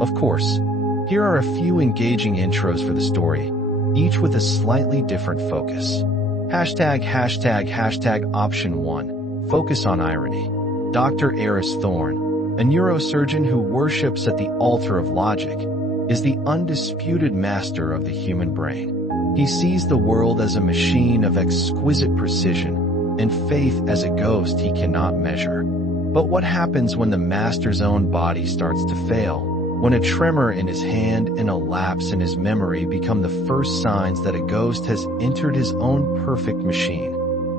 Of course, here are a few engaging intros for the story, each with a slightly different focus. Option 1. Focus on irony. Dr. Eris Thorne, a neurosurgeon who worships at the altar of logic, is the undisputed master of the human brain. He sees the world as a machine of exquisite precision and faith as a ghost he cannot measure. But what happens when the master's own body starts to fail? When a tremor in his hand and a lapse in his memory become the first signs that a ghost has entered his own perfect machine.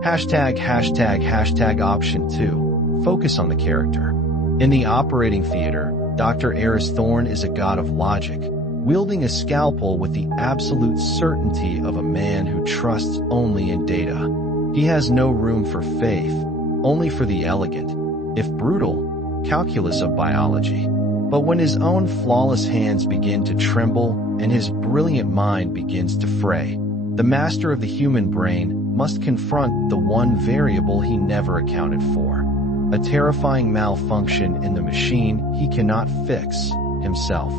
Option 2. Focus on the character. In the operating theater, Dr. Eris Thorne is a god of logic, wielding a scalpel with the absolute certainty of a man who trusts only in data. He has no room for faith, only for the elegant, if brutal, calculus of biology. But when his own flawless hands begin to tremble and his brilliant mind begins to fray, the master of the human brain must confront the one variable he never accounted for. A terrifying malfunction in the machine he cannot fix himself.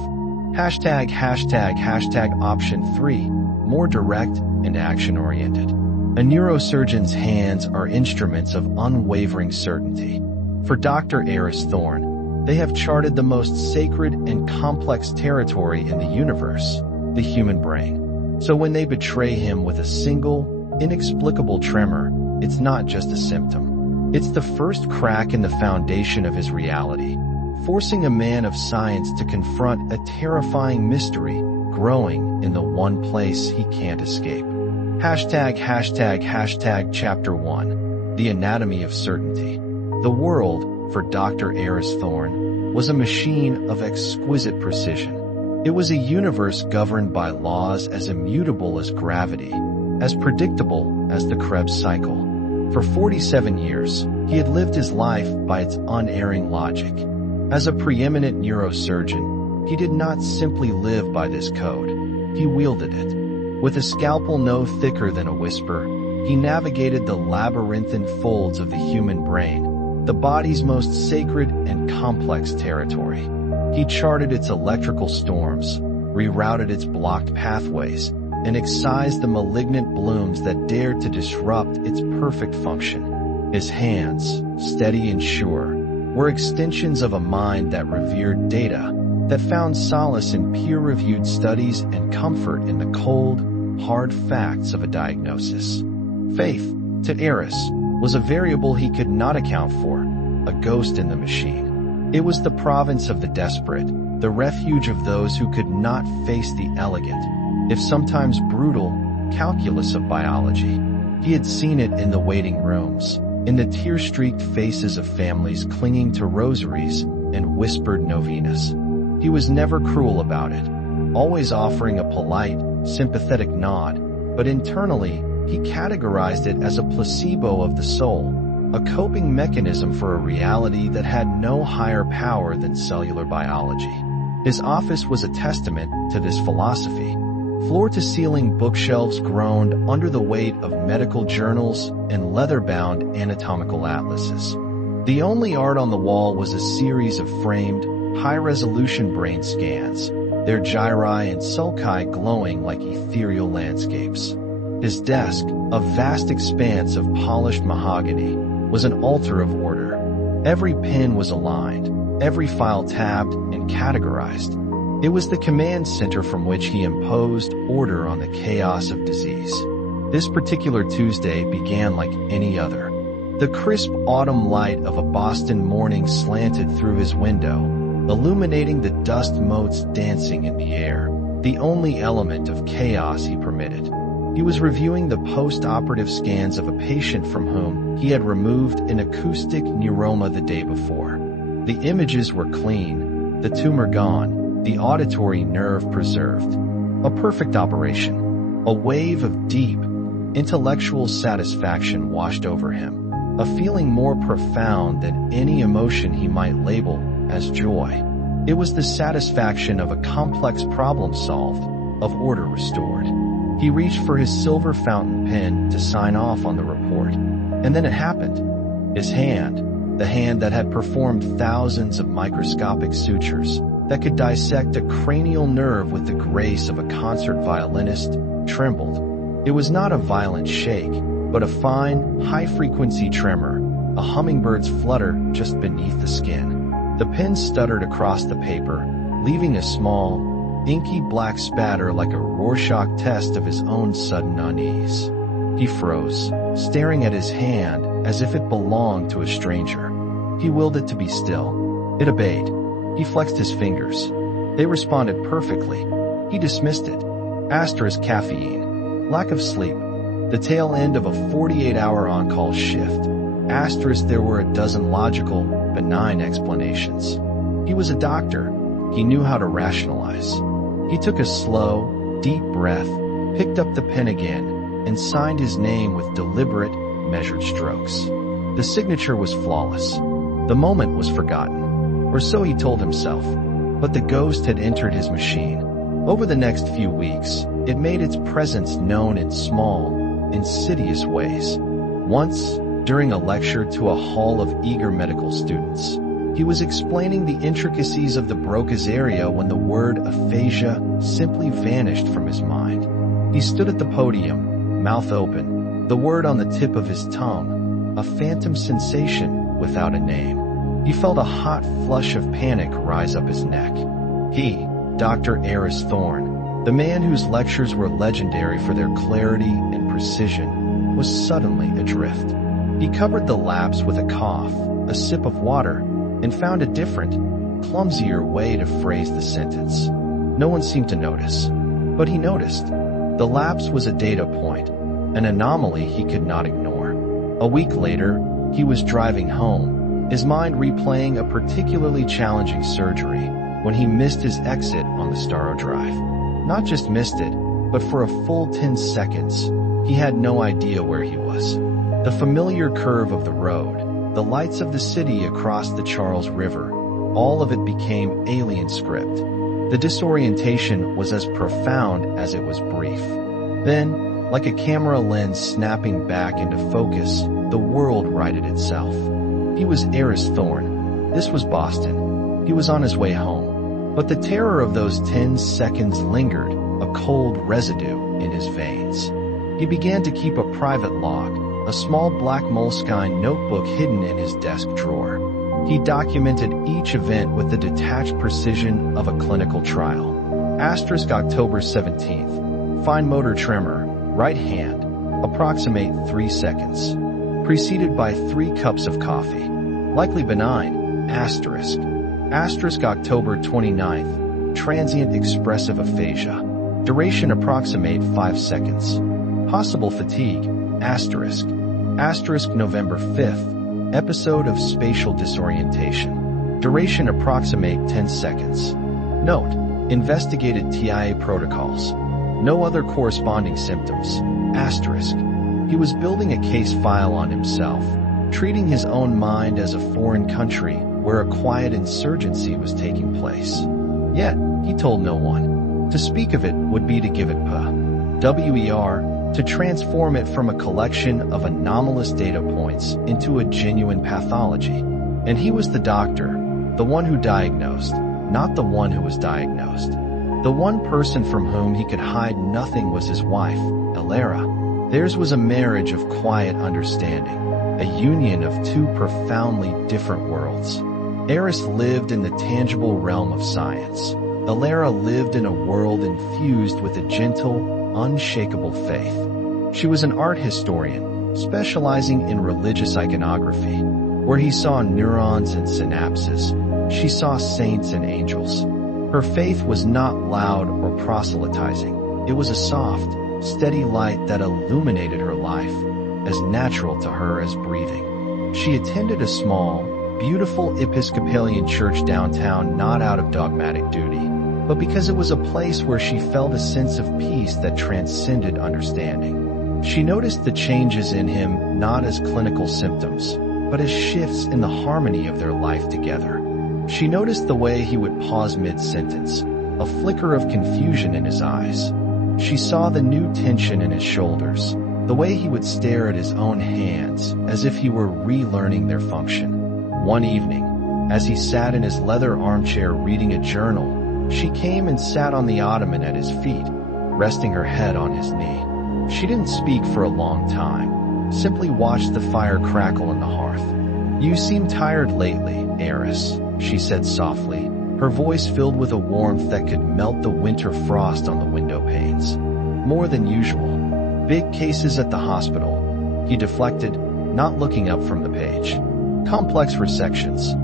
Option 3. More direct and action-oriented. A neurosurgeon's hands are instruments of unwavering certainty. For Dr. Eris Thorne, they have charted the most sacred and complex territory in the universe, the human brain. So when they betray him with a single, inexplicable tremor, it's not just a symptom. It's the first crack in the foundation of his reality, forcing a man of science to confront a terrifying mystery growing in the one place he can't escape. Chapter 1. The Anatomy of Certainty. The world, for Dr. Eris Thorne, was a machine of exquisite precision. It was a universe governed by laws as immutable as gravity, as predictable as the Krebs cycle. For 47 years, he had lived his life by its unerring logic. As a preeminent neurosurgeon, he did not simply live by this code. He wielded it. With a scalpel no thicker than a whisper, he navigated the labyrinthine folds of the human brain, the body's most sacred and complex territory. He charted its electrical storms, rerouted its blocked pathways, and excised the malignant blooms that dared to disrupt its perfect function. His hands, steady and sure, were extensions of a mind that revered data, that found solace in peer-reviewed studies and comfort in the cold, hard facts of a diagnosis. Faith, to Eris, was a variable he could not account for, a ghost in the machine. It was the province of the desperate, the refuge of those who could not face the elegant, if sometimes brutal, calculus of biology. He had seen it in the waiting rooms, in the tear-streaked faces of families clinging to rosaries and whispered novenas. He was never cruel about it, always offering a polite, sympathetic nod, but internally, he categorized it as a placebo of the soul, a coping mechanism for a reality that had no higher power than cellular biology. His office was a testament to this philosophy. Floor-to-ceiling bookshelves groaned under the weight of medical journals and leather-bound anatomical atlases. The only art on the wall was a series of framed, high-resolution brain scans, their gyri and sulci glowing like ethereal landscapes. His desk, a vast expanse of polished mahogany, was an altar of order. Every pen was aligned, every file tabbed and categorized. It was the command center from which he imposed order on the chaos of disease. This particular Tuesday began like any other. The crisp autumn light of a Boston morning slanted through his window, illuminating the dust motes dancing in the air, the only element of chaos he permitted. He was reviewing the post-operative scans of a patient from whom he had removed an acoustic neuroma the day before. The images were clean, the tumor gone, the auditory nerve preserved. A perfect operation. A wave of deep, intellectual satisfaction washed over him, a feeling more profound than any emotion he might label as joy. It was the satisfaction of a complex problem solved, of order restored. He reached for his silver fountain pen to sign off on the report, and then it happened. His hand, the hand that had performed thousands of microscopic sutures, that could dissect a cranial nerve with the grace of a concert violinist, trembled. It was not a violent shake, but a fine, high-frequency tremor, a hummingbird's flutter just beneath the skin. The pen stuttered across the paper, leaving a small, inky black spatter like a Rorschach test of his own sudden unease. He froze, staring at his hand as if it belonged to a stranger. He willed it to be still. It obeyed. He flexed his fingers. They responded perfectly. He dismissed it. Asterisk caffeine. Lack of sleep. The tail end of a 48-hour on-call shift. Asterisk there were a dozen logical, benign explanations. He was a doctor. He knew how to rationalize. He took a slow, deep breath, picked up the pen again, and signed his name with deliberate, measured strokes. The signature was flawless. The moment was forgotten. Or so he told himself. But the ghost had entered his machine. Over the next few weeks, it made its presence known in small, insidious ways. Once, during a lecture to a hall of eager medical students, he was explaining the intricacies of the Broca's area when the word aphasia simply vanished from his mind. He stood at the podium, mouth open, the word on the tip of his tongue, a phantom sensation without a name. He felt a hot flush of panic rise up his neck. He, Dr. Eris Thorne, the man whose lectures were legendary for their clarity and precision, was suddenly adrift. He covered the lapse with a cough, a sip of water, and found a different, clumsier way to phrase the sentence. No one seemed to notice. But he noticed. The lapse was a data point, an anomaly he could not ignore. A week later, he was driving home, his mind replaying a particularly challenging surgery, when he missed his exit on the Starro Drive. Not just missed it, but for a full 10 seconds, he had no idea where he was. The familiar curve of the road, the lights of the city across the Charles River, all of it became alien script. The disorientation was as profound as it was brief. Then, like a camera lens snapping back into focus, the world righted itself. He was Eris Thorne. This was Boston. He was on his way home. But the terror of those 10 seconds lingered, a cold residue in his veins. He began to keep a private log, a small black moleskine notebook hidden in his desk drawer. He documented each event with the detached precision of a clinical trial. Asterisk October 17th. Fine motor tremor, right hand, approximate 3 seconds. Preceded by 3 cups of coffee. Likely benign, asterisk. Asterisk October 29th. Transient expressive aphasia. Duration approximate 5 seconds. Possible fatigue, asterisk. Asterisk November 5th. Episode of spatial disorientation. Duration approximate 10 seconds. Note, investigated TIA protocols. No other corresponding symptoms, asterisk. He was building a case file on himself, treating his own mind as a foreign country where a quiet insurgency was taking place. Yet, he told no one. To speak of it would be to give it WER, to transform it from a collection of anomalous data points into a genuine pathology. And he was the doctor, the one who diagnosed, not the one who was diagnosed. The one person from whom he could hide nothing was his wife, Elara. Theirs was a marriage of quiet understanding, a union of 2 profoundly different worlds. Eris lived in the tangible realm of science. Elara lived in a world infused with a gentle, unshakable faith. She was an art historian, specializing in religious iconography. Where he saw neurons and synapses, she saw saints and angels. Her faith was not loud or proselytizing. It was a soft, steady light that illuminated her life, as natural to her as breathing. She attended a small, beautiful Episcopalian church downtown not out of dogmatic duty, but because it was a place where she felt a sense of peace that transcended understanding. She noticed the changes in him not as clinical symptoms, but as shifts in the harmony of their life together. She noticed the way he would pause mid-sentence, a flicker of confusion in his eyes. She saw the new tension in his shoulders, the way he would stare at his own hands as if he were relearning their function. One evening, As he sat in his leather armchair reading a journal, she came and sat on the ottoman at his feet, resting her head on his knee. She didn't speak for a long time, simply watched the fire crackle in the hearth. "You seem tired lately, Eris," she said softly, her voice filled with a warmth that could melt the winter frost on the window panes. "More than usual. Big cases at the hospital," he deflected, not looking up from the page. "Complex resections."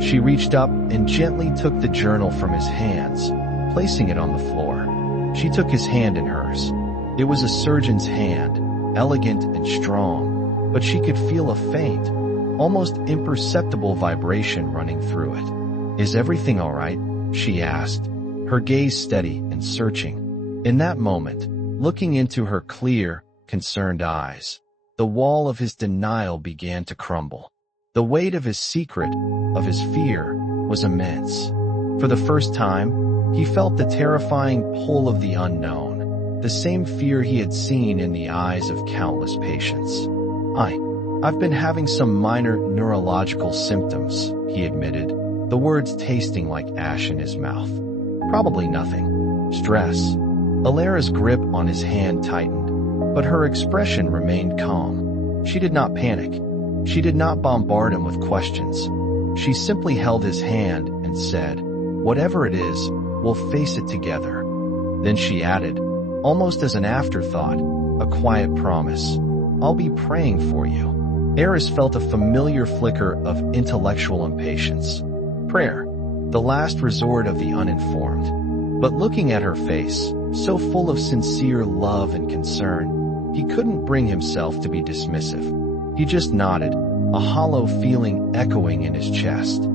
She reached up and gently took the journal from his hands, placing it on the floor. She took his hand in hers. It was a surgeon's hand, elegant and strong, but she could feel a faint, almost imperceptible vibration running through it. "Is everything all right?" she asked, her gaze steady and searching. In that moment, looking into her clear, concerned eyes, the wall of his denial began to crumble. The weight of his secret, of his fear, was immense. For the first time, he felt the terrifying pull of the unknown, the same fear he had seen in the eyes of countless patients. I've been having some minor neurological symptoms," he admitted, the words tasting like ash in his mouth. "Probably nothing. Stress." Alara's grip on his hand tightened, but her expression remained calm. She did not panic. She did not bombard him with questions. She simply held his hand and said, "Whatever it is, we'll face it together." Then she added, almost as an afterthought, a quiet promise, "I'll be praying for you." Eris felt a familiar flicker of intellectual impatience. Prayer, the last resort of the uninformed. But looking at her face, so full of sincere love and concern, he couldn't bring himself to be dismissive. He just nodded, a hollow feeling echoing in his chest.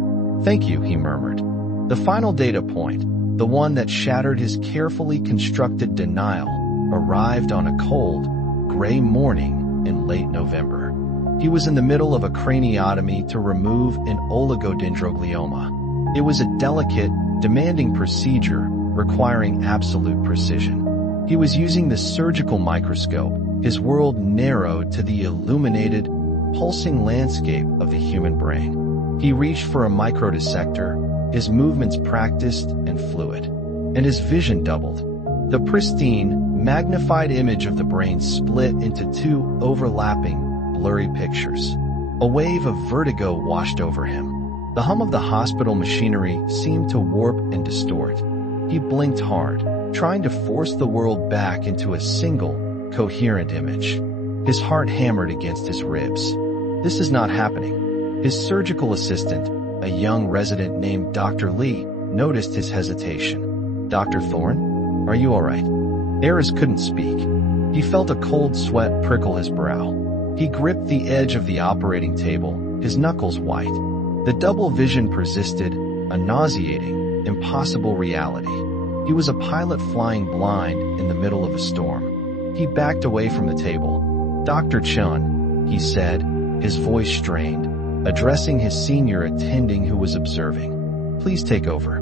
"Thank you," he murmured. The final data point, the one that shattered his carefully constructed denial, arrived on a cold, gray morning in late November. He was in the middle of a craniotomy to remove an oligodendroglioma. It was a delicate, demanding procedure requiring absolute precision. He was using the surgical microscope, his world narrowed to the illuminated, pulsing landscape of the human brain. He reached for a microdissector, his movements practiced and fluid, and his vision doubled. The pristine, magnified image of the brain split into two overlapping, blurry pictures. A wave of vertigo washed over him. The hum of the hospital machinery seemed to warp and distort. He blinked hard, trying to force the world back into a single, coherent image. His heart hammered against his ribs. This is not happening. His surgical assistant, a young resident named Dr. Lee, noticed his hesitation. "Dr. Thorne, are you all right?" Eris couldn't speak. He felt a cold sweat prickle his brow. He gripped the edge of the operating table, his knuckles white. The double vision persisted, a nauseating, impossible reality. He was a pilot flying blind in the middle of a storm. He backed away from the table. "Dr. Chun," he said, his voice strained, addressing his senior attending who was observing. "Please take over.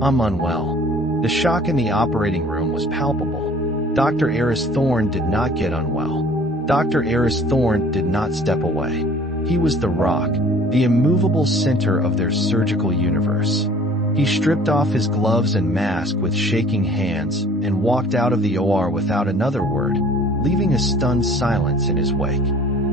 I'm unwell." The shock in the operating room was palpable. Dr. Eris Thorne did not get unwell. Dr. Eris Thorne did not step away. He was the rock, the immovable center of their surgical universe. He stripped off his gloves and mask with shaking hands and walked out of the OR without another word, leaving a stunned silence in his wake.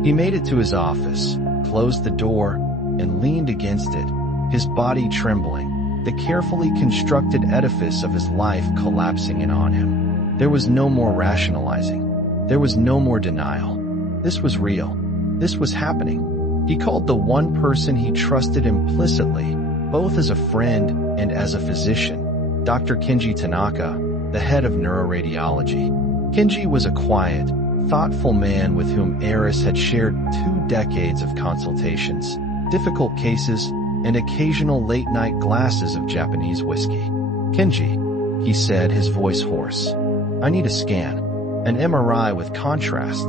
He made it to his office, closed the door, and leaned against it, his body trembling, the carefully constructed edifice of his life collapsing in on him. There was no more rationalizing. There was no more denial. This was real. This was happening. He called the one person he trusted implicitly, both as a friend and as a physician, Dr. Kenji Tanaka, the head of neuroradiology. Kenji was a quiet, thoughtful man with whom Eris had shared 2 decades of consultations, difficult cases, and occasional late-night glasses of Japanese whiskey. "Kenji," he said, his voice hoarse, "I need a scan. An MRI with contrast.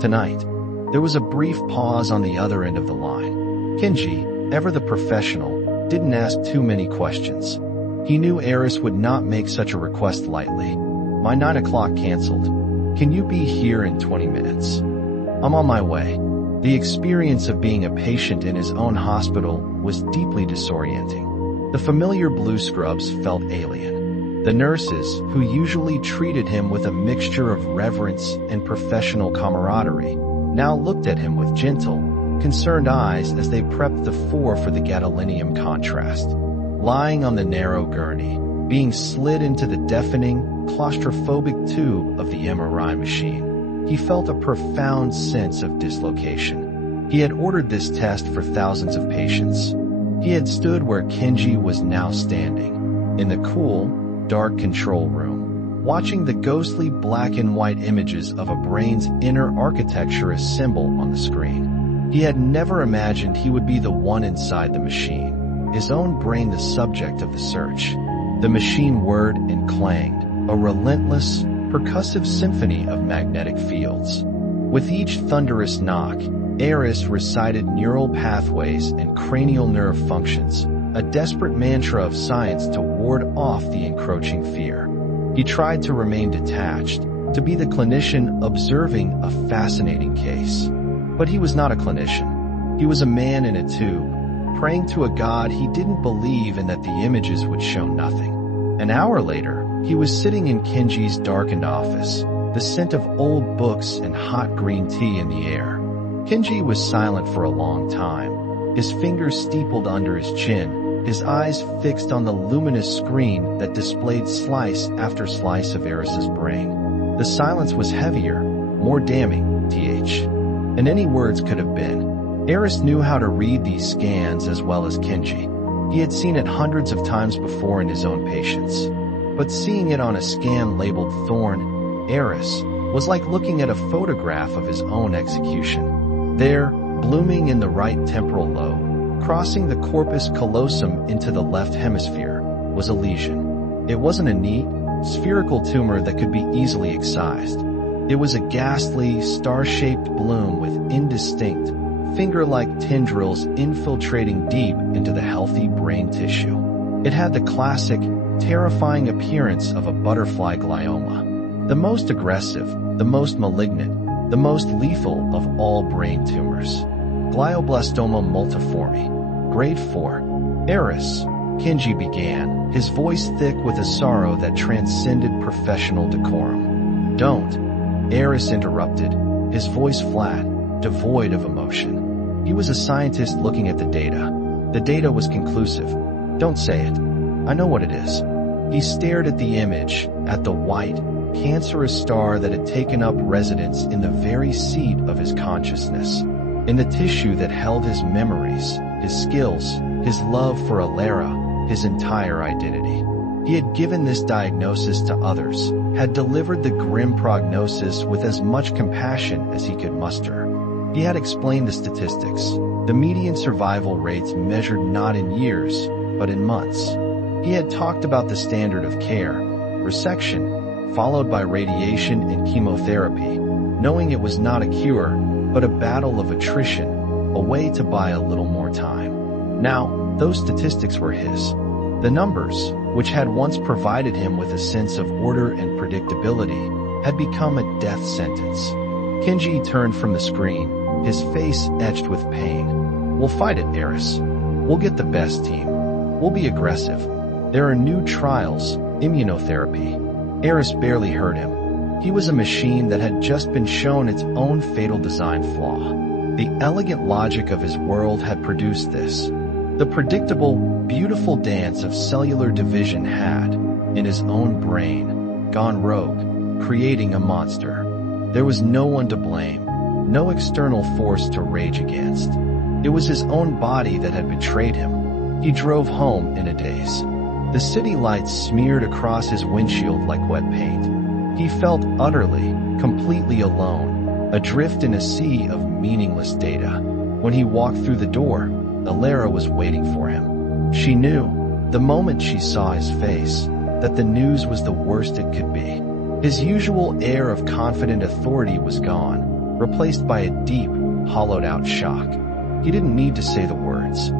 Tonight." There was a brief pause on the other end of the line. Kenji, ever the professional, didn't ask too many questions. He knew Eris would not make such a request lightly. "My 9 o'clock canceled. Can you be here in 20 minutes? I'm on my way." The experience of being a patient in his own hospital was deeply disorienting. The familiar blue scrubs felt alien. The nurses, who usually treated him with a mixture of reverence and professional camaraderie, now looked at him with gentle, concerned eyes as they prepped the four for the gadolinium contrast. Lying on the narrow gurney, being slid into the deafening, claustrophobic tube of the MRI machine, he felt a profound sense of dislocation. He had ordered this test for thousands of patients. He had stood where Kenji was now standing, in the cool, dark control room, watching the ghostly black and white images of a brain's inner architecture assemble on the screen. He had never imagined he would be the one inside the machine, his own brain the subject of the search. The machine whirred and clanged, a relentless, percussive symphony of magnetic fields. With each thunderous knock, Eris recited neural pathways and cranial nerve functions, a desperate mantra of science to ward off the encroaching fear. He tried to remain detached, to be the clinician observing a fascinating case. But he was not a clinician. He was a man in a tube, praying to a god he didn't believe in, that the images would show nothing. An hour later, he was sitting in Kenji's darkened office, the scent of old books and hot green tea in the air. Kenji was silent for a long time, his fingers steepled under his chin, his eyes fixed on the luminous screen that displayed slice after slice of Eris's brain. The silence was heavier, more damning, and any words could have been. Eris knew how to read these scans as well as Kenji. He had seen it hundreds of times before in his own patients. But seeing it on a scan labeled Thorn, Eris, was like looking at a photograph of his own execution. There, blooming in the right temporal lobe, crossing the corpus callosum into the left hemisphere, was a lesion. It wasn't a neat, spherical tumor that could be easily excised. It was a ghastly, star-shaped bloom with indistinct, finger-like tendrils infiltrating deep into the healthy brain tissue. It had the classic, terrifying appearance of a butterfly glioma, the most aggressive, the most malignant, the most lethal of all brain tumors. Glioblastoma multiforme, grade 4. Eris, Kenji began, his voice thick with a sorrow that transcended professional decorum. Don't, Eris interrupted, his voice flat, devoid of emotion. He was a scientist looking at the data. The data was conclusive. Don't say it. I know what it is. He stared at the image, at the white, cancerous star that had taken up residence in the very seat of his consciousness, in the tissue that held his memories, his skills, his love for Alara, his entire identity. He had given this diagnosis to others, had delivered the grim prognosis with as much compassion as he could muster. He had explained the statistics, the median survival rates measured not in years, but in months. He had talked about the standard of care, resection, followed by radiation and chemotherapy, knowing it was not a cure, but a battle of attrition, a way to buy a little more time. Now, those statistics were his. The numbers, which had once provided him with a sense of order and predictability, had become a death sentence. Kenji turned from the screen, his face etched with pain. We'll fight it, Eris. We'll get the best team. We'll be aggressive. There are new trials, immunotherapy. Eris barely heard him. He was a machine that had just been shown its own fatal design flaw. The elegant logic of his world had produced this. The predictable, beautiful dance of cellular division had, in his own brain, gone rogue, creating a monster. There was no one to blame, no external force to rage against. It was his own body that had betrayed him. He drove home in a daze. The city lights smeared across his windshield like wet paint. He felt utterly, completely alone, adrift in a sea of meaningless data. When he walked through the door, Alara was waiting for him. She knew, the moment she saw his face, that the news was the worst it could be. His usual air of confident authority was gone, replaced by a deep, hollowed-out shock. He didn't need to say the words.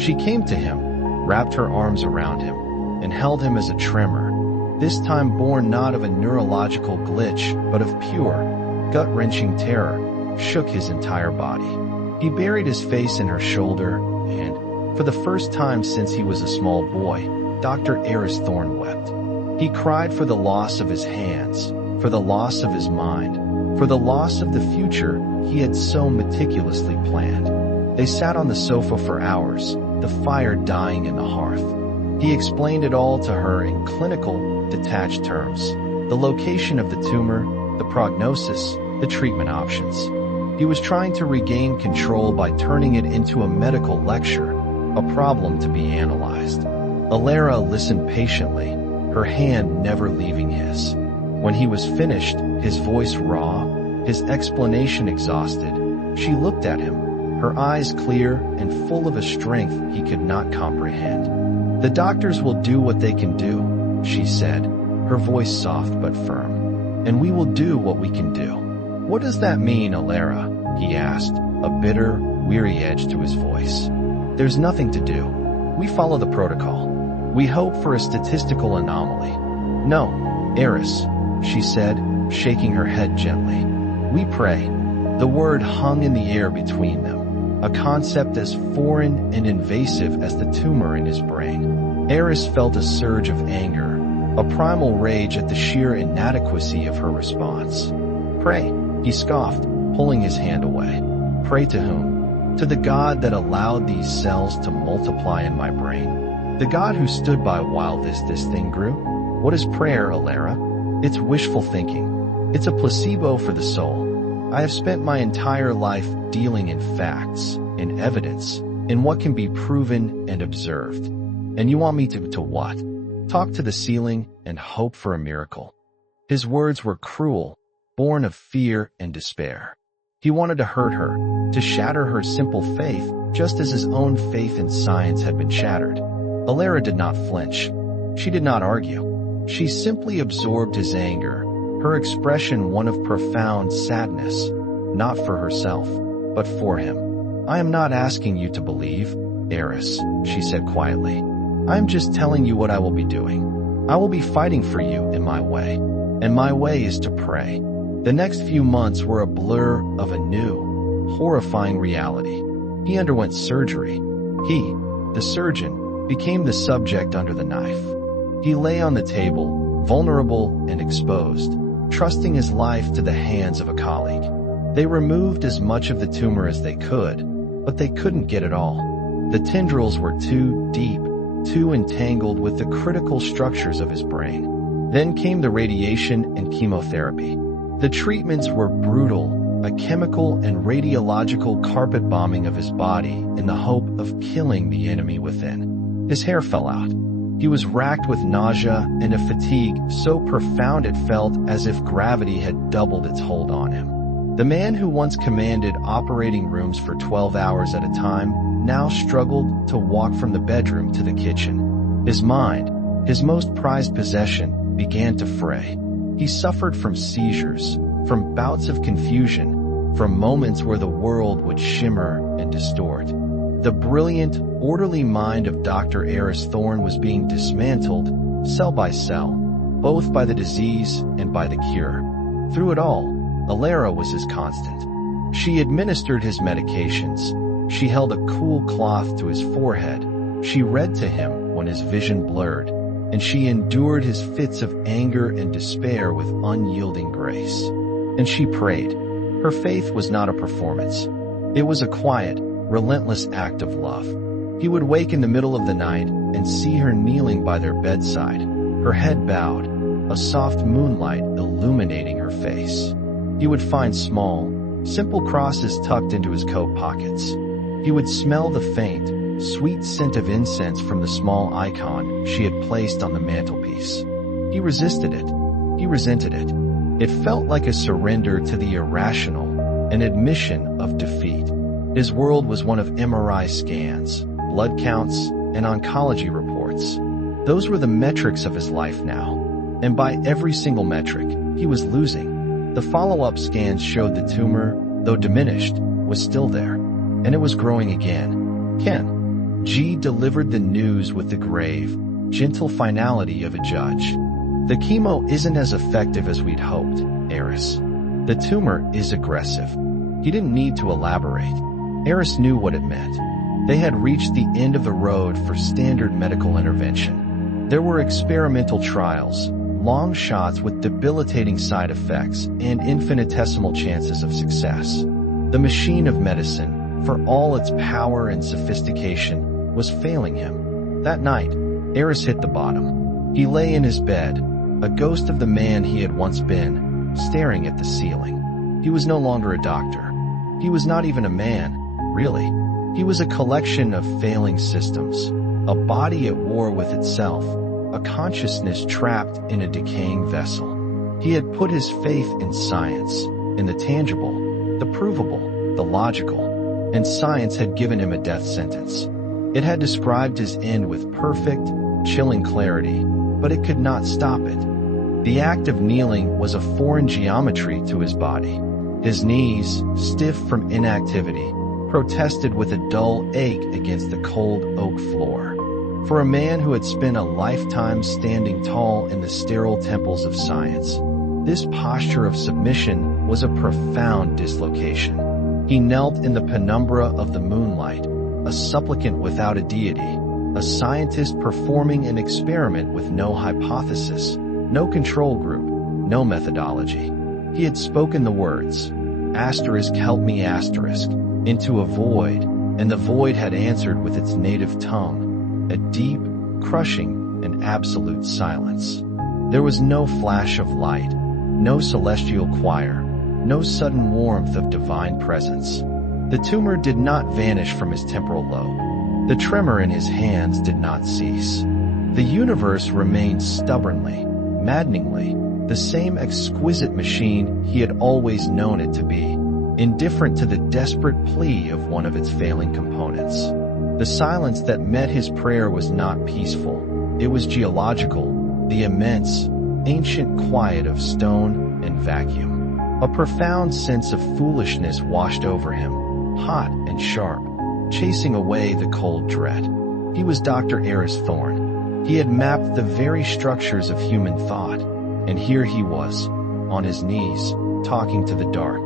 She came to him, wrapped her arms around him, and held him as a tremor, this time born not of a neurological glitch but of pure, gut-wrenching terror, shook his entire body. He buried his face in her shoulder, and, for the first time since he was a small boy, Dr. Eris Thorne wept. He cried for the loss of his hands, for the loss of his mind, for the loss of the future he had so meticulously planned. They sat on the sofa for hours, the fire dying in the hearth. He explained it all to her in clinical, detached terms. The location of the tumor, the prognosis, the treatment options. He was trying to regain control by turning it into a medical lecture, a problem to be analyzed. Alara listened patiently, her hand never leaving his. When he was finished, his voice raw, his explanation exhausted, she looked at him, her eyes clear and full of a strength he could not comprehend. "The doctors will do what they can do," she said, her voice soft but firm. "And we will do what we can do." "What does that mean, Alara?" he asked, a bitter, weary edge to his voice. "There's nothing to do. We follow the protocol. We hope for a statistical anomaly." "No, Eris," she said, shaking her head gently. "We pray." The word hung in the air between them, a concept as foreign and invasive as the tumor in his brain. Eris felt a surge of anger, a primal rage at the sheer inadequacy of her response. "Pray," he scoffed, pulling his hand away. "Pray to whom?" "To the God that allowed these cells to multiply in my brain. The God who stood by while this thing grew." "What is prayer, Alara?" "It's wishful thinking. It's a placebo for the soul. I have spent my entire life dealing in facts, in evidence, in what can be proven and observed. And you want me to what? Talk to the ceiling and hope for a miracle?" His words were cruel, born of fear and despair. He wanted to hurt her, to shatter her simple faith, just as his own faith in science had been shattered. Alara did not flinch. She did not argue. She simply absorbed his anger, her expression one of profound sadness, not for herself, but for him. "I am not asking you to believe, Eris," she said quietly. "I am just telling you what I will be doing. I will be fighting for you in my way, and my way is to pray." The next few months were a blur of a new, horrifying reality. He underwent surgery. He, the surgeon, became the subject under the knife. He lay on the table, vulnerable and exposed, trusting his life to the hands of a colleague. They removed as much of the tumor as they could, but they couldn't get it all. The tendrils were too deep, too entangled with the critical structures of his brain. Then came the radiation and chemotherapy. The treatments were brutal, a chemical and radiological carpet bombing of his body in the hope of killing the enemy within. His hair fell out. He was racked with nausea and a fatigue so profound it felt as if gravity had doubled its hold on him. The man who once commanded operating rooms for 12 hours at a time now struggled to walk from the bedroom to the kitchen. His mind, his most prized possession, began to fray. He suffered from seizures, from bouts of confusion, from moments where the world would shimmer and distort. The brilliant, orderly mind of Dr. Eris Thorne was being dismantled, cell by cell, both by the disease and by the cure. Through it all, Alara was his constant. She administered his medications. She held a cool cloth to his forehead. She read to him when his vision blurred, and she endured his fits of anger and despair with unyielding grace. And she prayed. Her faith was not a performance. It was a quiet, relentless act of love. He would wake in the middle of the night and see her kneeling by their bedside, her head bowed, a soft moonlight illuminating her face. He would find small, simple crosses tucked into his coat pockets. He would smell the faint, sweet scent of incense from the small icon she had placed on the mantelpiece. He resisted it. He resented it. It felt like a surrender to the irrational, an admission of defeat. His world was one of MRI scans, blood counts, and oncology reports. Those were the metrics of his life now. And by every single metric, he was losing. The follow-up scans showed the tumor, though diminished, was still there. And it was growing again. Ken G delivered the news with the grave, gentle finality of a judge. "The chemo isn't as effective as we'd hoped, Eris. The tumor is aggressive." He didn't need to elaborate. Eris knew what it meant. They had reached the end of the road for standard medical intervention. There were experimental trials, long shots with debilitating side effects, and infinitesimal chances of success. The machine of medicine, for all its power and sophistication, was failing him. That night, Eris hit the bottom. He lay in his bed, a ghost of the man he had once been, staring at the ceiling. He was no longer a doctor. He was not even a man, really. He was a collection of failing systems, a body at war with itself, a consciousness trapped in a decaying vessel. He had put his faith in science, in the tangible, the provable, the logical, and science had given him a death sentence. It had described his end with perfect, chilling clarity, but it could not stop it. The act of kneeling was a foreign geometry to his body. His knees, stiff from inactivity, protested with a dull ache against the cold oak floor. For a man who had spent a lifetime standing tall in the sterile temples of science, this posture of submission was a profound dislocation. He knelt in the penumbra of the moonlight, a supplicant without a deity, a scientist performing an experiment with no hypothesis, no control group, no methodology. He had spoken the words, "Asterisk help me asterisk," into a void, and the void had answered with its native tongue, a deep, crushing, and absolute silence. There was no flash of light, no celestial choir, no sudden warmth of divine presence. The tumor did not vanish from his temporal lobe. The tremor in his hands did not cease. The universe remained stubbornly, maddeningly, the same exquisite machine he had always known it to be, indifferent to the desperate plea of one of its failing components. The silence that met his prayer was not peaceful. It was geological, the immense, ancient quiet of stone and vacuum. A profound sense of foolishness washed over him, hot and sharp, chasing away the cold dread. He was Dr. Eris Thorn. He had mapped the very structures of human thought, and here he was, on his knees, talking to the dark.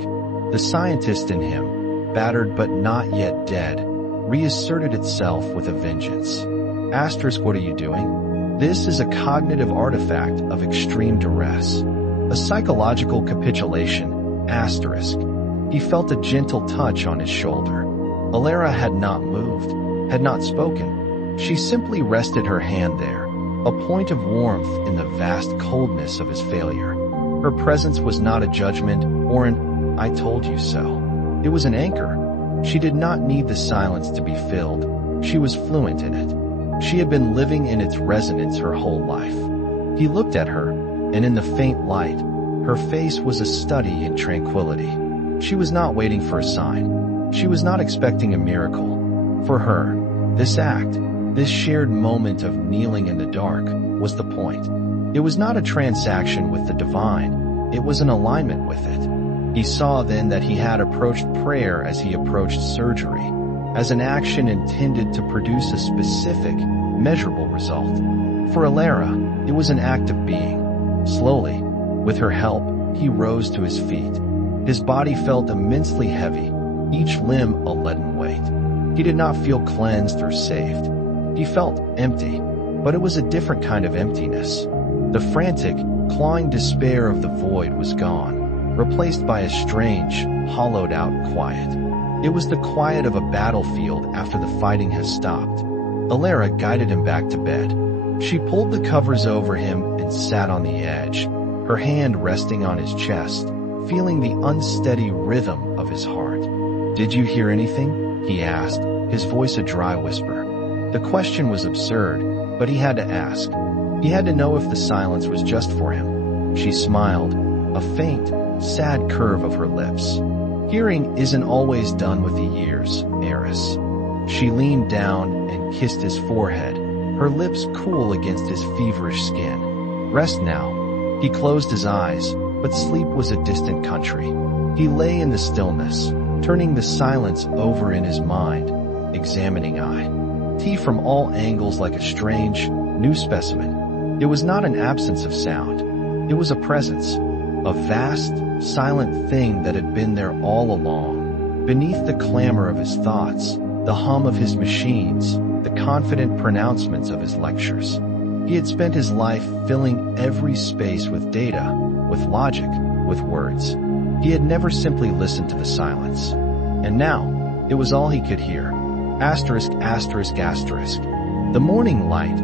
The scientist in him, battered but not yet dead, reasserted itself with a vengeance. Asterisk, what are you doing? This is a cognitive artifact of extreme duress, a psychological capitulation, asterisk. He felt a gentle touch on his shoulder. Alara had not moved, had not spoken. She simply rested her hand there, a point of warmth in the vast coldness of his failure. Her presence was not a judgment or an "I told you so." It was an anchor. She did not need the silence to be filled. She was fluent in it. She had been living in its resonance her whole life. He looked at her, and in the faint light, her face was a study in tranquility. She was not waiting for a sign. She was not expecting a miracle. For her, this act, this shared moment of kneeling in the dark, was the point. It was not a transaction with the divine, it was an alignment with it. He saw then that he had approached prayer as he approached surgery, as an action intended to produce a specific, measurable result. For Alara, it was an act of being. Slowly, with her help, he rose to his feet. His body felt immensely heavy, each limb a leaden weight. He did not feel cleansed or saved. He felt empty, but it was a different kind of emptiness. The frantic, clawing despair of the void was gone, replaced by a strange, hollowed-out quiet. It was the quiet of a battlefield after the fighting has stopped. Alara guided him back to bed. She pulled the covers over him and sat on the edge, her hand resting on his chest, feeling the unsteady rhythm of his heart. "Did you hear anything?" he asked, his voice a dry whisper. The question was absurd, but he had to ask. He had to know if the silence was just for him. She smiled, a faint, sad curve of her lips. "Hearing isn't always done with the years, Eris." She leaned down and kissed his forehead, her lips cool against his feverish skin. "Rest now." He closed his eyes, but sleep was a distant country. He lay in the stillness, turning the silence over in his mind, examining tea from all angles like a strange, new specimen. It was not an absence of sound. It was a presence, a vast, silent thing that had been there all along, Beneath the clamor of his thoughts, the hum of his machines, the confident pronouncements of his lectures. He had spent his life filling every space with data, with logic, with words. He had never simply listened to the silence. And now, it was all he could hear. Asterisk, asterisk, asterisk. The morning light,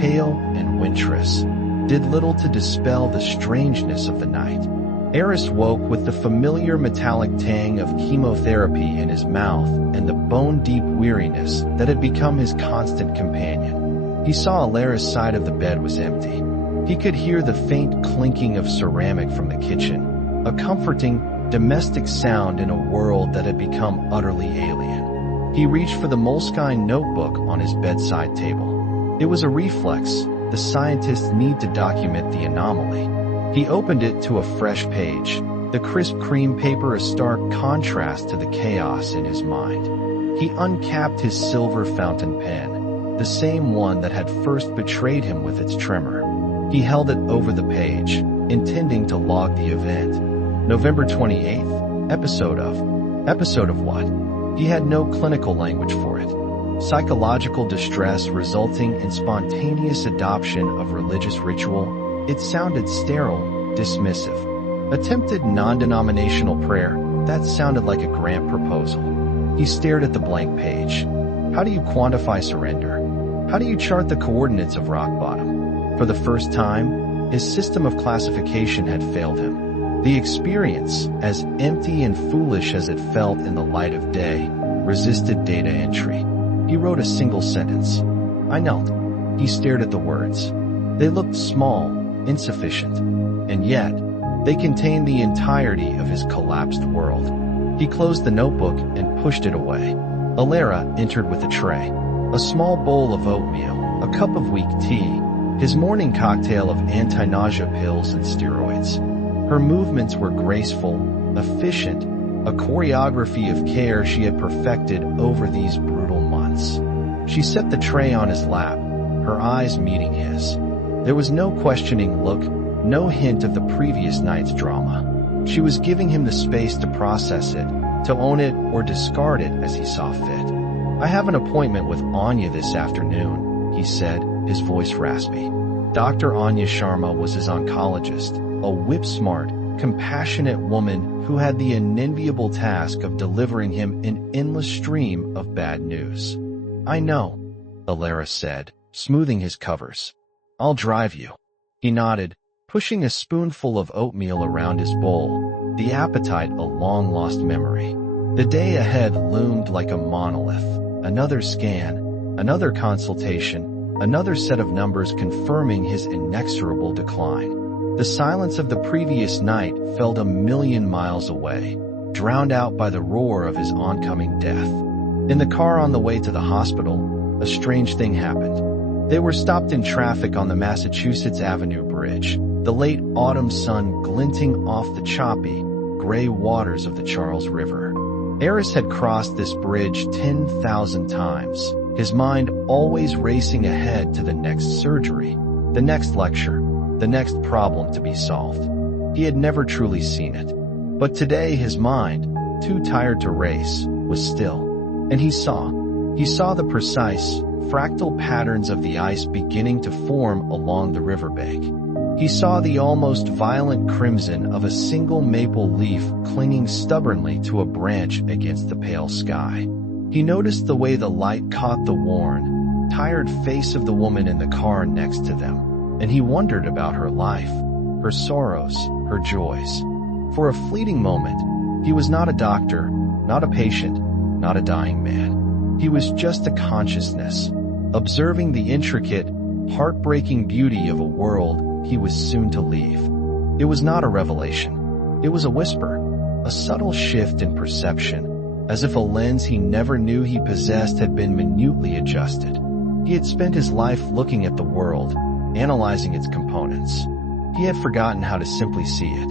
pale and wintrous, did little to dispel the strangeness of the night. Eris woke with the familiar metallic tang of chemotherapy in his mouth and the bone-deep weariness that had become his constant companion. He saw Alara's side of the bed was empty. He could hear the faint clinking of ceramic from the kitchen, a comforting, domestic sound in a world that had become utterly alien. He reached for the Moleskine notebook on his bedside table. It was a reflex. The scientists need to document the anomaly. He opened it to a fresh page, the crisp cream paper a stark contrast to the chaos in his mind. He uncapped his silver fountain pen, the same one that had first betrayed him with its tremor. He held it over the page, intending to log the event. November 28th, episode of what? He had no clinical language for it. Psychological distress resulting in spontaneous adoption of religious ritual. It sounded sterile, dismissive. Attempted non-denominational prayer. That sounded like a grant proposal. He stared at the blank page. How do you quantify surrender? How do you chart the coordinates of rock bottom? For the first time, his system of classification had failed him. The experience, as empty and foolish as it felt in the light of day, resisted data entry. He wrote a single sentence. I knelt. He stared at the words. They looked small, insufficient, and yet, they contained the entirety of his collapsed world. He closed the notebook and pushed it away. Alara entered with a tray. A small bowl of oatmeal, a cup of weak tea, his morning cocktail of anti-nausea pills and steroids. Her movements were graceful, efficient, a choreography of care she had perfected over these brutal months. She set the tray on his lap, her eyes meeting his. There was no questioning look, no hint of the previous night's drama. She was giving him the space to process it, to own it or discard it as he saw fit. I have an appointment with Anya this afternoon, he said, his voice raspy. Dr. Anya Sharma was his oncologist, a whip-smart, compassionate woman who had the unenviable task of delivering him an endless stream of bad news. I know, Alara said, smoothing his covers. I'll drive you. He nodded, pushing a spoonful of oatmeal around his bowl, the appetite a long-lost memory. The day ahead loomed like a monolith. Another scan, another consultation, another set of numbers confirming his inexorable decline. The silence of the previous night felt a million miles away, drowned out by the roar of his oncoming death. In the car on the way to the hospital, a strange thing happened. They were stopped in traffic on the Massachusetts Avenue Bridge, the late autumn sun glinting off the choppy, gray waters of the Charles River. Eris had crossed this bridge 10,000 times, his mind always racing ahead to the next surgery, the next lecture, the next problem to be solved. He had never truly seen it. But today his mind, too tired to race, was still. And he saw the precise, fractal patterns of the ice beginning to form along the riverbank. He saw the almost violent crimson of a single maple leaf clinging stubbornly to a branch against the pale sky. He noticed the way the light caught the worn, tired face of the woman in the car next to them, and he wondered about her life, her sorrows, her joys. For a fleeting moment, he was not a doctor, not a patient, not a dying man. He was just a consciousness, observing the intricate, heartbreaking beauty of a world he was soon to leave. It was not a revelation. It was a whisper, a subtle shift in perception, as if a lens he never knew he possessed had been minutely adjusted. He had spent his life looking at the world, analyzing its components. He had forgotten how to simply see it.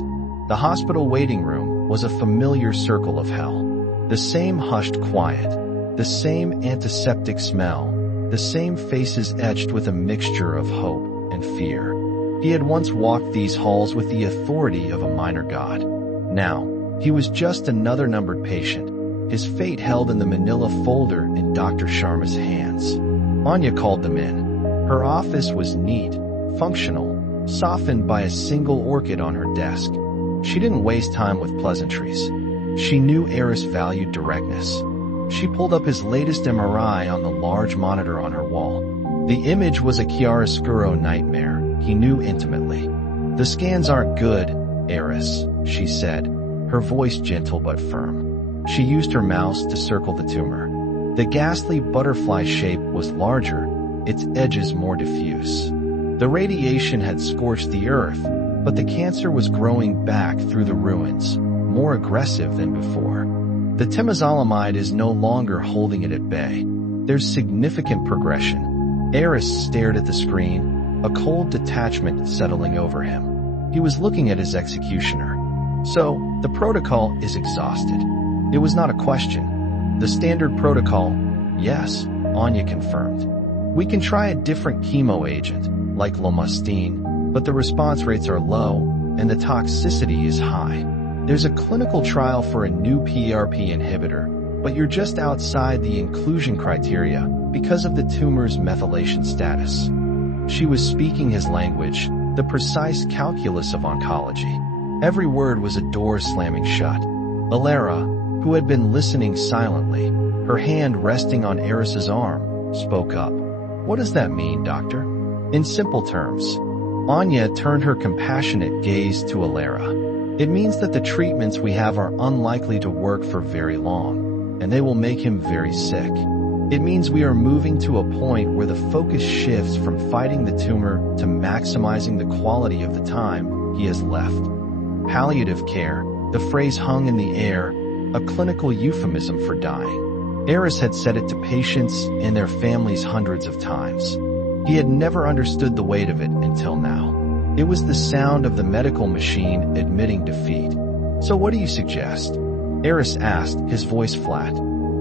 The hospital waiting room was a familiar circle of hell. The same hushed quiet, the same antiseptic smell, the same faces etched with a mixture of hope and fear. He had once walked these halls with the authority of a minor god. Now, he was just another numbered patient, his fate held in the manila folder in Dr. Sharma's hands. Anya called them in. Her office was neat, functional, softened by a single orchid on her desk. She didn't waste time with pleasantries. She knew Eris valued directness. She pulled up his latest MRI on the large monitor on her wall. The image was a chiaroscuro nightmare, he knew intimately. "The scans aren't good, Eris," she said, her voice gentle but firm. She used her mouse to circle the tumor. The ghastly butterfly shape was larger, its edges more diffuse. The radiation had scorched the earth, but the cancer was growing back through the ruins, more aggressive than before. The temozolomide is no longer holding it at bay. There's significant progression. Eris stared at the screen, a cold detachment settling over him. He was looking at his executioner. "So, the protocol is exhausted." It was not a question. "The standard protocol?" "Yes," Anya confirmed. "We can try a different chemo agent, like lomustine, but the response rates are low, and the toxicity is high. There's a clinical trial for a new PRP inhibitor, but you're just outside the inclusion criteria because of the tumor's methylation status." She was speaking his language, the precise calculus of oncology. Every word was a door slamming shut. Alara, who had been listening silently, her hand resting on Eris's arm, spoke up. "What does that mean, doctor?" In simple terms. Anya turned her compassionate gaze to Alara. "It means that the treatments we have are unlikely to work for very long, and they will make him very sick. It means we are moving to a point where the focus shifts from fighting the tumor to maximizing the quality of the time he has left." Palliative care, the phrase hung in the air, a clinical euphemism for dying. Eris had said it to patients and their families hundreds of times. He had never understood the weight of it until now. It was the sound of the medical machine admitting defeat. "So what do you suggest?" Eris asked, his voice flat.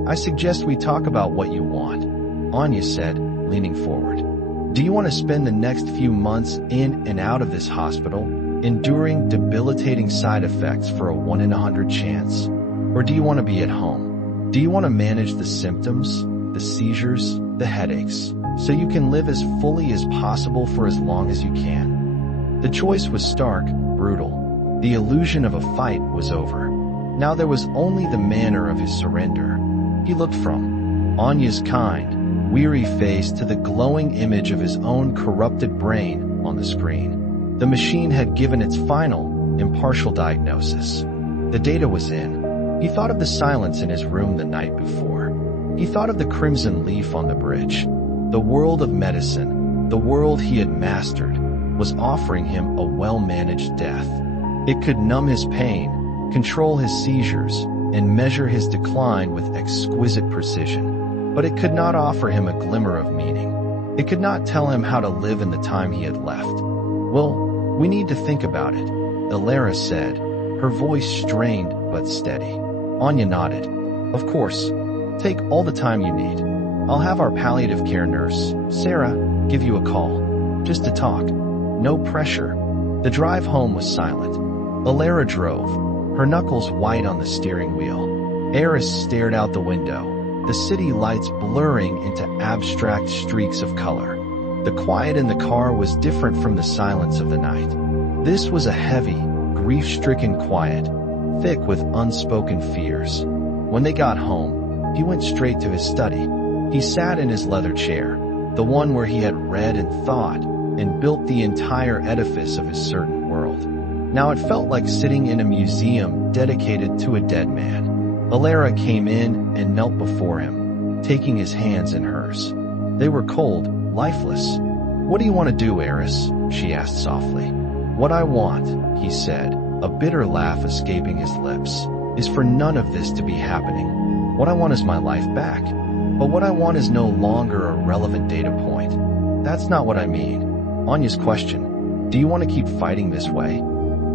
"I suggest we talk about what you want," Anya said, leaning forward. "Do you want to spend the next few months in and out of this hospital, enduring debilitating side effects for a 1 in 100 chance? Or do you want to be at home? Do you want to manage the symptoms, the seizures, the headaches, so you can live as fully as possible for as long as you can?" The choice was stark, brutal. The illusion of a fight was over. Now there was only the manner of his surrender. He looked from Anya's kind, weary face to the glowing image of his own corrupted brain on the screen. The machine had given its final, impartial diagnosis. The data was in. He thought of the silence in his room the night before. He thought of the crimson leaf on the bridge. The world of medicine, the world he had mastered, was offering him a well-managed death. It could numb his pain, control his seizures, and measure his decline with exquisite precision. But it could not offer him a glimmer of meaning. It could not tell him how to live in the time he had left. "Well, we need to think about it," Alara said, her voice strained but steady. Anya nodded. "Of course. Take all the time you need. I'll have our palliative care nurse, Sarah, give you a call. Just to talk. No pressure." The drive home was silent. Alara drove, her knuckles white on the steering wheel. Eris stared out the window, the city lights blurring into abstract streaks of color. The quiet in the car was different from the silence of the night. This was a heavy, grief-stricken quiet, thick with unspoken fears. When they got home, he went straight to his study. He sat in his leather chair, the one where he had read and thought, and built the entire edifice of his certain world. Now it felt like sitting in a museum dedicated to a dead man. Alara came in and knelt before him, taking his hands in hers. They were cold, lifeless. "What do you want to do, Eris?" she asked softly. "What I want," he said, a bitter laugh escaping his lips, "is for none of this to be happening. What I want is my life back. But what I want is no longer a relevant data point. That's not what I mean." Anya's question, "Do you want to keep fighting this way?"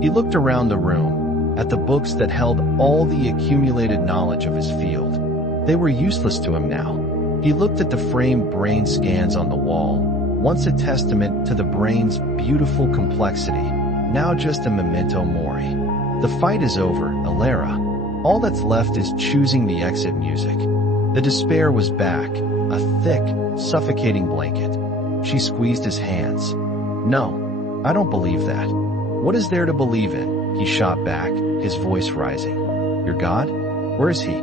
He looked around the room, at the books that held all the accumulated knowledge of his field. They were useless to him now. He looked at the framed brain scans on the wall, once a testament to the brain's beautiful complexity, now just a memento mori. "The fight is over, Alara." All that's left is choosing the exit music. The despair was back, a thick, suffocating blanket. She squeezed his hands. No, I don't believe that. What is there to believe in? He shot back, his voice rising. Your God? Where is he?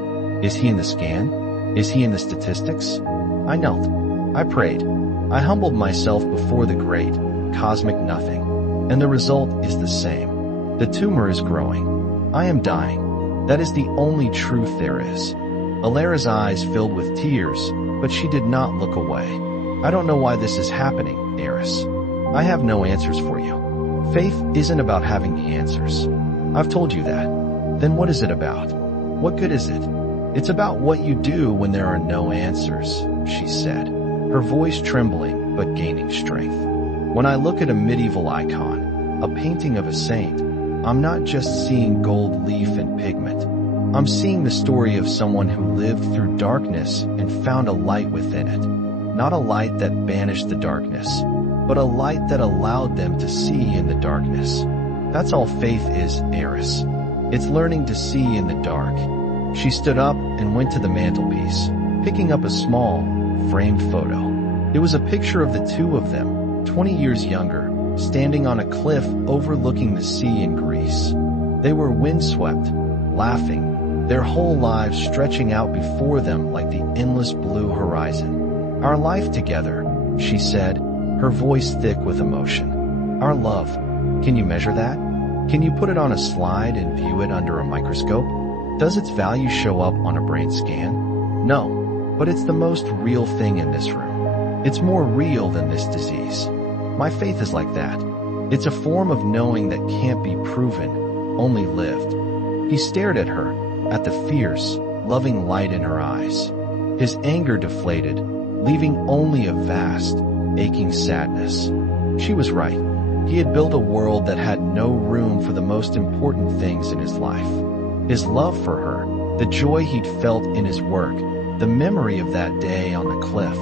Is he in the scan? Is he in the statistics? I knelt. I prayed. I humbled myself before the great, cosmic nothing. And the result is the same. The tumor is growing. I am dying. That is the only truth there is. Alara's eyes filled with tears, but she did not look away. I don't know why this is happening, Eris. I have no answers for you. Faith isn't about having answers. I've told you that. Then what is it about? What good is it? It's about what you do when there are no answers, she said, her voice trembling but gaining strength. When I look at a medieval icon, a painting of a saint, I'm not just seeing gold leaf and pigment. I'm seeing the story of someone who lived through darkness and found a light within it. Not a light that banished the darkness, but a light that allowed them to see in the darkness. That's all faith is, Eris. It's learning to see in the dark. She stood up and went to the mantelpiece, picking up a small, framed photo. It was a picture of the two of them, 20 years younger, standing on a cliff overlooking the sea in Greece. They were windswept, laughing, their whole lives stretching out before them like the endless blue horizon. Our life together, she said, her voice thick with emotion. Our love. Can you measure that? Can you put it on a slide and view it under a microscope? Does its value show up on a brain scan? No, but it's the most real thing in this room. It's more real than this disease. My faith is like that. It's a form of knowing that can't be proven, only lived. He stared at her, at the fierce, loving light in her eyes. His anger deflated, leaving only a vast, aching sadness. She was right. He had built a world that had no room for the most important things in his life. His love for her, the joy he'd felt in his work, the memory of that day on the cliff.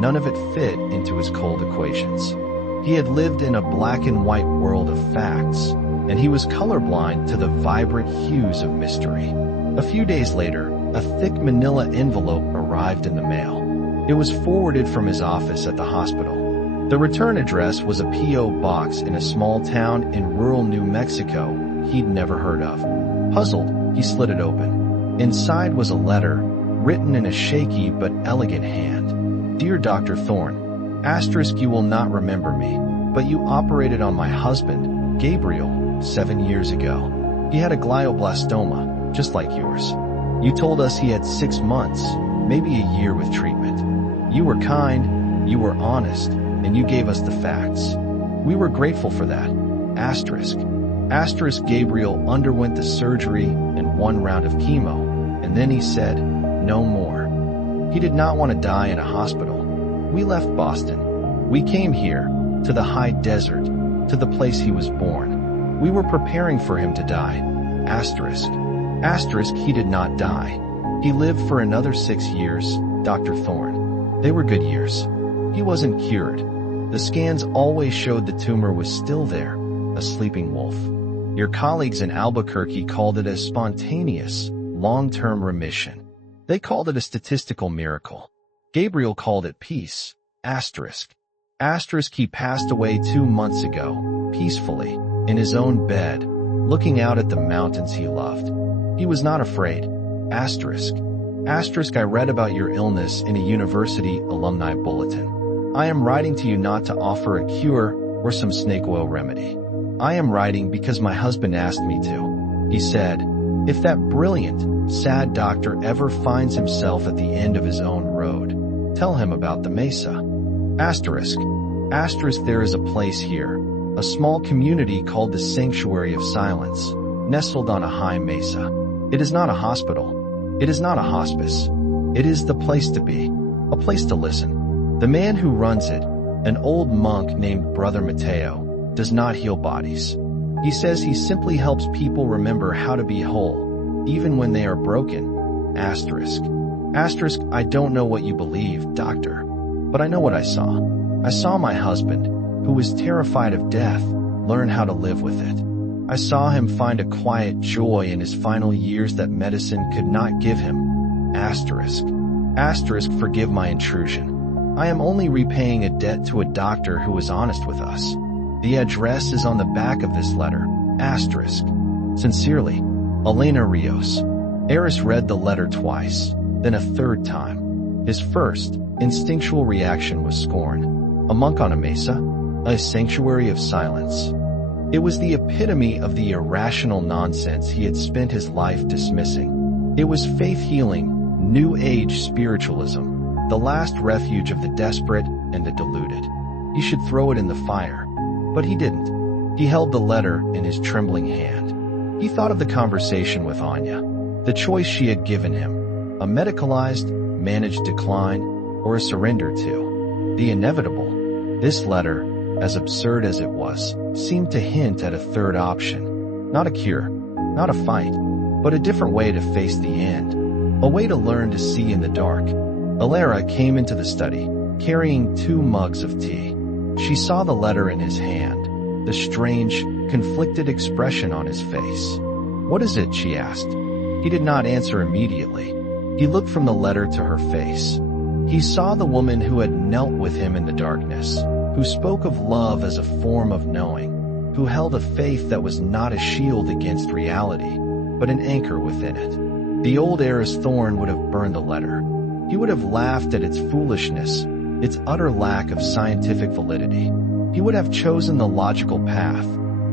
None of it fit into his cold equations. He had lived in a black and white world of facts, and he was colorblind to the vibrant hues of mystery. A few days later, a thick manila envelope arrived in the mail. It was forwarded from his office at the hospital. The return address was a P.O. box in a small town in rural New Mexico he'd never heard of. Puzzled, he slid it open. Inside was a letter, written in a shaky but elegant hand. Dear Dr. Thorne, asterisk you will not remember me, but you operated on my husband, Gabriel, 7 years ago. He had a glioblastoma, just like yours. You told us he had 6 months, maybe a year with treatment. You were kind, you were honest, and you gave us the facts. We were grateful for that. Asterisk. Asterisk Gabriel underwent the surgery and 1 round of chemo, and then he said, no more. He did not want to die in a hospital. We left Boston. We came here, to the high desert, to the place he was born. We were preparing for him to die. Asterisk. Asterisk he did not die. He lived for another 6 years, Dr. Thorne. They were good years. He wasn't cured. The scans always showed the tumor was still there, a sleeping wolf. Your colleagues in Albuquerque called it a spontaneous, long-term remission. They called it a statistical miracle. Gabriel called it peace. Asterisk. Asterisk he passed away 2 months ago, peacefully, in his own bed, looking out at the mountains he loved. He was not afraid. Asterisk. Asterisk I read about your illness in a university alumni bulletin. I am writing to you not to offer a cure or some snake oil remedy. I am writing because my husband asked me to. He said, if that brilliant, sad doctor ever finds himself at the end of his own road, tell him about the mesa. Asterisk. Asterisk there is a place here, a small community called the Sanctuary of Silence, nestled on a high mesa. It is not a hospital. It is not a hospice. It is the place to be, a place to listen. The man who runs it, an old monk named Brother Mateo, does not heal bodies. He says he simply helps people remember how to be whole, even when they are broken. Asterisk. Asterisk I don't know what you believe, doctor, but I know what I saw. I saw my husband, who was terrified of death, learn how to live with it. I saw him find a quiet joy in his final years that medicine could not give him. Asterisk. Asterisk, forgive my intrusion. I am only repaying a debt to a doctor who was honest with us. The address is on the back of this letter. Asterisk. Sincerely, Elena Rios. Eris read the letter twice, then a third time. His first, instinctual reaction was scorn. A monk on a mesa? A sanctuary of silence. It was the epitome of the irrational nonsense he had spent his life dismissing. It was faith-healing, New Age spiritualism, the last refuge of the desperate and the deluded. He should throw it in the fire. But he didn't. He held the letter in his trembling hand. He thought of the conversation with Anya, the choice she had given him, a medicalized, managed decline, or a surrender to the inevitable. This letter, as absurd as it was, seemed to hint at a third option. Not a cure, not a fight, but a different way to face the end. A way to learn to see in the dark. Alara came into the study, carrying 2 mugs of tea. She saw the letter in his hand, the strange, conflicted expression on his face. "What is it?" she asked. He did not answer immediately. He looked from the letter to her face. He saw the woman who had knelt with him in the darkness, who spoke of love as a form of knowing, who held a faith that was not a shield against reality, but an anchor within it. The old Eris Thorn would have burned the letter. He would have laughed at its foolishness, its utter lack of scientific validity. He would have chosen the logical path,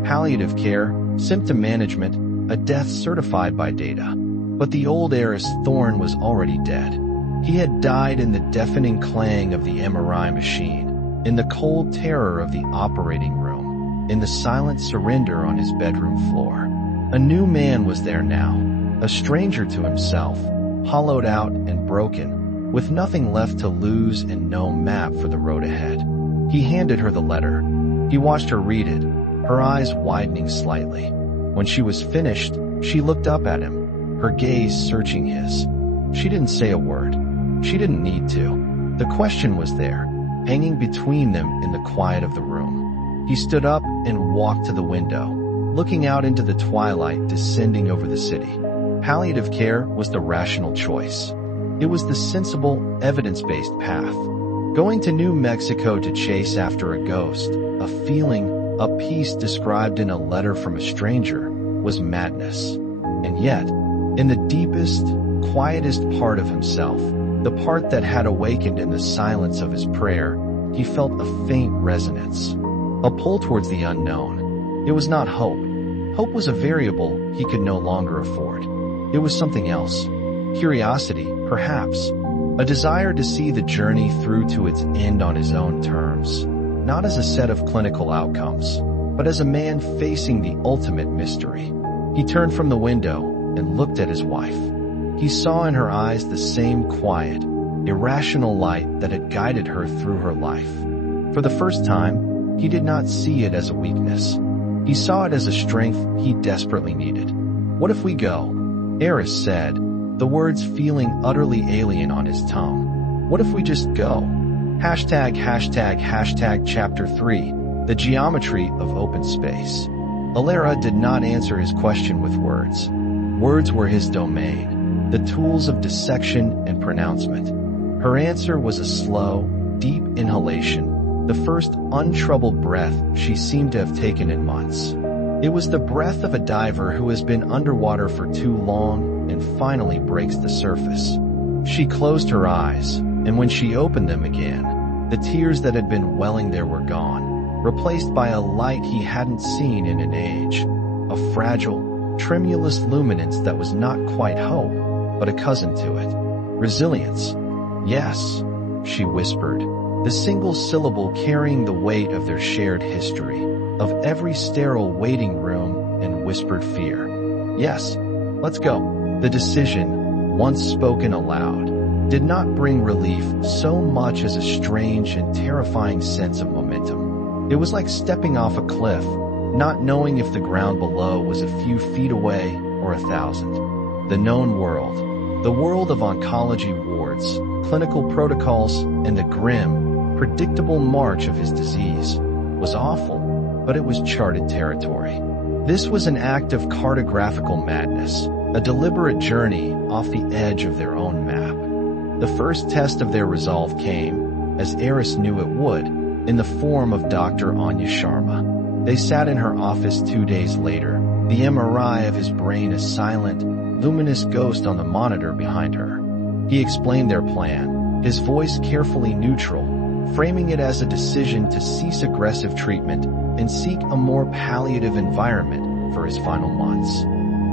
palliative care, symptom management, a death certified by data. But the old Eris Thorn was already dead. He had died in the deafening clang of the MRI machine, in the cold terror of the operating room, in the silent surrender on his bedroom floor. A new man was there now, a stranger to himself, hollowed out and broken, with nothing left to lose and no map for the road ahead. He handed her the letter. He watched her read it, her eyes widening slightly. When she was finished, she looked up at him, her gaze searching his. She didn't say a word. She didn't need to. The question was there, hanging between them in the quiet of the room. He stood up and walked to the window, looking out into the twilight descending over the city. Palliative care was the rational choice. It was the sensible, evidence-based path. Going to New Mexico to chase after a ghost, a feeling, a peace described in a letter from a stranger, was madness. And yet, in the deepest, quietest part of himself, the part that had awakened in the silence of his prayer, he felt a faint resonance. A pull towards the unknown. It was not hope. Hope was a variable he could no longer afford. It was something else. Curiosity, perhaps. A desire to see the journey through to its end on his own terms. Not as a set of clinical outcomes, but as a man facing the ultimate mystery. He turned from the window and looked at his wife. He saw in her eyes the same quiet, irrational light that had guided her through her life. For the first time, he did not see it as a weakness. He saw it as a strength he desperately needed. "What if we go?" Eris said, the words feeling utterly alien on his tongue. "What if we just go?" Chapter 3, The Geometry of Open Space. Alara did not answer his question with words. Words were his domain, the tools of dissection and pronouncement. Her answer was a slow, deep inhalation, the first untroubled breath she seemed to have taken in months. It was the breath of a diver who has been underwater for too long and finally breaks the surface. She closed her eyes, and when she opened them again, the tears that had been welling there were gone, replaced by a light he hadn't seen in an age, a fragile, tremulous luminance that was not quite hope, but a cousin to it. Resilience. "Yes," she whispered, the single syllable carrying the weight of their shared history, of every sterile waiting room and whispered fear. "Yes, let's go." The decision, once spoken aloud, did not bring relief so much as a strange and terrifying sense of momentum. It was like stepping off a cliff, not knowing if the ground below was a few feet away or 1,000. The known world, the world of oncology wards, clinical protocols, and the grim, predictable march of his disease, was awful, but it was charted territory. This was an act of cartographical madness, a deliberate journey off the edge of their own map. The first test of their resolve came, as Eris knew it would, in the form of Dr. Anya Sharma. They sat in her office 2 days later, the MRI of his brain a silent, luminous ghost on the monitor behind her. He explained their plan, his voice carefully neutral, framing it as a decision to cease aggressive treatment and seek a more palliative environment for his final months.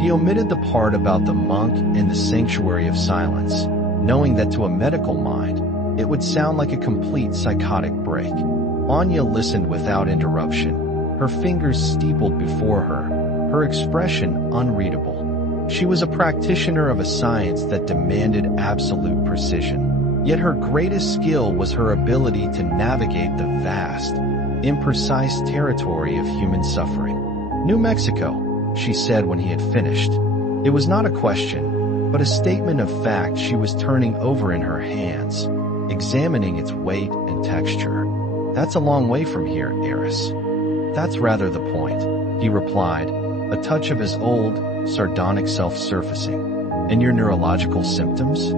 He omitted the part about the monk and the sanctuary of silence, knowing that to a medical mind, it would sound like a complete psychotic break. Anya listened without interruption, her fingers steepled before her, her expression unreadable. She was a practitioner of a science that demanded absolute precision, yet her greatest skill was her ability to navigate the vast, imprecise territory of human suffering. New Mexico, she said when he had finished. It was not a question, but a statement of fact she was turning over in her hands, examining its weight and texture. That's a long way from here, Eris. That's rather the point, he replied, a touch of his old, sardonic self surfacing. And your neurological symptoms?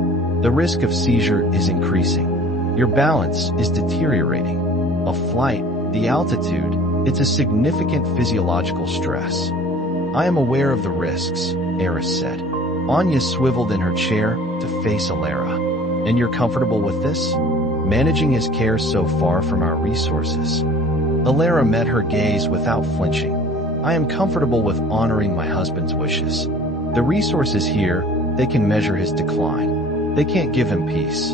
The risk of seizure is increasing. Your balance is deteriorating. A flight, the altitude, it's a significant physiological stress. I am aware of the risks, Eris said. Anya swiveled in her chair to face Alara. And you're comfortable with this? Managing his care so far from our resources? Alara met her gaze without flinching. I am comfortable with honoring my husband's wishes. The resources here, they can measure his decline. They can't give him peace.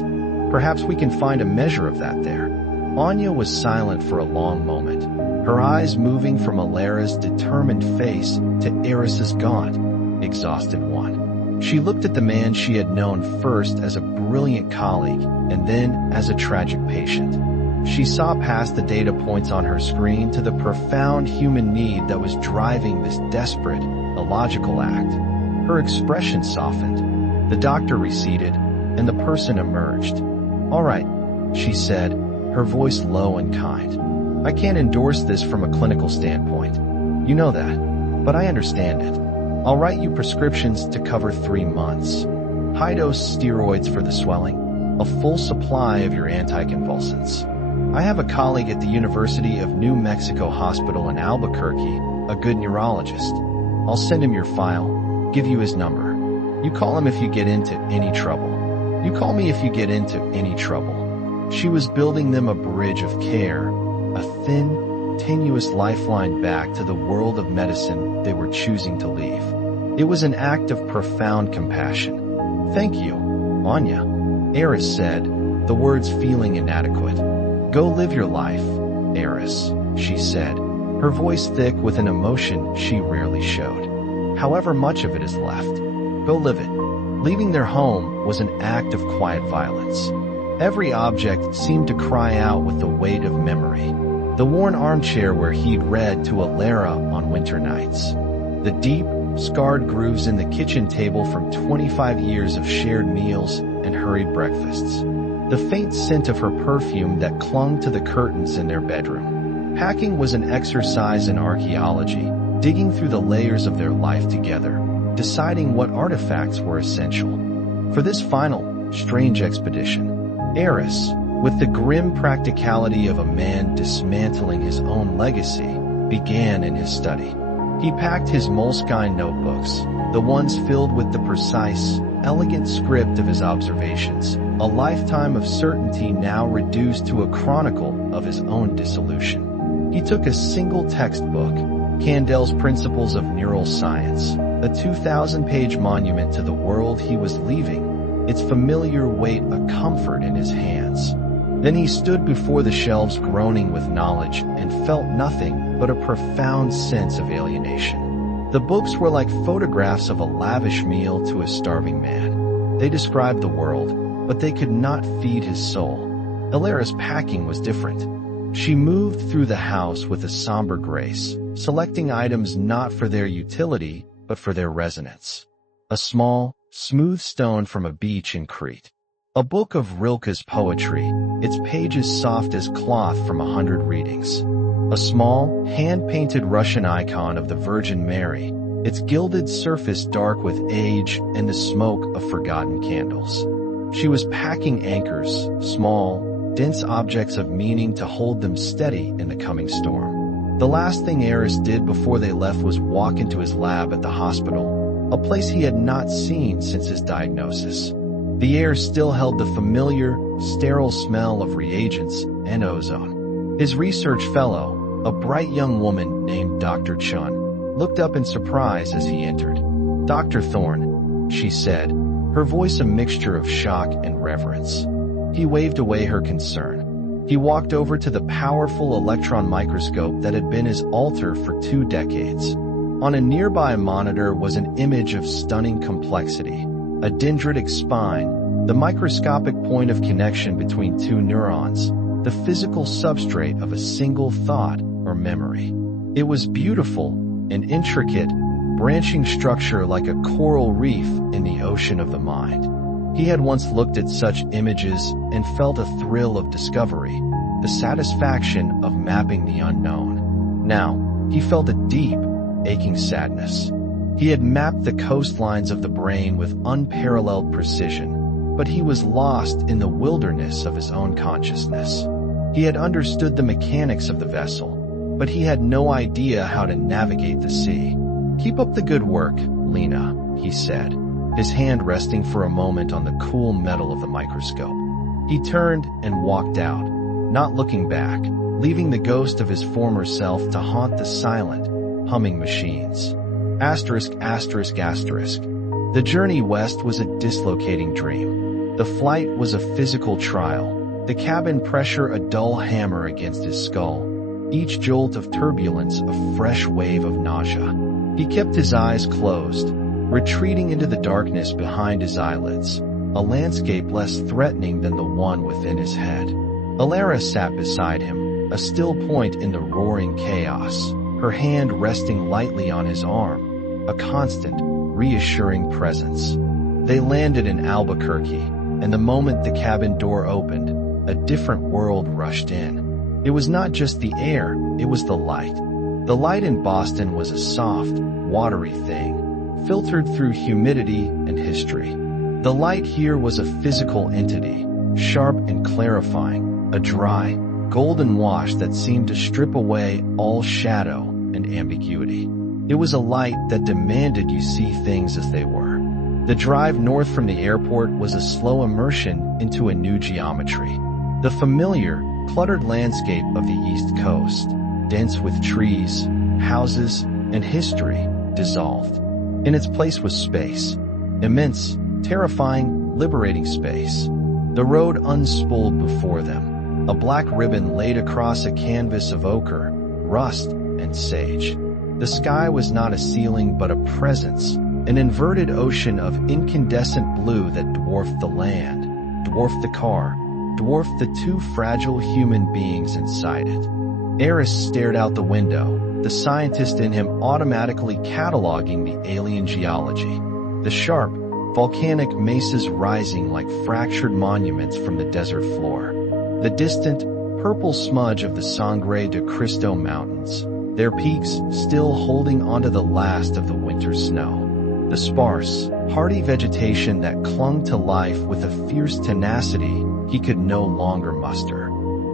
Perhaps we can find a measure of that there. Anya was silent for a long moment, her eyes moving from Alara's determined face to Eris's gaunt, exhausted one. She looked at the man she had known first as a brilliant colleague and then as a tragic patient. She saw past the data points on her screen to the profound human need that was driving this desperate, illogical act. Her expression softened. The doctor receded, and the person emerged. All right, she said, her voice low and kind. I can't endorse this from a clinical standpoint. You know that, but I understand it. I'll write you prescriptions to cover 3 months. High-dose steroids for the swelling, a full supply of your anticonvulsants. I have a colleague at the University of New Mexico Hospital in Albuquerque, a good neurologist. I'll send him your file, give you his number. You call him if you get into any trouble. You call me if you get into any trouble. She was building them a bridge of care, a thin, tenuous lifeline back to the world of medicine they were choosing to leave. It was an act of profound compassion. Thank you, Anya, Eris said, the words feeling inadequate. Go live your life, Eris, she said, her voice thick with an emotion she rarely showed. However much of it is left, go live it. Leaving their home was an act of quiet violence. Every object seemed to cry out with the weight of memory. The worn armchair where he'd read to Alara on winter nights. The deep, scarred grooves in the kitchen table from 25 years of shared meals and hurried breakfasts. The faint scent of her perfume that clung to the curtains in their bedroom. Packing was an exercise in archaeology, digging through the layers of their life together, deciding what artifacts were essential. For this final, strange expedition, Eris, with the grim practicality of a man dismantling his own legacy, began in his study. He packed his moleskine notebooks, the ones filled with the precise, elegant script of his observations, a lifetime of certainty now reduced to a chronicle of his own dissolution. He took a single textbook, Candel's Principles of Neural Science, a 2,000-page monument to the world he was leaving, its familiar weight a comfort in his hands. Then he stood before the shelves groaning with knowledge and felt nothing but a profound sense of alienation. The books were like photographs of a lavish meal to a starving man. They described the world, but they could not feed his soul. Alara's packing was different. She moved through the house with a somber grace, selecting items not for their utility, but for their resonance. A small, smooth stone from a beach in Crete. A book of Rilke's poetry, its pages soft as cloth from 100 readings. A small, hand-painted Russian icon of the Virgin Mary, its gilded surface dark with age and the smoke of forgotten candles. She was packing anchors, small, dense objects of meaning to hold them steady in the coming storm. The last thing Eris did before they left was walk into his lab at the hospital, a place he had not seen since his diagnosis. The air still held the familiar, sterile smell of reagents and ozone. His research fellow, a bright young woman named Dr. Chun, looked up in surprise as he entered. "Dr. Thorne," she said, her voice a mixture of shock and reverence. He waved away her concern. He walked over to the powerful electron microscope that had been his altar for 2 decades. On a nearby monitor was an image of stunning complexity, a dendritic spine, the microscopic point of connection between 2 neurons, the physical substrate of a single thought or memory. It was beautiful, an intricate, branching structure like a coral reef in the ocean of the mind. He had once looked at such images and felt a thrill of discovery, the satisfaction of mapping the unknown. Now, he felt a deep, aching sadness. He had mapped the coastlines of the brain with unparalleled precision, but he was lost in the wilderness of his own consciousness. He had understood the mechanics of the vessel, but he had no idea how to navigate the sea. "Keep up the good work, Lena," he said, his hand resting for a moment on the cool metal of the microscope. He turned and walked out, not looking back, leaving the ghost of his former self to haunt the silent, humming machines. Asterisk, asterisk, asterisk. The journey west was a dislocating dream. The flight was a physical trial, the cabin pressure a dull hammer against his skull, each jolt of turbulence a fresh wave of nausea. He kept his eyes closed, retreating into the darkness behind his eyelids, a landscape less threatening than the one within his head. Alara sat beside him, a still point in the roaring chaos, her hand resting lightly on his arm, a constant, reassuring presence. They landed in Albuquerque, and the moment the cabin door opened, a different world rushed in. It was not just the air, it was the light. The light in Boston was a soft, watery thing, filtered through humidity and history. The light here was a physical entity, sharp and clarifying, a dry, golden wash that seemed to strip away all shadow and ambiguity. It was a light that demanded you see things as they were. The drive north from the airport was a slow immersion into a new geometry. The familiar, cluttered landscape of the East Coast, dense with trees, houses, and history, dissolved. In its place was space. Immense, terrifying, liberating space. The road unspooled before them, a black ribbon laid across a canvas of ochre, rust, and sage. The sky was not a ceiling but a presence, an inverted ocean of incandescent blue that dwarfed the land, dwarfed the car, dwarfed the 2 fragile human beings inside it. Eris stared out the window, the scientist in him automatically cataloging the alien geology. The sharp, volcanic mesas rising like fractured monuments from the desert floor. The distant, purple smudge of the Sangre de Cristo Mountains, their peaks still holding onto the last of the winter snow. The sparse, hardy vegetation that clung to life with a fierce tenacity he could no longer muster.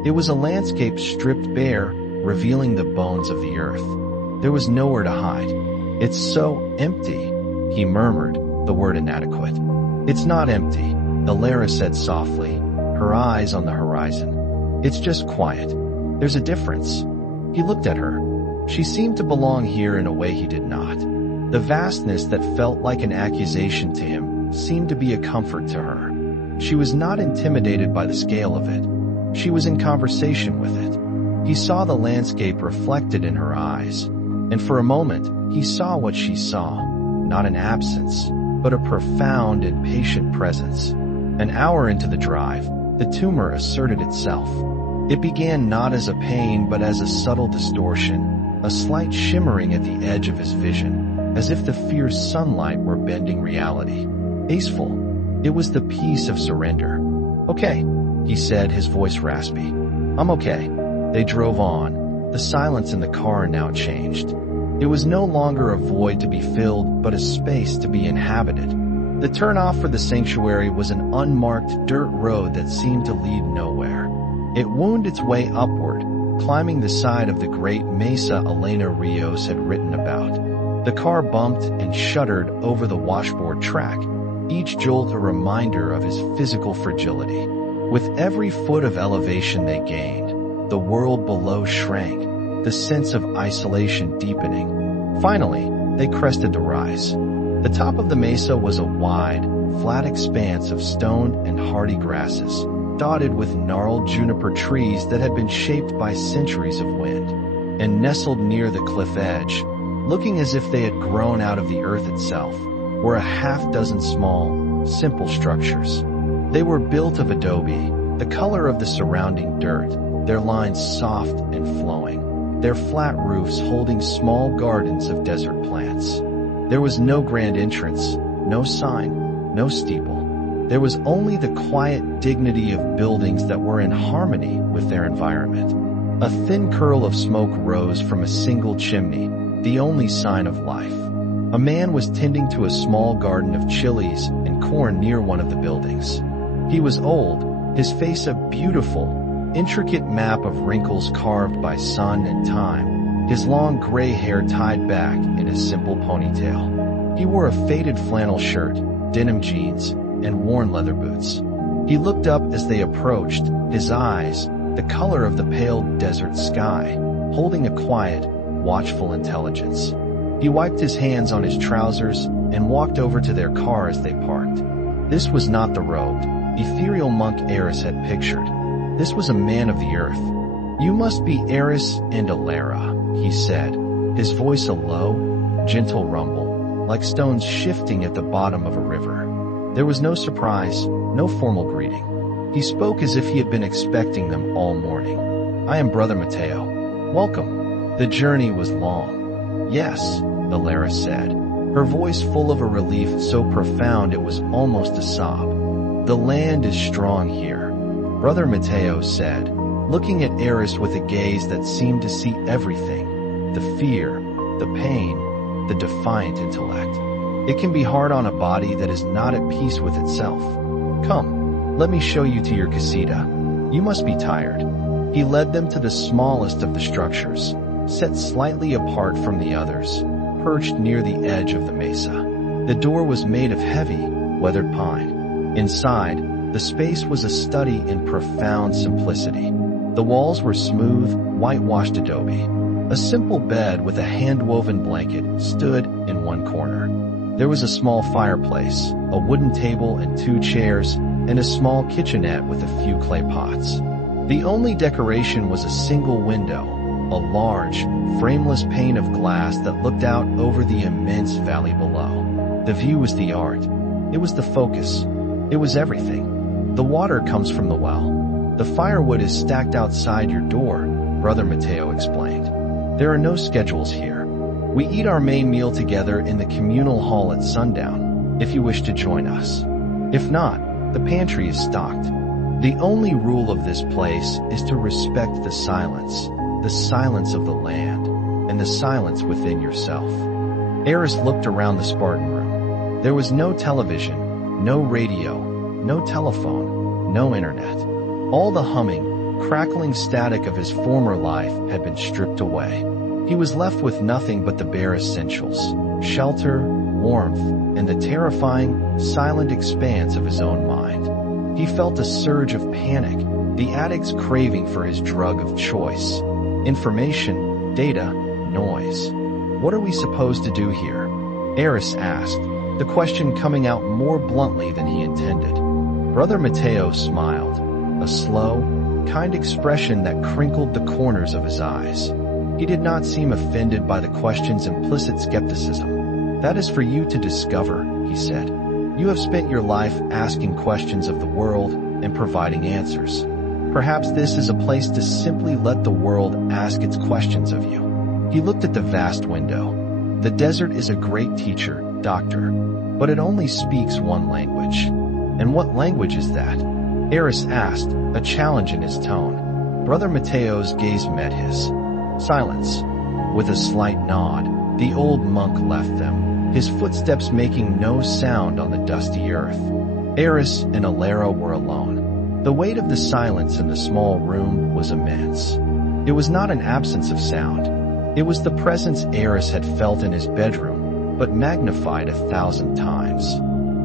It was a landscape stripped bare, revealing the bones of the earth. There was nowhere to hide. "It's so empty," he murmured, the word inadequate. "It's not empty," Alara said softly, her eyes on the horizon. "It's just quiet. There's a difference." He looked at her. She seemed to belong here in a way he did not. The vastness that felt like an accusation to him seemed to be a comfort to her. She was not intimidated by the scale of it. She was in conversation with it. He saw the landscape reflected in her eyes, and for a moment, he saw what she saw, not an absence, but a profound and patient presence. An hour into the drive, the tumor asserted itself. It began not as a pain but as a subtle distortion, a slight shimmering at the edge of his vision, as if the fierce sunlight were bending reality. Peaceful. It was the peace of surrender. "Okay," he said, his voice raspy. "I'm okay." They drove on, The silence in the car now changed. It was no longer a void to be filled, but a space to be inhabited. The turnoff for the sanctuary was an unmarked dirt road that seemed to lead nowhere. It wound its way upward, climbing the side of the great mesa Elena Rios had written about. The car bumped and shuddered over the washboard track, each jolt a reminder of his physical fragility. With every foot of elevation they gained, the world below shrank, the sense of isolation deepening. Finally, they crested the rise. The top of the mesa was a wide, flat expanse of stone and hardy grasses, dotted with gnarled juniper trees that had been shaped by centuries of wind. And nestled near the cliff edge, looking as if they had grown out of the earth itself, were a half-dozen small, simple structures. They were built of adobe, the color of the surrounding dirt, their lines soft and flowing, their flat roofs holding small gardens of desert plants. There was no grand entrance, no sign, no steeple. There was only the quiet dignity of buildings that were in harmony with their environment. A thin curl of smoke rose from a single chimney, the only sign of life. A man was tending to a small garden of chilies and corn near one of the buildings. He was old, his face a beautiful, intricate map of wrinkles carved by sun and time, his long gray hair tied back in a simple ponytail. He wore a faded flannel shirt, denim jeans, and worn leather boots. He looked up as they approached, his eyes, the color of the pale desert sky, holding a quiet, watchful intelligence. He wiped his hands on his trousers and walked over to their car as they parked. This was not the robed, ethereal monk Eris had pictured. This was a man of the earth. "You must be Eris and Alara," he said, his voice a low, gentle rumble, like stones shifting at the bottom of a river. There was no surprise, no formal greeting. He spoke as if he had been expecting them all morning. "I am Brother Mateo. Welcome." The journey was long. "Yes," Alara said, her voice full of a relief so profound it was almost a sob. "The land is strong here," Brother Mateo said, looking at Eris with a gaze that seemed to see everything, the fear, the pain, the defiant intellect. "It can be hard on a body that is not at peace with itself. Come, let me show you to your casita. You must be tired." He led them to the smallest of the structures, set slightly apart from the others, perched near the edge of the mesa. The door was made of heavy, weathered pine. Inside, the space was a study in profound simplicity. The walls were smooth, whitewashed adobe. A simple bed with a hand-woven blanket stood in one corner. There was a small fireplace, a wooden table and 2 chairs, and a small kitchenette with a few clay pots. The only decoration was a single window, a large, frameless pane of glass that looked out over the immense valley below. The view was the art. It was the focus. It was everything. "The water comes from the well. The firewood is stacked outside your door," Brother Mateo explained. "There are no schedules here. We eat our main meal together in the communal hall at sundown, if you wish to join us. If not, the pantry is stocked. The only rule of this place is to respect the silence of the land, and the silence within yourself." Eris looked around the Spartan room. There was no television, no radio, no telephone, no internet. All the humming, crackling static of his former life had been stripped away. He was left with nothing but the bare essentials: shelter, warmth, and the terrifying, silent expanse of his own mind. He felt a surge of panic, the addict's craving for his drug of choice. Information, data, noise. "What are we supposed to do here?" Eris asked, the question coming out more bluntly than he intended. Brother Mateo smiled, a slow, kind expression that crinkled the corners of his eyes. He did not seem offended by the question's implicit skepticism. "That is for you to discover," he said. "You have spent your life asking questions of the world and providing answers. Perhaps this is a place to simply let the world ask its questions of you." He looked at the vast window. "The desert is a great teacher, Doctor, but it only speaks one language." "And what language is that?" Eris asked, a challenge in his tone. Brother Mateo's gaze met his. Silence. With a slight nod, the old monk left them, his footsteps making no sound on the dusty earth. Eris and Alara were alone. The weight of the silence in the small room was immense. It was not an absence of sound. It was the presence Eris had felt in his bedroom, but magnified 1,000 times.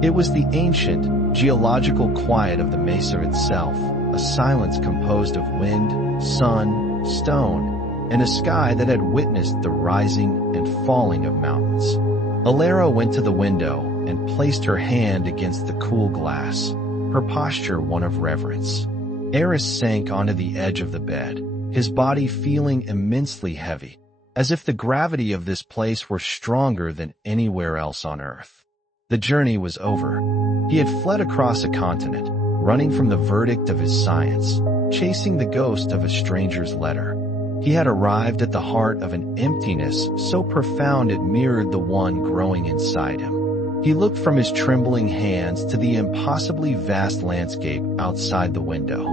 It was the ancient, geological quiet of the mesa itself, a silence composed of wind, sun, stone, and a sky that had witnessed the rising and falling of mountains. Alara went to the window and placed her hand against the cool glass, her posture one of reverence. Eris sank onto the edge of the bed, his body feeling immensely heavy, as if the gravity of this place were stronger than anywhere else on Earth. The journey was over. He had fled across a continent, running from the verdict of his science, chasing the ghost of a stranger's letter. He had arrived at the heart of an emptiness so profound it mirrored the one growing inside him. He looked from his trembling hands to the impossibly vast landscape outside the window.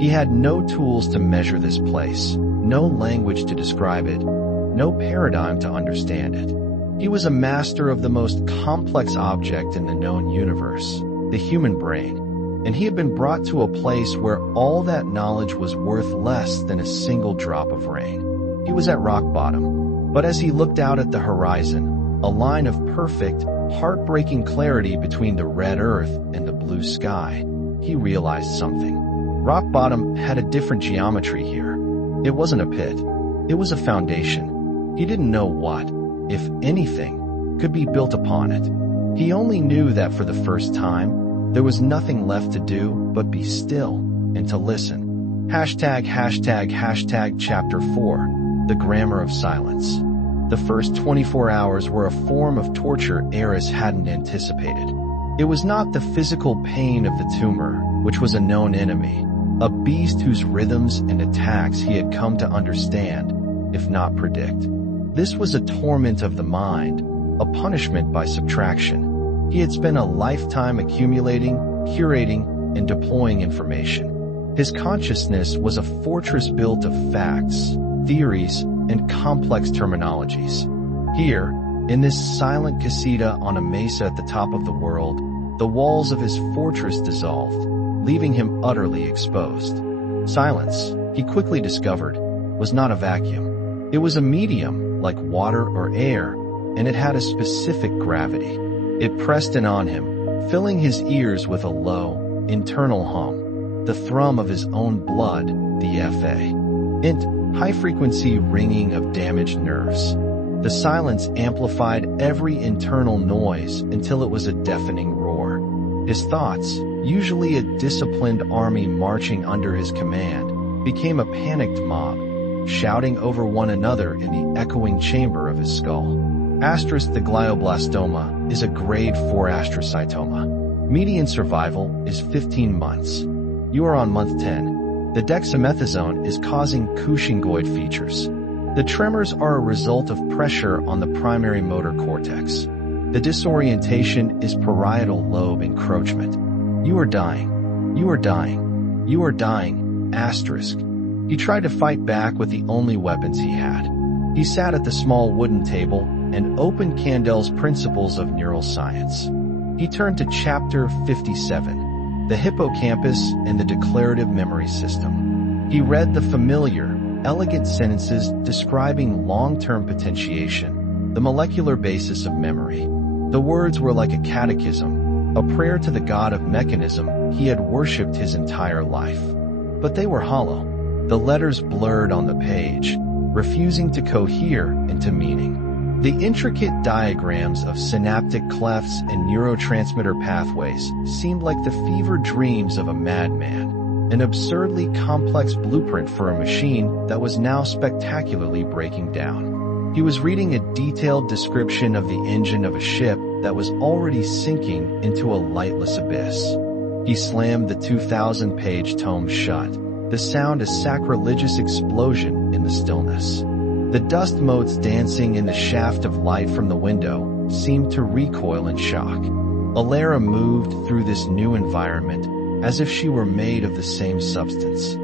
He had no tools to measure this place, no language to describe it, no paradigm to understand it. He was a master of the most complex object in the known universe, the human brain, and he had been brought to a place where all that knowledge was worth less than a single drop of rain. He was at rock bottom, but as he looked out at the horizon, a line of perfect, heartbreaking clarity between the red earth and the blue sky, he realized something. Rock bottom had a different geometry here. It wasn't a pit. It was a foundation. He didn't know what, if anything, could be built upon it. He only knew that for the first time, there was nothing left to do but be still and to listen. ####Chapter 4, The Grammar of Silence. The first 24 hours were a form of torture Eris hadn't anticipated. It was not the physical pain of the tumor, which was a known enemy, a beast whose rhythms and attacks he had come to understand, if not predict. This was a torment of the mind, a punishment by subtraction. He had spent a lifetime accumulating, curating, and deploying information. His consciousness was a fortress built of facts, theories, and complex terminologies. Here, in this silent casita on a mesa at the top of the world, the walls of his fortress dissolved, leaving him utterly exposed. Silence, he quickly discovered, was not a vacuum. It was a medium, like water or air, and it had a specific gravity. It pressed in on him, filling his ears with a low, internal hum, the thrum of his own blood, the high-frequency ringing of damaged nerves. The silence amplified every internal noise until it was a deafening roar. His thoughts, usually a disciplined army marching under his command, became a panicked mob, shouting over one another in the echoing chamber of his skull. The glioblastoma is a grade 4 astrocytoma. Median survival is 15 months. You are on month 10. The dexamethasone is causing Cushingoid features. The tremors are a result of pressure on the primary motor cortex. The disorientation is parietal lobe encroachment. You are dying. You are dying. You are dying. He tried to fight back with the only weapons he had. He sat at the small wooden table and opened Candel's Principles of Neuroscience. He turned to Chapter 57, The Hippocampus and the Declarative Memory System. He read the familiar, elegant sentences describing long-term potentiation, the molecular basis of memory. The words were like a catechism, a prayer to the god of mechanism he had worshipped his entire life. But they were hollow. The letters blurred on the page, refusing to cohere into meaning. The intricate diagrams of synaptic clefts and neurotransmitter pathways seemed like the fevered dreams of a madman, an absurdly complex blueprint for a machine that was now spectacularly breaking down. He was reading a detailed description of the engine of a ship that was already sinking into a lightless abyss. He slammed the 2,000-page tome shut, the sound a sacrilegious explosion in the stillness. The dust motes dancing in the shaft of light from the window seemed to recoil in shock. Alara moved through this new environment as if she were made of the same substance.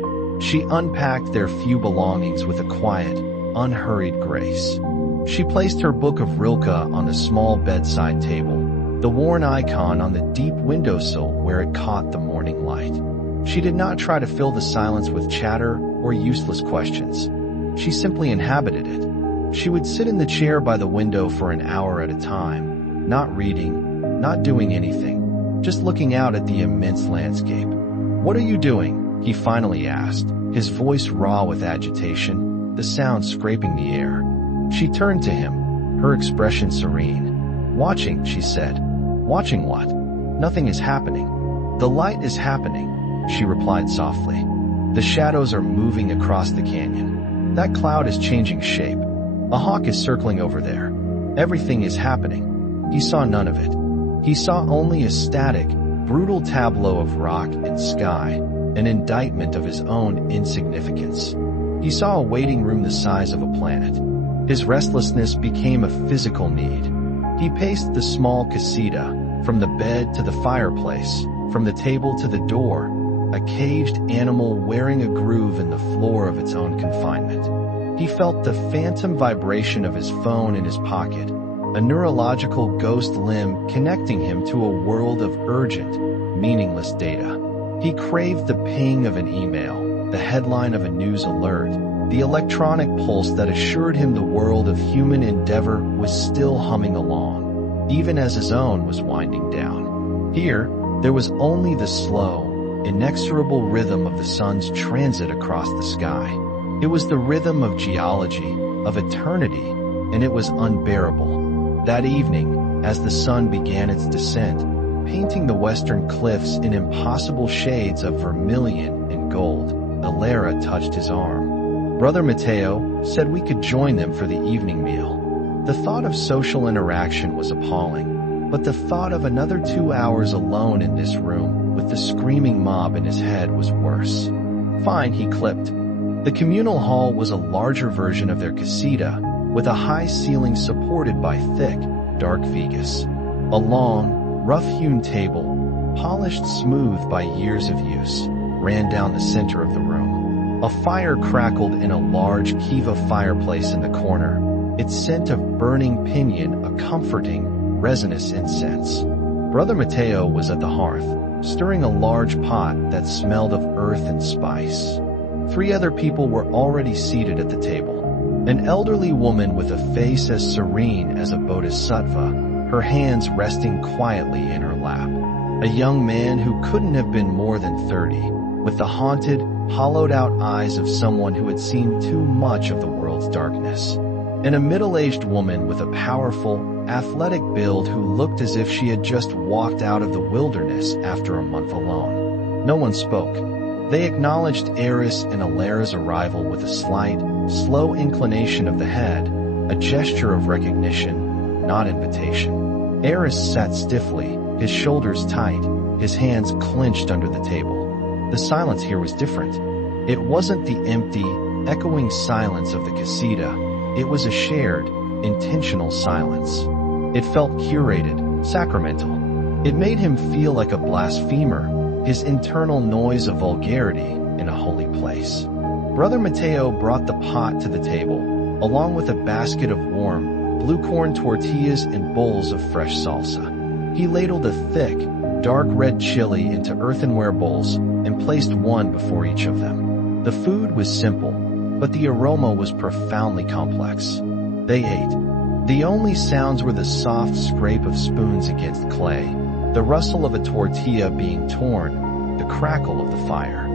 She unpacked their few belongings with a quiet, unhurried grace. She placed her book of Rilke on the small bedside table, the worn icon on the deep windowsill where it caught the morning light. She did not try to fill the silence with chatter or useless questions. She simply inhabited it. She would sit in the chair by the window for an hour at a time, not reading, not doing anything, just looking out at the immense landscape. "What are you doing?" he finally asked, his voice raw with agitation, the sound scraping the air. She turned to him, her expression serene. "Watching," she said. "Watching what?" "Nothing is happening." "The light is happening," she replied softly. "The shadows are moving across the canyon. That cloud is changing shape. A hawk is circling over there. Everything is happening." He saw none of it. He saw only a static, brutal tableau of rock and sky, an indictment of his own insignificance. He saw a waiting room the size of a planet. His restlessness became a physical need. He paced the small casita, from the bed to the fireplace, from the table to the door, a caged animal wearing a groove in the floor of its own confinement. He felt the phantom vibration of his phone in his pocket, a neurological ghost limb connecting him to a world of urgent, meaningless data. He craved the ping of an email, the headline of a news alert, the electronic pulse that assured him the world of human endeavor was still humming along, even as his own was winding down. Here, there was only the slow, inexorable rhythm of the sun's transit across the sky. It was the rhythm of geology, of eternity, and it was unbearable. That evening, as the sun began its descent, painting the western cliffs in impossible shades of vermilion and gold, Alara touched his arm. Brother Mateo said we could join them for the evening meal. The thought of social interaction was appalling, but the thought of another 2 hours alone in this room with the screaming mob in his head was worse. Fine, he clipped. The communal hall was a larger version of their casita, with a high ceiling supported by thick, dark vigas. A long, rough-hewn table, polished smooth by years of use, ran down the center of the room. A fire crackled in a large kiva fireplace in the corner, its scent of burning pinyon a comforting, resinous incense. Brother Mateo was at the hearth, stirring a large pot that smelled of earth and spice. 3 other people were already seated at the table. An elderly woman with a face as serene as a bodhisattva, her hands resting quietly in her lap. A young man who couldn't have been more than 30, with the haunted, hollowed-out eyes of someone who had seen too much of the world's darkness. And a middle-aged woman with a powerful, athletic build who looked as if she had just walked out of the wilderness after a month alone. No one spoke. They acknowledged Eris and Alara's arrival with a slight, slow inclination of the head, a gesture of recognition, not invitation. Eris sat stiffly, his shoulders tight, his hands clenched under the table. The silence here was different. It wasn't the empty, echoing silence of the casita. It was a shared, intentional silence. It felt curated, sacramental. It made him feel like a blasphemer, his internal noise of vulgarity in a holy place. Brother Mateo brought the pot to the table, along with a basket of warm, blue-corn tortillas and bowls of fresh salsa. He ladled a thick, dark red chili into earthenware bowls and placed one before each of them. The food was simple, but the aroma was profoundly complex. They ate. The only sounds were the soft scrape of spoons against clay, the rustle of a tortilla being torn, the crackle of the fire.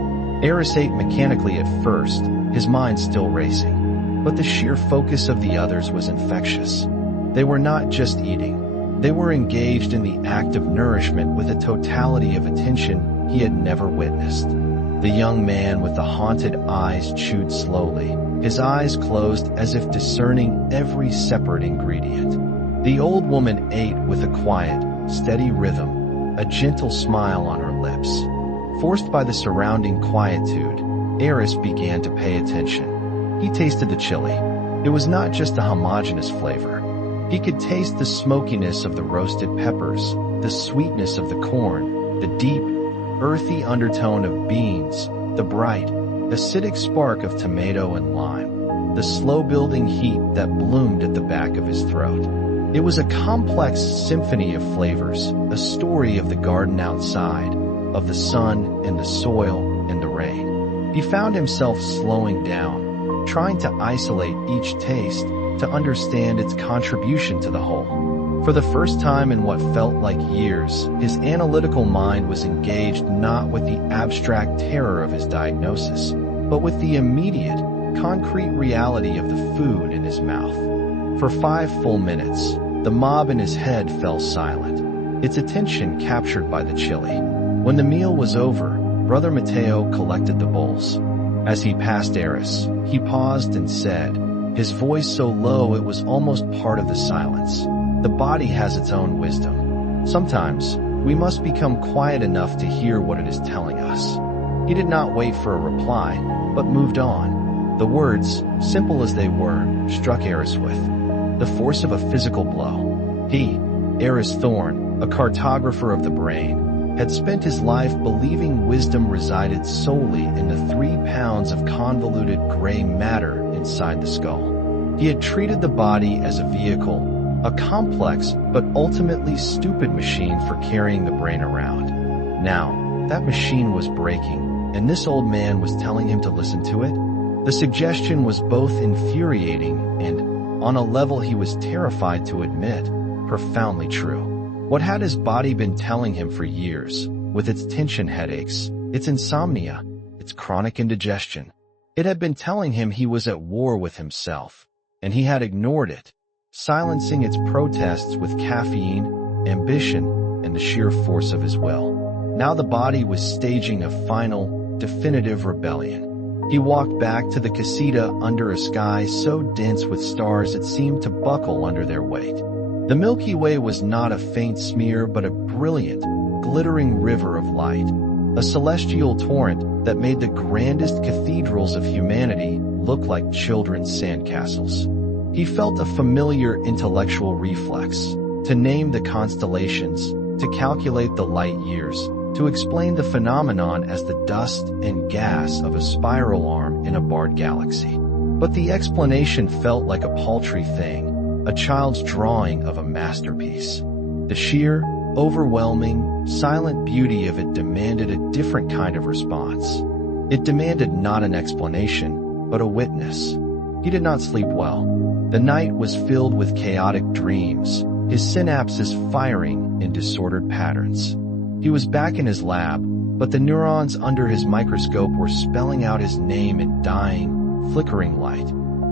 Eris ate mechanically at first, his mind still racing. But the sheer focus of the others was infectious. They were not just eating. They were engaged in the act of nourishment with a totality of attention he had never witnessed. The young man with the haunted eyes chewed slowly, his eyes closed as if discerning every separate ingredient. The old woman ate with a quiet, steady rhythm, a gentle smile on her lips. Forced by the surrounding quietude, Eris began to pay attention. He tasted the chili. It was not just a homogeneous flavor. He could taste the smokiness of the roasted peppers, the sweetness of the corn, the deep, earthy undertone of beans, the bright, acidic spark of tomato and lime. the slow-building heat that bloomed at the back of his throat. It was a complex symphony of flavors, a story of the garden outside, of the sun and the soil and the rain. He found himself slowing down, trying to isolate each taste, to understand its contribution to the whole. For the first time in what felt like years, his analytical mind was engaged not with the abstract terror of his diagnosis, but with the immediate, concrete reality of the food in his mouth. For 5 full minutes, the mob in his head fell silent, its attention captured by the chili. When the meal was over, Brother Mateo collected the bowls. As he passed Eris, he paused and said, his voice so low it was almost part of the silence, "The body has its own wisdom. Sometimes, we must become quiet enough to hear what it is telling us." He did not wait for a reply, but moved on. The words, simple as they were, struck Eris with the force of a physical blow. He, Eris Thorn, a cartographer of the brain, had spent his life believing wisdom resided solely in the 3 pounds of convoluted gray matter inside the skull. He had treated the body as a vehicle, a complex but ultimately stupid machine for carrying the brain around. Now, that machine was breaking, and this old man was telling him to listen to it? The suggestion was both infuriating and, on a level he was terrified to admit, profoundly true. What had his body been telling him for years, with its tension headaches, its insomnia, its chronic indigestion? It had been telling him he was at war with himself, and he had ignored it, silencing its protests with caffeine, ambition, and the sheer force of his will. Now the body was staging a final, definitive rebellion. He walked back to the casita under a sky so dense with stars it seemed to buckle under their weight. The Milky Way was not a faint smear but a brilliant, glittering river of light, a celestial torrent that made the grandest cathedrals of humanity look like children's sandcastles. He felt a familiar intellectual reflex, to name the constellations, to calculate the light years, to explain the phenomenon as the dust and gas of a spiral arm in a barred galaxy. But the explanation felt like a paltry thing, a child's drawing of a masterpiece. The sheer, overwhelming, silent beauty of it demanded a different kind of response. It demanded not an explanation, but a witness. He did not sleep well. The night was filled with chaotic dreams, his synapses firing in disordered patterns. He was back in his lab, but the neurons under his microscope were spelling out his name in dying, flickering light.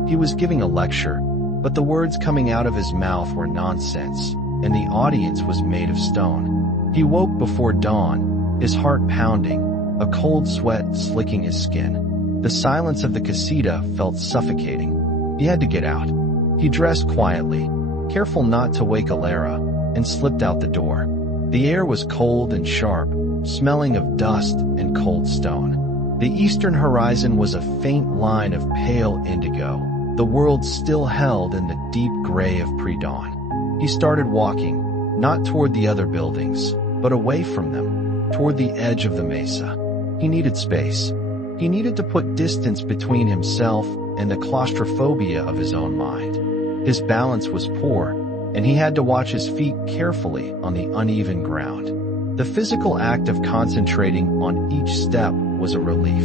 He was giving a lecture, but the words coming out of his mouth were nonsense, and the audience was made of stone. He woke before dawn, his heart pounding, a cold sweat slicking his skin. The silence of the casita felt suffocating. He had to get out. He dressed quietly, careful not to wake Alara, and slipped out the door. The air was cold and sharp, smelling of dust and cold stone. The eastern horizon was a faint line of pale indigo, the world still held in the deep gray of pre-dawn. He started walking, not toward the other buildings, but away from them, toward the edge of the mesa. He needed space. He needed to put distance between himself and the claustrophobia of his own mind. His balance was poor, and he had to watch his feet carefully on the uneven ground. The physical act of concentrating on each step was a relief.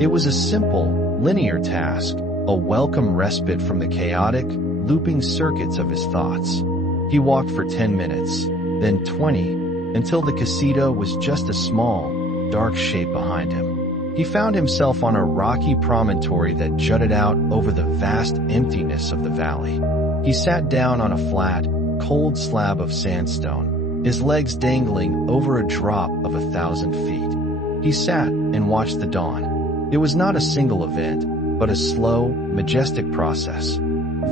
It was a simple, linear task, a welcome respite from the chaotic, looping circuits of his thoughts. He walked for 10 minutes, then 20, until the casita was just a small, dark shape behind him. He found himself on a rocky promontory that jutted out over the vast emptiness of the valley. He sat down on a flat, cold slab of sandstone, his legs dangling over a drop of 1,000 feet. He sat and watched the dawn. It was not a single event, but a slow, majestic process.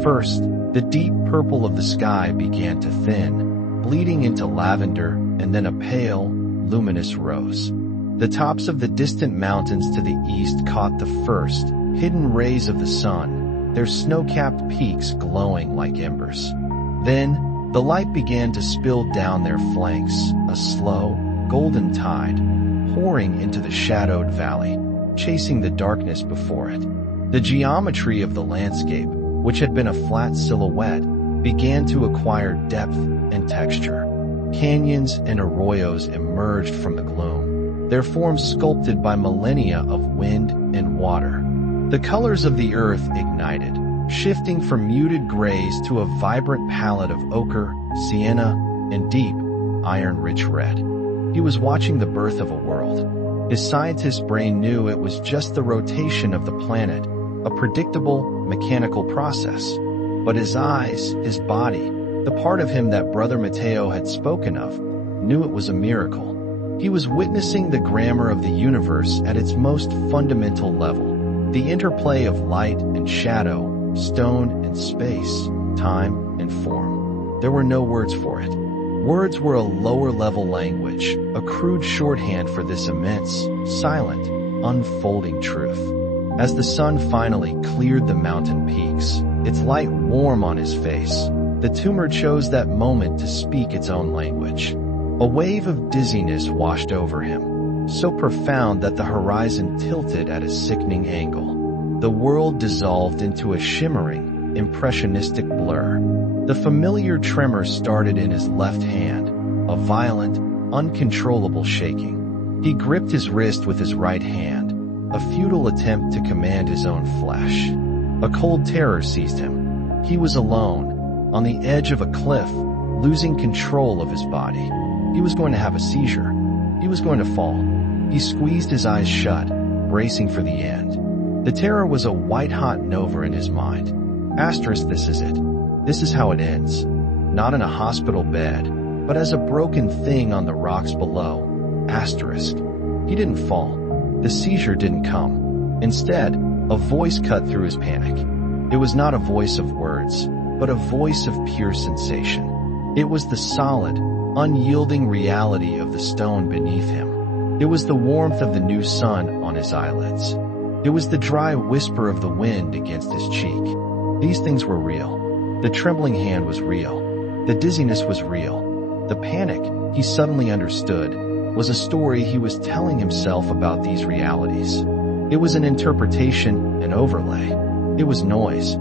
First, the deep purple of the sky began to thin, bleeding into lavender and then a pale, luminous rose. The tops of the distant mountains to the east caught the first, hidden rays of the sun, their snow-capped peaks glowing like embers. Then, the light began to spill down their flanks, a slow, golden tide, pouring into the shadowed valley, chasing the darkness before it. The geometry of the landscape, which had been a flat silhouette, began to acquire depth and texture. Canyons and arroyos emerged from the gloom, their forms sculpted by millennia of wind and water. The colors of the earth ignited, shifting from muted grays to a vibrant palette of ochre, sienna, and deep, iron-rich red. He was watching the birth of a world. His scientist brain knew it was just the rotation of the planet, a predictable, mechanical process. But his eyes, his body, the part of him that Brother Mateo had spoken of, knew it was a miracle. He was witnessing the grammar of the universe at its most fundamental level, the interplay of light and shadow, stone and space, time and form. There were no words for it. Words were a lower-level language, a crude shorthand for this immense, silent, unfolding truth. As the sun finally cleared the mountain peaks, its light warm on his face, the tumor chose that moment to speak its own language. A wave of dizziness washed over him, so profound that the horizon tilted at a sickening angle. The world dissolved into a shimmering, impressionistic blur. The familiar tremor started in his left hand, a violent, uncontrollable shaking. He gripped his wrist with his right hand, a futile attempt to command his own flesh. A cold terror seized him. He was alone, on the edge of a cliff, losing control of his body. He was going to have a seizure. He was going to fall. He squeezed his eyes shut, bracing for the end. The terror was a white-hot nova in his mind. Asterisk, this is it. This is how it ends. Not in a hospital bed, but as a broken thing on the rocks below. Asterisk. He didn't fall. The seizure didn't come. Instead, a voice cut through his panic. It was not a voice of words, but a voice of pure sensation. It was the solid, unyielding reality of the stone beneath him. It was the warmth of the new sun on his eyelids. It was the dry whisper of the wind against his cheek. These things were real. The trembling hand was real. The dizziness was real. The panic, he suddenly understood, was a story he was telling himself about these realities. It was an interpretation, an overlay. It was noise.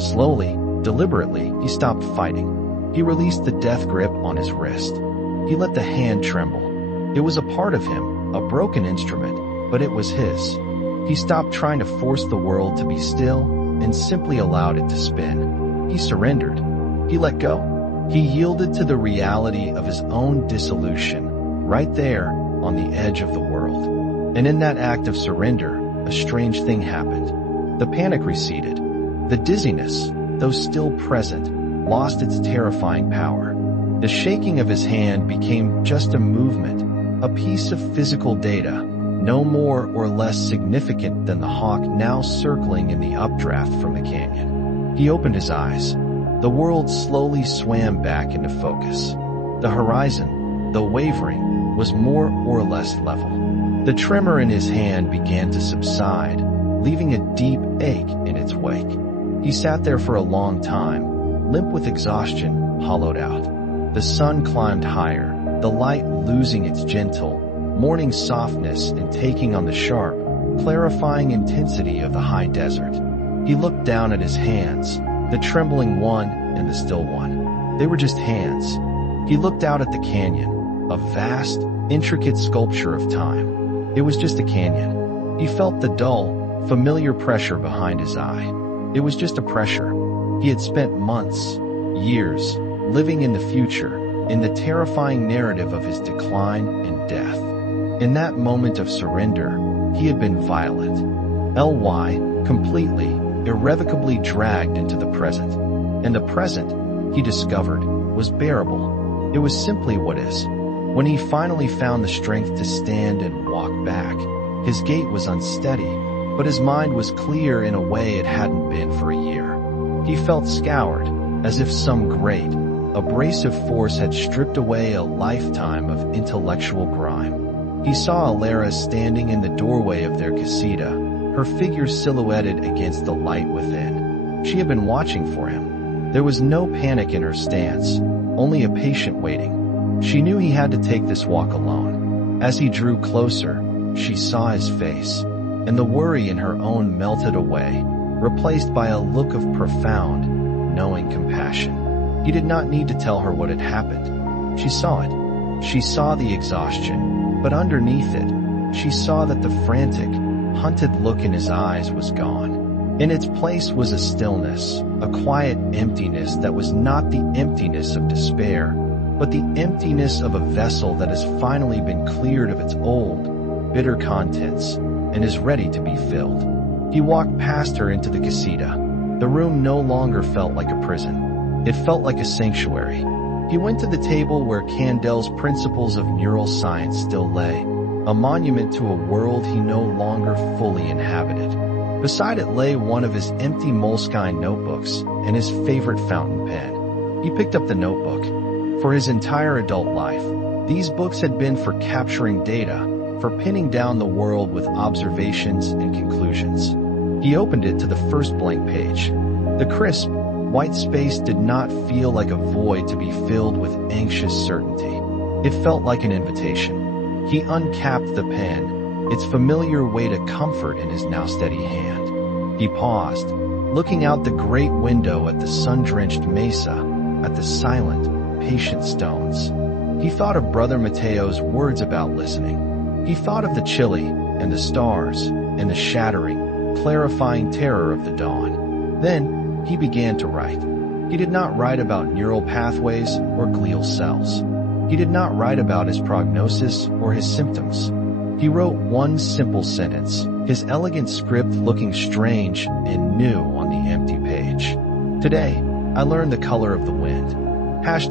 Slowly, deliberately, he stopped fighting. He released the death grip on his wrist. He let the hand tremble. It was a part of him, a broken instrument, but it was his. He stopped trying to force the world to be still and simply allowed it to spin. He surrendered. He let go. He yielded to the reality of his own dissolution, right there on the edge of the world. And in that act of surrender, a strange thing happened. The panic receded. The dizziness, though still present, lost its terrifying power. The shaking of his hand became just a movement, a piece of physical data, no more or less significant than the hawk now circling in the updraft from the canyon. He opened his eyes. The world slowly swam back into focus. The horizon, though wavering, was more or less level. The tremor in his hand began to subside, leaving a deep ache in its wake. He sat there for a long time, limp with exhaustion, hollowed out. The sun climbed higher, the light losing its gentle, morning softness and taking on the sharp, clarifying intensity of the high desert. He looked down at his hands, the trembling one and the still one. They were just hands. He looked out at the canyon, a vast, intricate sculpture of time. It was just a canyon. He felt the dull, familiar pressure behind his eye. It was just a pressure. He had spent months, years, living in the future, in the terrifying narrative of his decline and death. In that moment of surrender, he had been violent. Completely, irrevocably dragged into the present. And the present, he discovered, was bearable. It was simply what is. When he finally found the strength to stand and walk back, his gait was unsteady, but his mind was clear in a way it hadn't been for a year. He felt scoured, as if some great, abrasive force had stripped away a lifetime of intellectual grime. He saw Alara standing in the doorway of their casita, her figure silhouetted against the light within. She had been watching for him. There was no panic in her stance, only a patient waiting. She knew he had to take this walk alone. As he drew closer, she saw his face, and the worry in her own melted away, replaced by a look of profound, knowing compassion. He did not need to tell her what had happened. She saw it. She saw the exhaustion, but underneath it, she saw that the frantic, hunted look in his eyes was gone. In its place was a stillness, a quiet emptiness that was not the emptiness of despair, but the emptiness of a vessel that has finally been cleared of its old, bitter contents and is ready to be filled. He walked past her into the casita. The room no longer felt like a prison. It felt like a sanctuary. He went to the table where Candel's principles of neuroscience still lay, a monument to a world he no longer fully inhabited. Beside it lay one of his empty moleskine notebooks and his favorite fountain pen. He picked up the notebook. For his entire adult life, these books had been for capturing data, for pinning down the world with observations and conclusions. He opened it to the first blank page. The crisp, white space did not feel like a void to be filled with anxious certainty. It felt like an invitation. He uncapped the pen, its familiar weight a comfort in his now steady hand. He paused, looking out the great window at the sun-drenched mesa, at the silent, patient stones. He thought of Brother Mateo's words about listening. He thought of the chili, and the stars, and the shattering, clarifying terror of the dawn. Then, he began to write. He did not write about neural pathways or glial cells. He did not write about his prognosis or his symptoms. He wrote one simple sentence, his elegant script looking strange and new on the empty page. Today, I learned the color of the wind. ####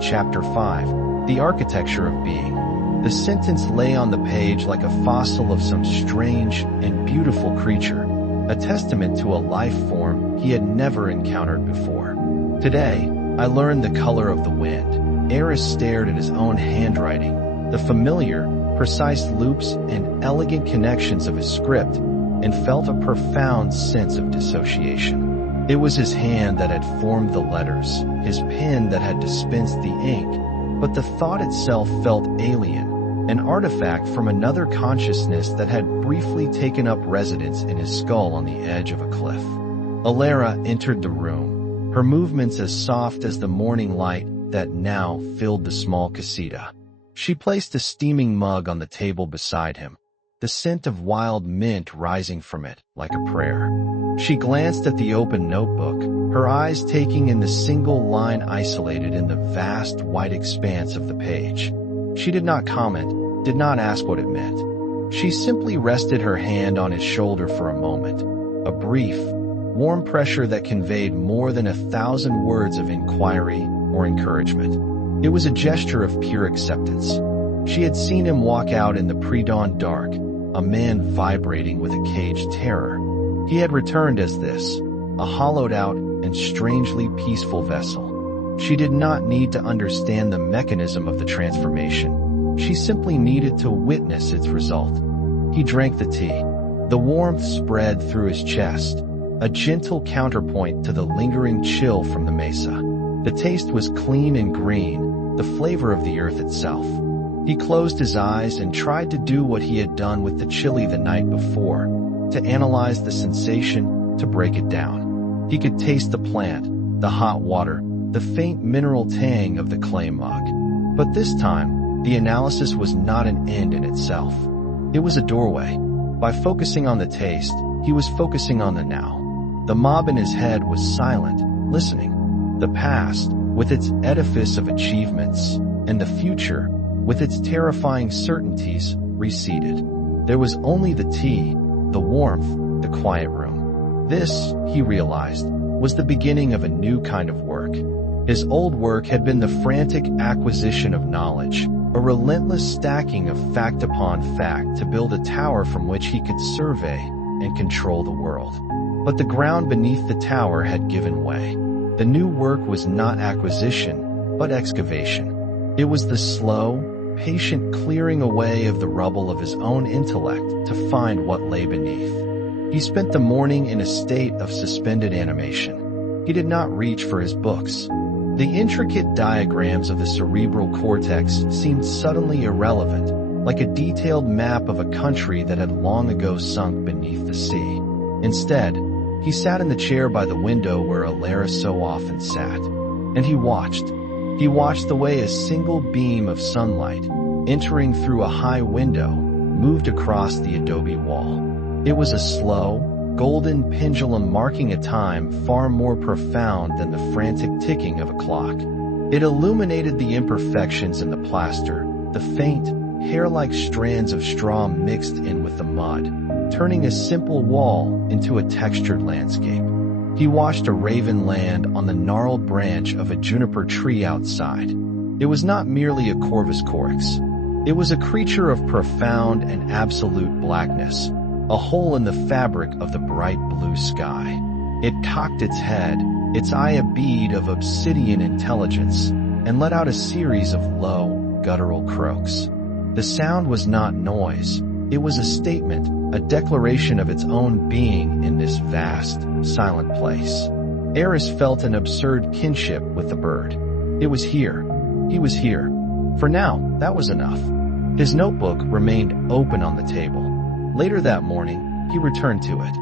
Chapter 5, The Architecture of Being. The sentence lay on the page like a fossil of some strange and beautiful creature, a testament to a life form he had never encountered before. Today, I learned the color of the wind. Eris stared at his own handwriting, the familiar, precise loops and elegant connections of his script, and felt a profound sense of dissociation. It was his hand that had formed the letters, his pen that had dispensed the ink, but the thought itself felt alien, an artifact from another consciousness that had briefly taken up residence in his skull on the edge of a cliff. Alara entered the room, her movements as soft as the morning light that now filled the small casita. She placed a steaming mug on the table beside him, the scent of wild mint rising from it like a prayer. She glanced at the open notebook, her eyes taking in the single line isolated in the vast white expanse of the page. She did not comment, did not ask what it meant. She simply rested her hand on his shoulder for a moment, a brief, warm pressure that conveyed more than 1,000 words of inquiry or encouragement. It was a gesture of pure acceptance. She had seen him walk out in the pre-dawn dark, a man vibrating with a caged terror. He had returned as this, a hollowed-out and strangely peaceful vessel. She did not need to understand the mechanism of the transformation. She simply needed to witness its result. He drank the tea. The warmth spread through his chest, a gentle counterpoint to the lingering chill from the mesa. The taste was clean and green, the flavor of the earth itself. He closed his eyes and tried to do what he had done with the chili the night before, to analyze the sensation, to break it down. He could taste the plant, the hot water, the faint mineral tang of the clay mug. But this time, the analysis was not an end in itself. It was a doorway. By focusing on the taste, he was focusing on the now. The mob in his head was silent, listening. The past, with its edifice of achievements, and the future, with its terrifying certainties, receded. There was only the tea, the warmth, the quiet room. This, he realized, was the beginning of a new kind of work. His old work had been the frantic acquisition of knowledge, a relentless stacking of fact upon fact to build a tower from which he could survey and control the world. But the ground beneath the tower had given way. The new work was not acquisition, but excavation. It was the slow, patient clearing away of the rubble of his own intellect to find what lay beneath. He spent the morning in a state of suspended animation. He did not reach for his books. The intricate diagrams of the cerebral cortex seemed suddenly irrelevant, like a detailed map of a country that had long ago sunk beneath the sea. Instead, he sat in the chair by the window where Alara so often sat. And he watched. He watched the way a single beam of sunlight, entering through a high window, moved across the adobe wall. It was a slow, golden pendulum marking a time far more profound than the frantic ticking of a clock. It illuminated the imperfections in the plaster, the faint, hair-like strands of straw mixed in with the mud, turning a simple wall into a textured landscape. He watched a raven land on the gnarled branch of a juniper tree outside. It was not merely a corvus corax. It was a creature of profound and absolute blackness, a hole in the fabric of the bright blue sky. It cocked its head, its eye a bead of obsidian intelligence, and let out a series of low, guttural croaks. The sound was not noise. It was a statement, a declaration of its own being in this vast, silent place. Eris felt an absurd kinship with the bird. It was here. He was here. For now, that was enough. His notebook remained open on the table. Later that morning, he returned to it.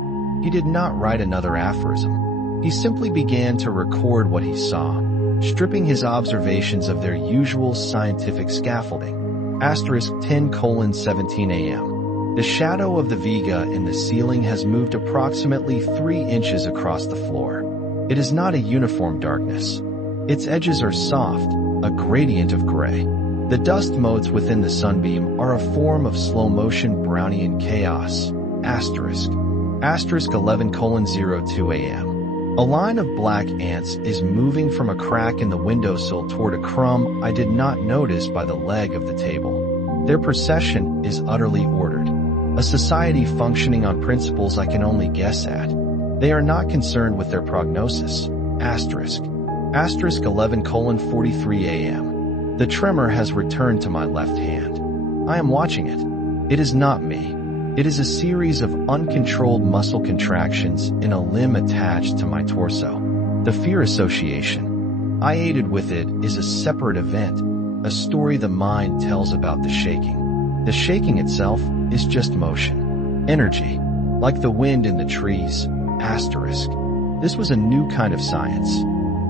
He did not write another aphorism. He simply began to record what he saw, stripping his observations of their usual scientific scaffolding. Asterisk 10:17 a.m. The shadow of the Vega in the ceiling has moved approximately 3 inches across the floor. It is not a uniform darkness. Its edges are soft, a gradient of gray. The dust motes within the sunbeam are a form of slow-motion Brownian chaos. Asterisk 11:02 a.m. A line of black ants is moving from a crack in the windowsill toward a crumb I did not notice by the leg of the table. Their procession is utterly ordered. A society functioning on principles I can only guess at. They are not concerned with their prognosis. Asterisk 11:43 a.m. The tremor has returned to my left hand. I am watching it. It is not me. It is a series of uncontrolled muscle contractions in a limb attached to my torso. The fear association I aided with it is a separate event, a story the mind tells about the shaking. The shaking itself is just motion. Energy, like the wind in the trees. Asterisk. This was a new kind of science.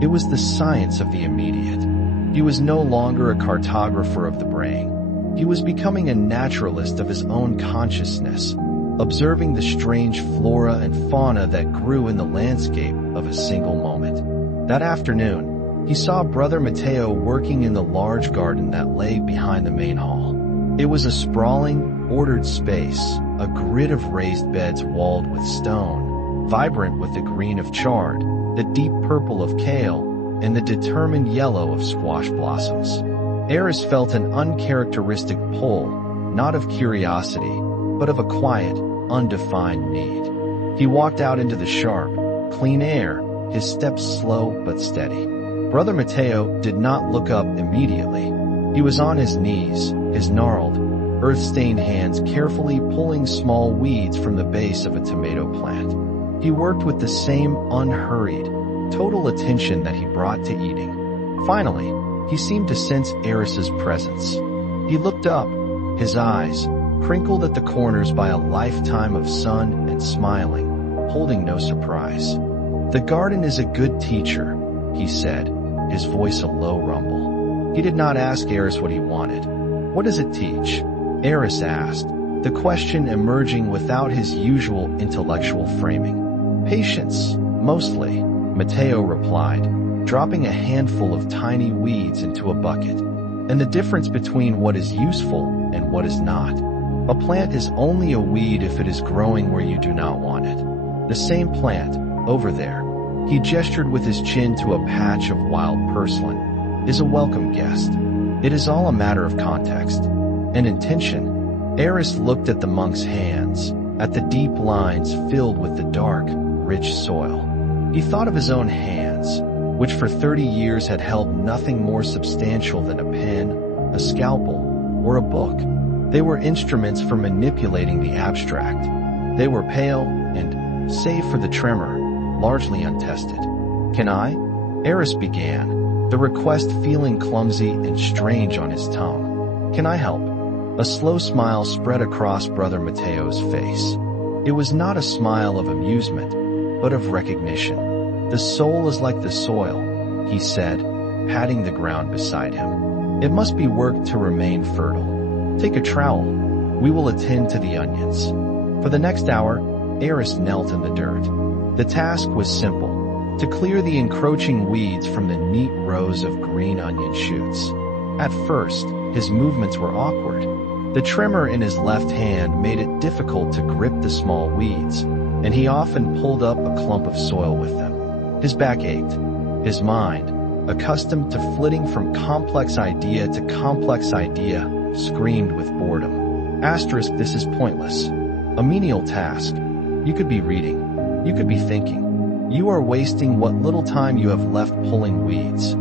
It was the science of the immediate. He was no longer a cartographer of the brain. He was becoming a naturalist of his own consciousness, observing the strange flora and fauna that grew in the landscape of a single moment. That afternoon, he saw Brother Matteo working in the large garden that lay behind the main hall. It was a sprawling, ordered space, a grid of raised beds walled with stone, vibrant with the green of chard, the deep purple of kale, and the determined yellow of squash blossoms. Eris felt an uncharacteristic pull, not of curiosity, but of a quiet, undefined need. He walked out into the sharp, clean air, his steps slow but steady. Brother Matteo did not look up immediately. He was on his knees, his gnarled, earth-stained hands carefully pulling small weeds from the base of a tomato plant. He worked with the same unhurried, total attention that he brought to eating. Finally, he seemed to sense Eris's presence. He looked up, his eyes, crinkled at the corners by a lifetime of sun and smiling, holding no surprise. The garden is a good teacher, he said, his voice a low rumble. He did not ask Eris what he wanted. What does it teach? Eris asked, the question emerging without his usual intellectual framing. Patience, mostly, Matteo replied, dropping a handful of tiny weeds into a bucket. And the difference between what is useful and what is not. A plant is only a weed if it is growing where you do not want it. The same plant, over there, he gestured with his chin to a patch of wild purslane, is a welcome guest. It is all a matter of context and intention. Eris looked at the monk's hands, at the deep lines filled with the dark, rich soil. He thought of his own hands, which for 30 years had held nothing more substantial than a pen, a scalpel, or a book. They were instruments for manipulating the abstract. They were pale and, save for the tremor, largely untested. Can I? Eris began, the request feeling clumsy and strange on his tongue. Can I help? A slow smile spread across Brother Matteo's face. It was not a smile of amusement, but of recognition. "The soul is like the soil," he said, patting the ground beside him. "It must be worked to remain fertile. Take a trowel. We will attend to the onions." For the next hour, Eris knelt in the dirt. The task was simple: to clear the encroaching weeds from the neat rows of green onion shoots. At first, his movements were awkward. The trimmer in his left hand made it difficult to grip the small weeds, and he often pulled up a clump of soil with them. His back ached. His mind, accustomed to flitting from complex idea to complex idea, screamed with boredom. This is pointless. A menial task. You could be reading. You could be thinking. You are wasting what little time you have left pulling weeds.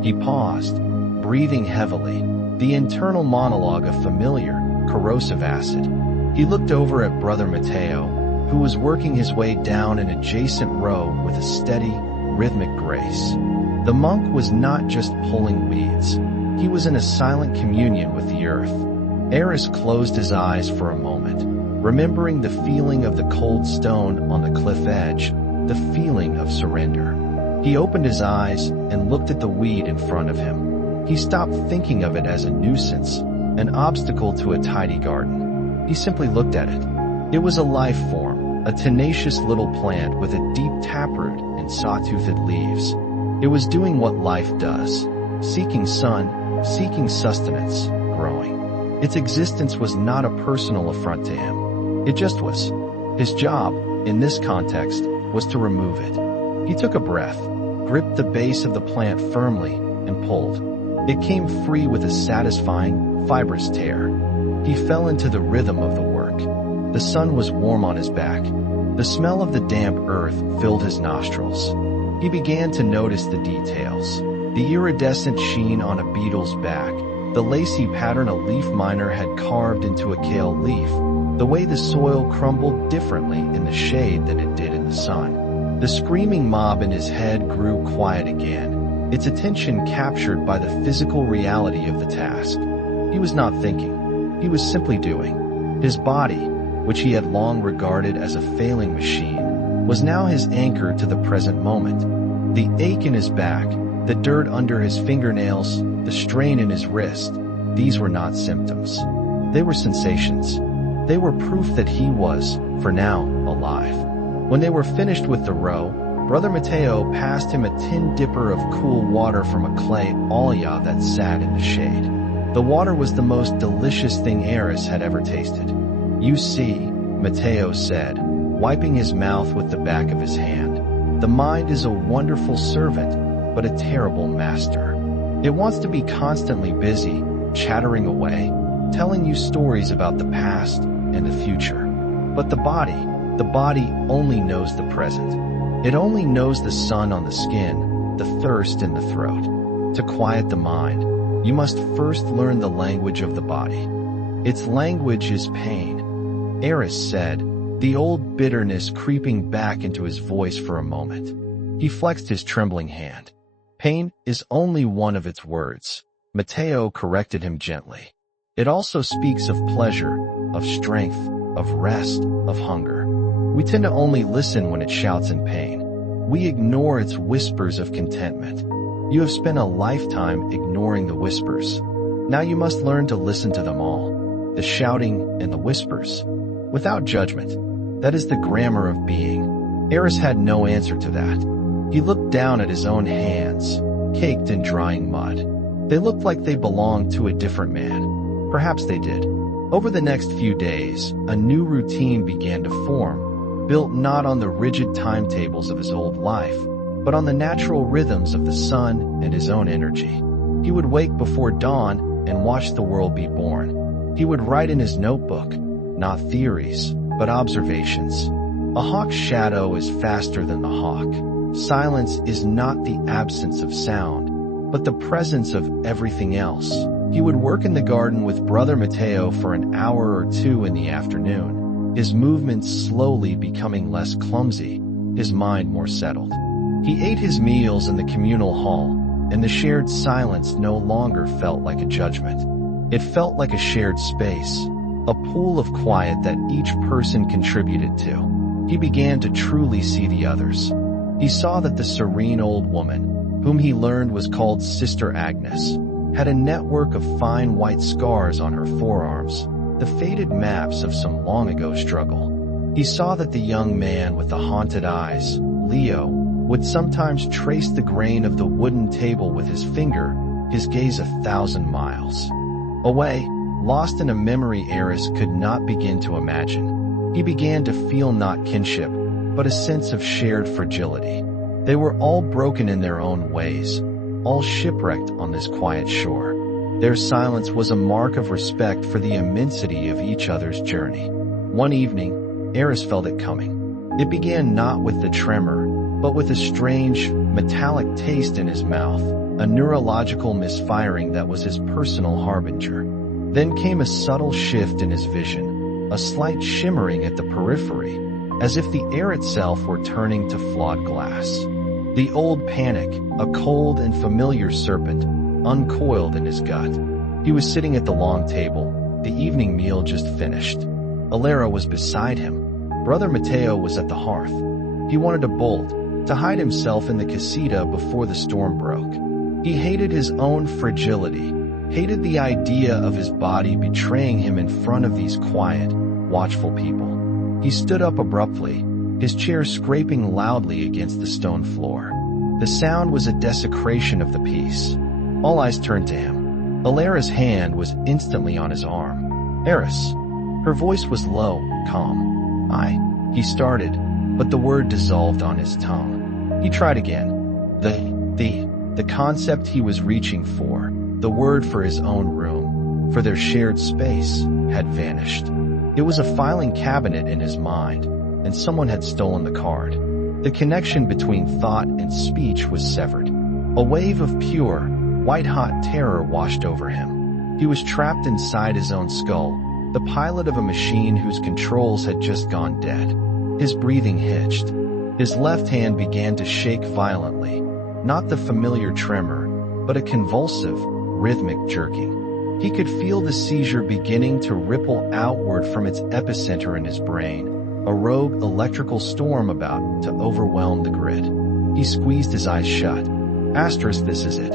He paused, breathing heavily, the internal monologue of familiar, corrosive acid. He looked over at Brother Matteo, who was working his way down an adjacent row with a steady, rhythmic grace. The monk was not just pulling weeds. He was in a silent communion with the earth. Eris closed his eyes for a moment, remembering the feeling of the cold stone on the cliff edge, the feeling of surrender. He opened his eyes and looked at the weed in front of him. He stopped thinking of it as a nuisance, an obstacle to a tidy garden. He simply looked at it. It was a life form, a tenacious little plant with a deep taproot and sawtoothed leaves. It was doing what life does, seeking sun, seeking sustenance, growing. Its existence was not a personal affront to him. It just was. His job, in this context, was to remove it. He took a breath, gripped the base of the plant firmly, and pulled. It came free with a satisfying, fibrous tear. He fell into the rhythm of the work. The sun was warm on his back. The smell of the damp earth filled his nostrils. He began to notice the details. The iridescent sheen on a beetle's back, the lacy pattern a leaf miner had carved into a kale leaf, the way the soil crumbled differently in the shade than it did in the sun. The screaming mob in his head grew quiet again, its attention captured by the physical reality of the task. He was not thinking. He was simply doing. His body, which he had long regarded as a failing machine, was now his anchor to the present moment. The ache in his back, the dirt under his fingernails, the strain in his wrist, these were not symptoms. They were sensations. They were proof that he was, for now, alive. When they were finished with the row, Brother Matteo passed him a tin dipper of cool water from a clay olla that sat in the shade. The water was the most delicious thing Eris had ever tasted. "You see," Matteo said, wiping his mouth with the back of his hand, "the mind is a wonderful servant, but a terrible master. It wants to be constantly busy, chattering away, telling you stories about the past and the future. But the body only knows the present. It only knows the sun on the skin, the thirst in the throat. To quiet the mind, you must first learn the language of the body. Its language is pain." Eris said, the old bitterness creeping back into his voice for a moment. He flexed his trembling hand. "Pain is only one of its words," Matteo corrected him gently. "It also speaks of pleasure, of strength, of rest, of hunger. We tend to only listen when it shouts in pain. We ignore its whispers of contentment. You have spent a lifetime ignoring the whispers. Now you must learn to listen to them all, the shouting and the whispers, without judgment. That is the grammar of being." Eris had no answer to that. He looked down at his own hands, caked in drying mud. They looked like they belonged to a different man. Perhaps they did. Over the next few days, a new routine began to form, built not on the rigid timetables of his old life, but on the natural rhythms of the sun and his own energy. He would wake before dawn and watch the world be born. He would write in his notebook, not theories, but observations. A hawk's shadow is faster than the hawk. Silence is not the absence of sound, but the presence of everything else. He would work in the garden with Brother Matteo for an hour or two in the afternoon, his movements slowly becoming less clumsy, his mind more settled. He ate his meals in the communal hall, and the shared silence no longer felt like a judgment. It felt like a shared space, a pool of quiet that each person contributed to. He began to truly see the others. He saw that the serene old woman, whom he learned was called Sister Agnes, had a network of fine white scars on her forearms, the faded maps of some long-ago struggle. He saw that the young man with the haunted eyes, Leo, would sometimes trace the grain of the wooden table with his finger, his gaze 1,000 miles away, lost in a memory Eris could not begin to imagine. He began to feel not kinship, but a sense of shared fragility. They were all broken in their own ways, all shipwrecked on this quiet shore. Their silence was a mark of respect for the immensity of each other's journey. One evening, Eris felt it coming. It began not with the tremor, but with a strange, metallic taste in his mouth, a neurological misfiring that was his personal harbinger. Then came a subtle shift in his vision, a slight shimmering at the periphery, as if the air itself were turning to flawed glass. The old panic, a cold and familiar serpent, uncoiled in his gut. He was sitting at the long table, the evening meal just finished. Alara was beside him. Brother Matteo was at the hearth. He wanted to bolt, to hide himself in the casita before the storm broke. He hated his own fragility, hated the idea of his body betraying him in front of these quiet, watchful people. He stood up abruptly, his chair scraping loudly against the stone floor. The sound was a desecration of the peace. All eyes turned to him. Alara's hand was instantly on his arm. Eris. Her voice was low, calm. He started, but the word dissolved on his tongue. He tried again. The concept he was reaching for, the word for his own room, for their shared space, had vanished. It was a filing cabinet in his mind, and someone had stolen the card. The connection between thought and speech was severed. A wave of pure, white-hot terror washed over him. He was trapped inside his own skull, the pilot of a machine whose controls had just gone dead. His breathing hitched. His left hand began to shake violently, not the familiar tremor, but a convulsive, rhythmic jerking. He could feel the seizure beginning to ripple outward from its epicenter in his brain, a rogue electrical storm about to overwhelm the grid. He squeezed his eyes shut. This is it.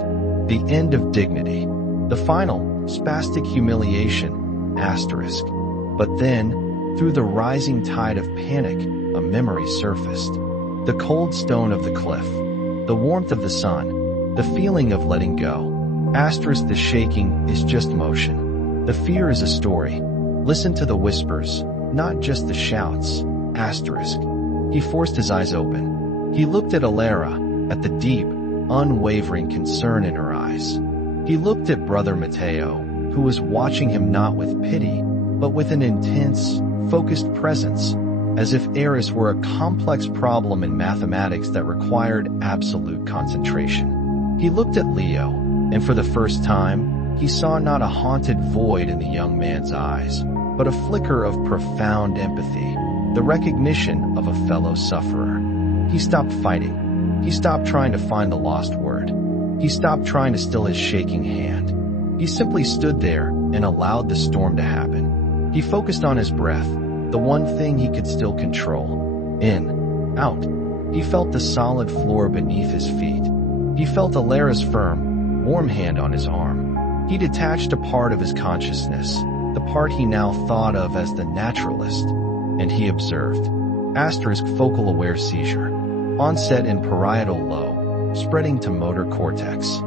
The end of dignity. The final, spastic humiliation. But then, through the rising tide of panic, a memory surfaced. The cold stone of the cliff. The warmth of the sun. The feeling of letting go. The shaking is just motion. The fear is a story. Listen to the whispers, not just the shouts. He forced his eyes open. He looked at Alara, at the deep, unwavering concern in her eyes. He looked at Brother Matteo, who was watching him not with pity, but with an intense, focused presence, as if Eris were a complex problem in mathematics that required absolute concentration. He looked at Leo, and for the first time, he saw not a haunted void in the young man's eyes, but a flicker of profound empathy, the recognition of a fellow sufferer. He stopped fighting. He stopped trying to find the lost word. He stopped trying to still his shaking hand. He simply stood there and allowed the storm to happen. He focused on his breath, the one thing he could still control. In, out. He felt the solid floor beneath his feet. He felt Alara's firm, warm hand on his arm. He detached a part of his consciousness, the part he now thought of as the naturalist, and he observed. Focal aware seizure. Onset in parietal lobe, spreading to motor cortex.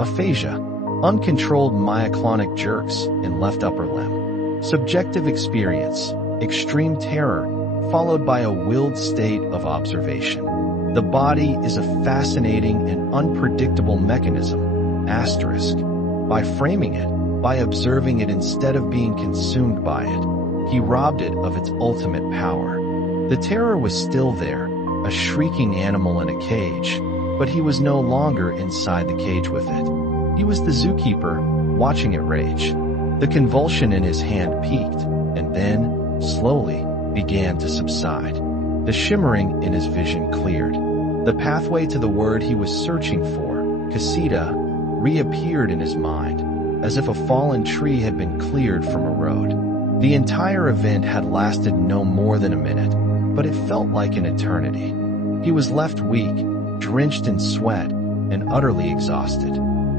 Aphasia. Uncontrolled myoclonic jerks in left upper limb. Subjective experience. Extreme terror, followed by a willed state of observation. The body is a fascinating and unpredictable mechanism. By framing it, by observing it instead of being consumed by it, he robbed it of its ultimate power. The terror was still there, a shrieking animal in a cage, but he was no longer inside the cage with it. He was the zookeeper, watching it rage. The convulsion in his hand peaked, and then, slowly, began to subside. The shimmering in his vision cleared. The pathway to the word he was searching for, casita, reappeared in his mind, as if a fallen tree had been cleared from a road. The entire event had lasted no more than a minute, but it felt like an eternity. He was left weak, drenched in sweat, and utterly exhausted.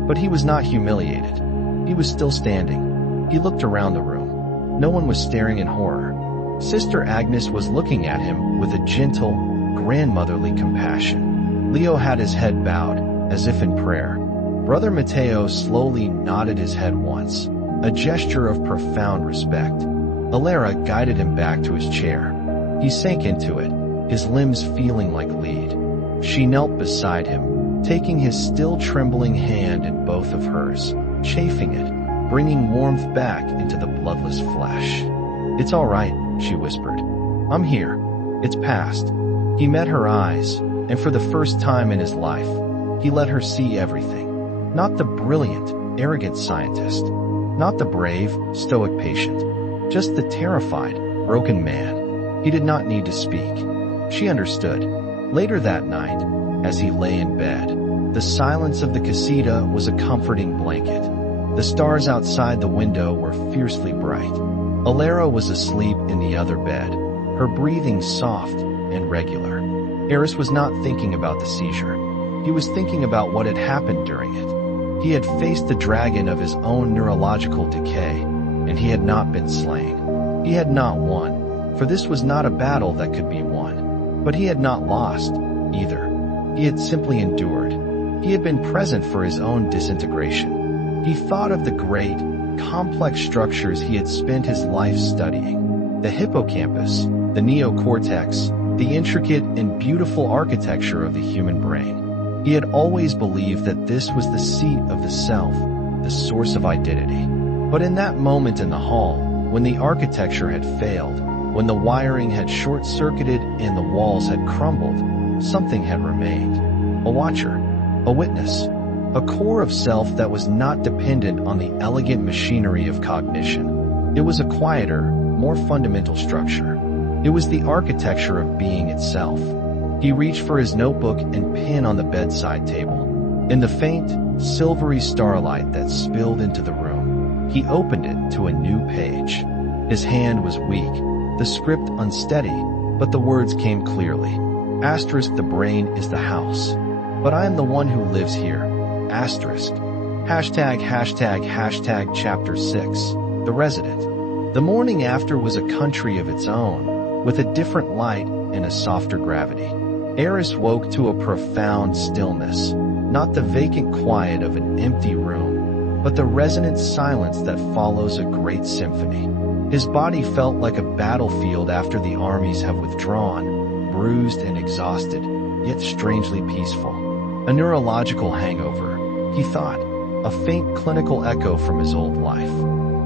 But he was not humiliated. He was still standing. He looked around the room. No one was staring in horror. Sister Agnes was looking at him with a gentle, grandmotherly compassion. Leo had his head bowed, as if in prayer. Brother Matteo slowly nodded his head once, a gesture of profound respect. Alara guided him back to his chair. He sank into it, his limbs feeling like lead. She knelt beside him, taking his still trembling hand in both of hers, chafing it, bringing warmth back into the bloodless flesh. "It's all right," she whispered. "I'm here. It's past." He met her eyes, and for the first time in his life, he let her see everything. Not the brilliant, arrogant scientist. Not the brave, stoic patient. Just the terrified, broken man. He did not need to speak. She understood. Later that night, as he lay in bed, the silence of the casita was a comforting blanket. The stars outside the window were fiercely bright. Alara was asleep in the other bed, her breathing soft and regular. Eris was not thinking about the seizure. He was thinking about what had happened during it. He had faced the dragon of his own neurological decay, and he had not been slain. He had not won, for this was not a battle that could be won. But he had not lost, either. He had simply endured. He had been present for his own disintegration. He thought of the great, complex structures he had spent his life studying. The hippocampus, the neocortex, the intricate and beautiful architecture of the human brain. He had always believed that this was the seat of the self, the source of identity. But in that moment in the hall, when the architecture had failed, when the wiring had short-circuited and the walls had crumbled, something had remained. A watcher, a witness, a core of self that was not dependent on the elegant machinery of cognition. It was a quieter, more fundamental structure. It was the architecture of being itself. He reached for his notebook and pen on the bedside table. In the faint, silvery starlight that spilled into the room, he opened it to a new page. His hand was weak, the script unsteady, but the words came clearly. Asterisk, the brain is the house, but I am the one who lives here. Asterisk. Hashtag chapter 6. The resident. The morning after was a country of its own, with a different light and a softer gravity. Eris woke to a profound stillness, not the vacant quiet of an empty room, but the resonant silence that follows a great symphony. His body felt like a battlefield after the armies have withdrawn, bruised and exhausted, yet strangely peaceful. A neurological hangover, he thought, a faint clinical echo from his old life.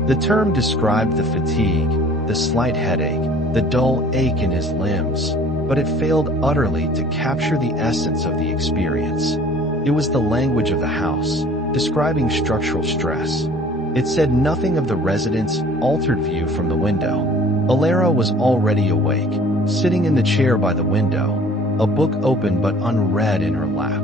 The term described the fatigue, the slight headache, the dull ache in his limbs, but it failed utterly to capture the essence of the experience. It was the language of the house, describing structural stress. It said nothing of the resident's altered view from the window. Alara was already awake, sitting in the chair by the window, a book open but unread in her lap.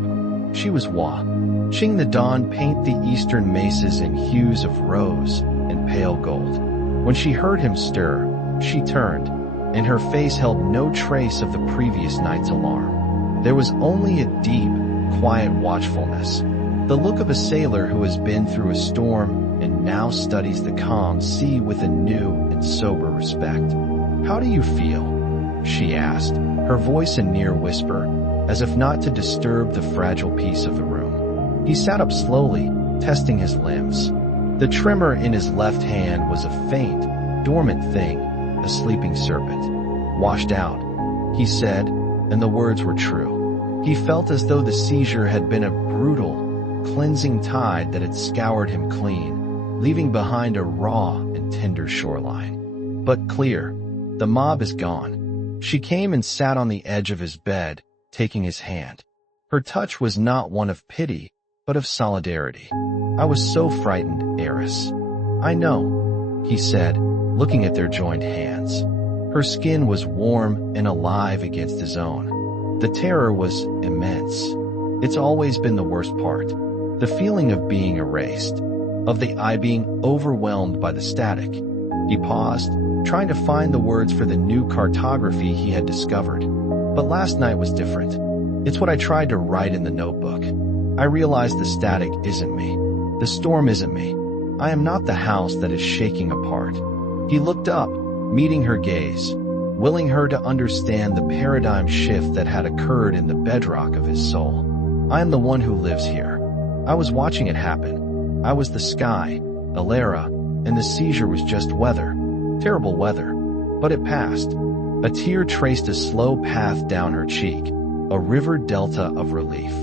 She was watching the dawn paint the eastern mesas in hues of rose and pale gold. When she heard him stir, she turned, and her face held no trace of the previous night's alarm. There was only a deep, quiet watchfulness, the look of a sailor who has been through a storm and now studies the calm sea with a new and sober respect. "How do you feel?" she asked, her voice a near whisper, as if not to disturb the fragile peace of the room. He sat up slowly, testing his limbs. The tremor in his left hand was a faint, dormant thing, a sleeping serpent. "Washed out," he said, and the words were true. He felt as though the seizure had been a brutal, cleansing tide that had scoured him clean, leaving behind a raw and tender shoreline. But clear, the mob is gone. She came and sat on the edge of his bed, taking his hand. Her touch was not one of pity, but of solidarity. "I was so frightened, Eris." "I know," he said, looking at their joined hands. Her skin was warm and alive against his own. The terror was immense. It's always been the worst part. The feeling of being erased, of the eye being overwhelmed by the static. He paused, trying to find the words for the new cartography he had discovered. But last night was different. It's what I tried to write in the notebook. I realized the static isn't me. The storm isn't me. I am not the house that is shaking apart. He looked up, meeting her gaze, willing her to understand the paradigm shift that had occurred in the bedrock of his soul. I am the one who lives here. I was watching it happen. I was the sky, Alara, and the seizure was just weather. Terrible weather. But it passed. A tear traced a slow path down her cheek, a river delta of relief.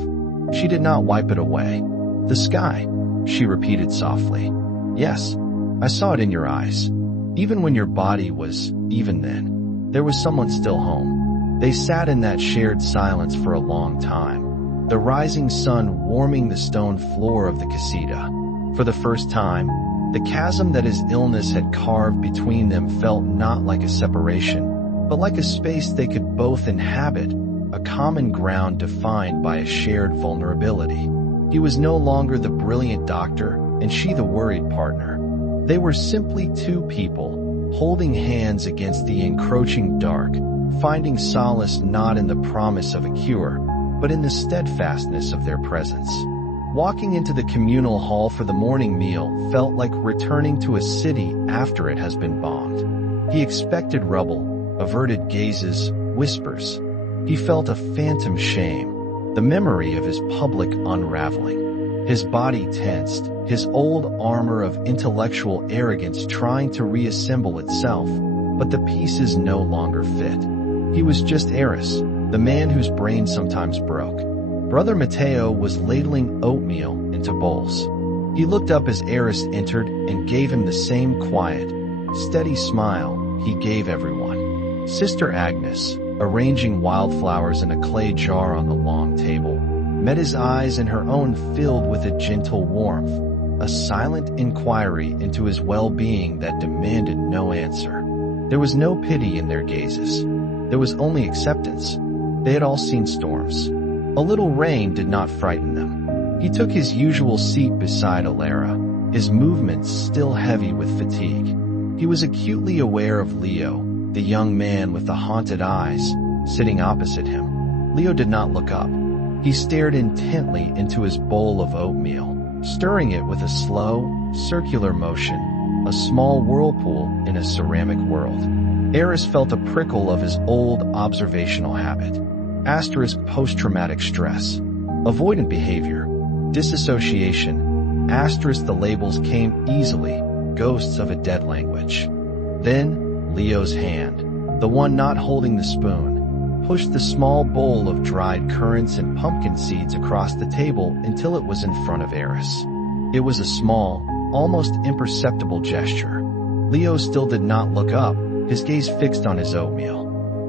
She did not wipe it away. The sky, she repeated softly. Yes, I saw it in your eyes. Even when your body was, even then, there was someone still home. They sat in that shared silence for a long time, the rising sun warming the stone floor of the casita. For the first time, the chasm that his illness had carved between them felt not like a separation, but like a space they could both inhabit, a common ground defined by a shared vulnerability. He was no longer the brilliant doctor, and she the worried partner. They were simply two people, holding hands against the encroaching dark, finding solace not in the promise of a cure, but in the steadfastness of their presence. Walking into the communal hall for the morning meal felt like returning to a city after it has been bombed. He expected rubble, averted gazes, whispers. He felt a phantom shame, the memory of his public unraveling. His body tensed, his old armor of intellectual arrogance trying to reassemble itself, but the pieces no longer fit. He was just Eris, the man whose brain sometimes broke. Brother Matteo was ladling oatmeal into bowls. He looked up as Eris entered and gave him the same quiet, steady smile he gave everyone. Sister Agnes, arranging wildflowers in a clay jar on the long table, met his eyes and her own filled with a gentle warmth, a silent inquiry into his well-being that demanded no answer. There was no pity in their gazes. There was only acceptance. They had all seen storms. A little rain did not frighten them. He took his usual seat beside Alara, his movements still heavy with fatigue. He was acutely aware of Leo, the young man with the haunted eyes, sitting opposite him. Leo did not look up. He stared intently into his bowl of oatmeal, stirring it with a slow, circular motion, a small whirlpool in a ceramic world. Eris felt a prickle of his old observational habit. Asterisk post-traumatic stress, avoidant behavior, disassociation, asterisk the labels came easily, ghosts of a dead language. Then, Leo's hand, the one not holding the spoon, pushed the small bowl of dried currants and pumpkin seeds across the table until it was in front of Eris. It was a small, almost imperceptible gesture. Leo still did not look up, his gaze fixed on his oatmeal.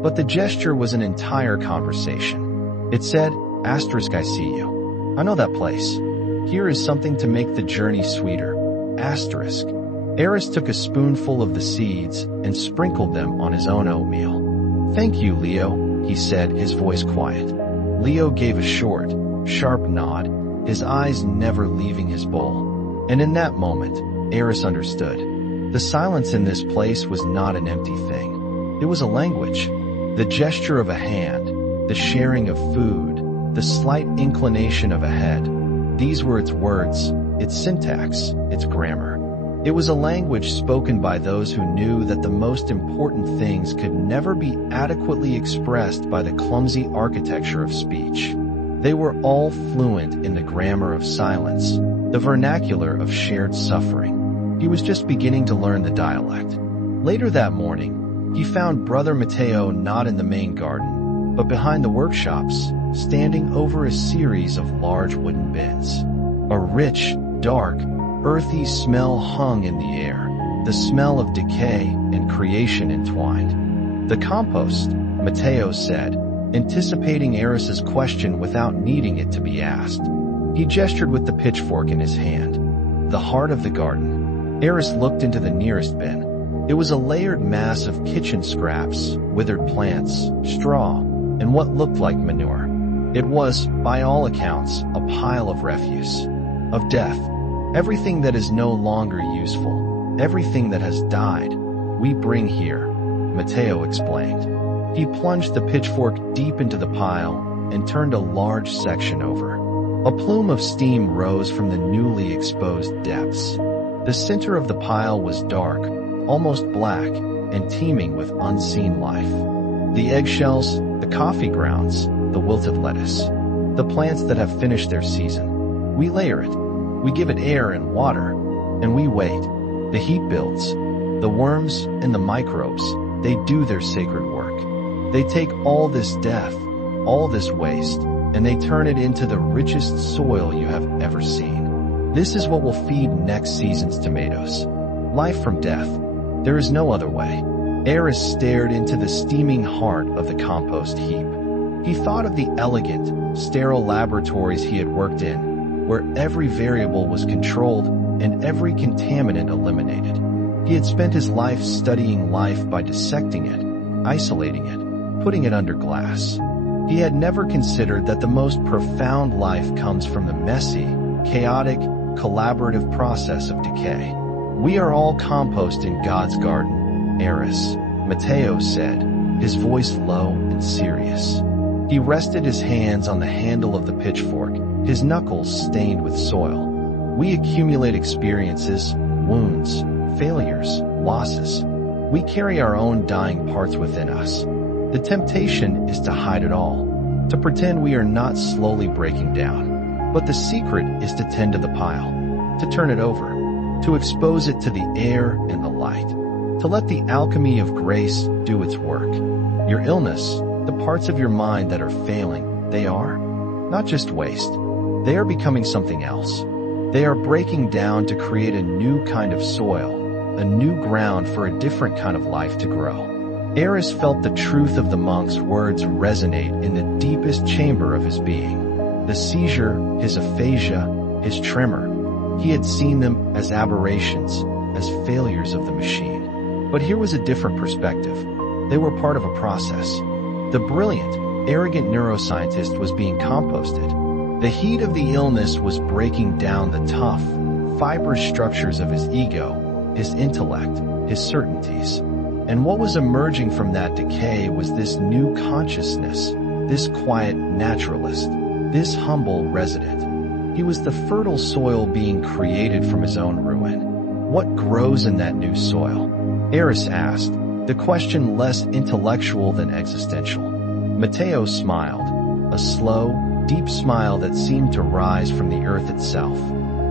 But the gesture was an entire conversation. It said, asterisk I see you. I know that place. Here is something to make the journey sweeter. Asterisk. Eris took a spoonful of the seeds and sprinkled them on his own oatmeal. Thank you, Leo, he said, his voice quiet. Leo gave a short, sharp nod, his eyes never leaving his bowl. And in that moment, Eris understood. The silence in this place was not an empty thing. It was a language. The gesture of a hand, the sharing of food, the slight inclination of a head. These were its words, its syntax, its grammar. It was a language spoken by those who knew that the most important things could never be adequately expressed by the clumsy architecture of speech. They were all fluent in the grammar of silence, the vernacular of shared suffering. He was just beginning to learn the dialect. Later that morning, he found Brother Matteo not in the main garden, but behind the workshops, standing over a series of large wooden bins. A rich, dark, earthy smell hung in the air, the smell of decay and creation entwined. The compost, Matteo said, anticipating Eris's question without needing it to be asked. He gestured with the pitchfork in his hand. The heart of the garden. Eris looked into the nearest bin. It was a layered mass of kitchen scraps, withered plants, straw, and what looked like manure. It was, by all accounts, a pile of refuse, of death. Everything that is no longer useful, everything that has died, we bring here," Matteo explained. He plunged the pitchfork deep into the pile and turned a large section over. A plume of steam rose from the newly exposed depths. The center of the pile was dark, almost black, and teeming with unseen life. The eggshells, the coffee grounds, the wilted lettuce, the plants that have finished their season. We layer it. We give it air and water, and we wait. The heat builds. The worms and the microbes, they do their sacred work. They take all this death, all this waste, and they turn it into the richest soil you have ever seen. This is what will feed next season's tomatoes. Life from death. There is no other way. Eris stared into the steaming heart of the compost heap. He thought of the elegant, sterile laboratories he had worked in, where every variable was controlled and every contaminant eliminated. He had spent his life studying life by dissecting it, isolating it, putting it under glass. He had never considered that the most profound life comes from the messy, chaotic, collaborative process of decay. "We are all compost in God's garden, Eris," Matteo said, his voice low and serious. He rested his hands on the handle of the pitchfork, his knuckles stained with soil. "We accumulate experiences, wounds, failures, losses. We carry our own dying parts within us. The temptation is to hide it all, to pretend we are not slowly breaking down. But the secret is to tend to the pile, to turn it over, to expose it to the air and the light, to let the alchemy of grace do its work. Your illness, the parts of your mind that are failing, they are not just waste. They are becoming something else. They are breaking down to create a new kind of soil, a new ground for a different kind of life to grow." Eris felt the truth of the monk's words resonate in the deepest chamber of his being. The seizure, his aphasia, his tremor. He had seen them as aberrations, as failures of the machine. But here was a different perspective. They were part of a process. The brilliant, arrogant neuroscientist was being composted. The heat of the illness was breaking down the tough, fibrous structures of his ego, his intellect, his certainties. And what was emerging from that decay was this new consciousness, this quiet naturalist, this humble resident. He was the fertile soil being created from his own ruin. What grows in that new soil? Eris asked, the question less intellectual than existential. Matteo smiled, a slow, deep smile that seemed to rise from the earth itself.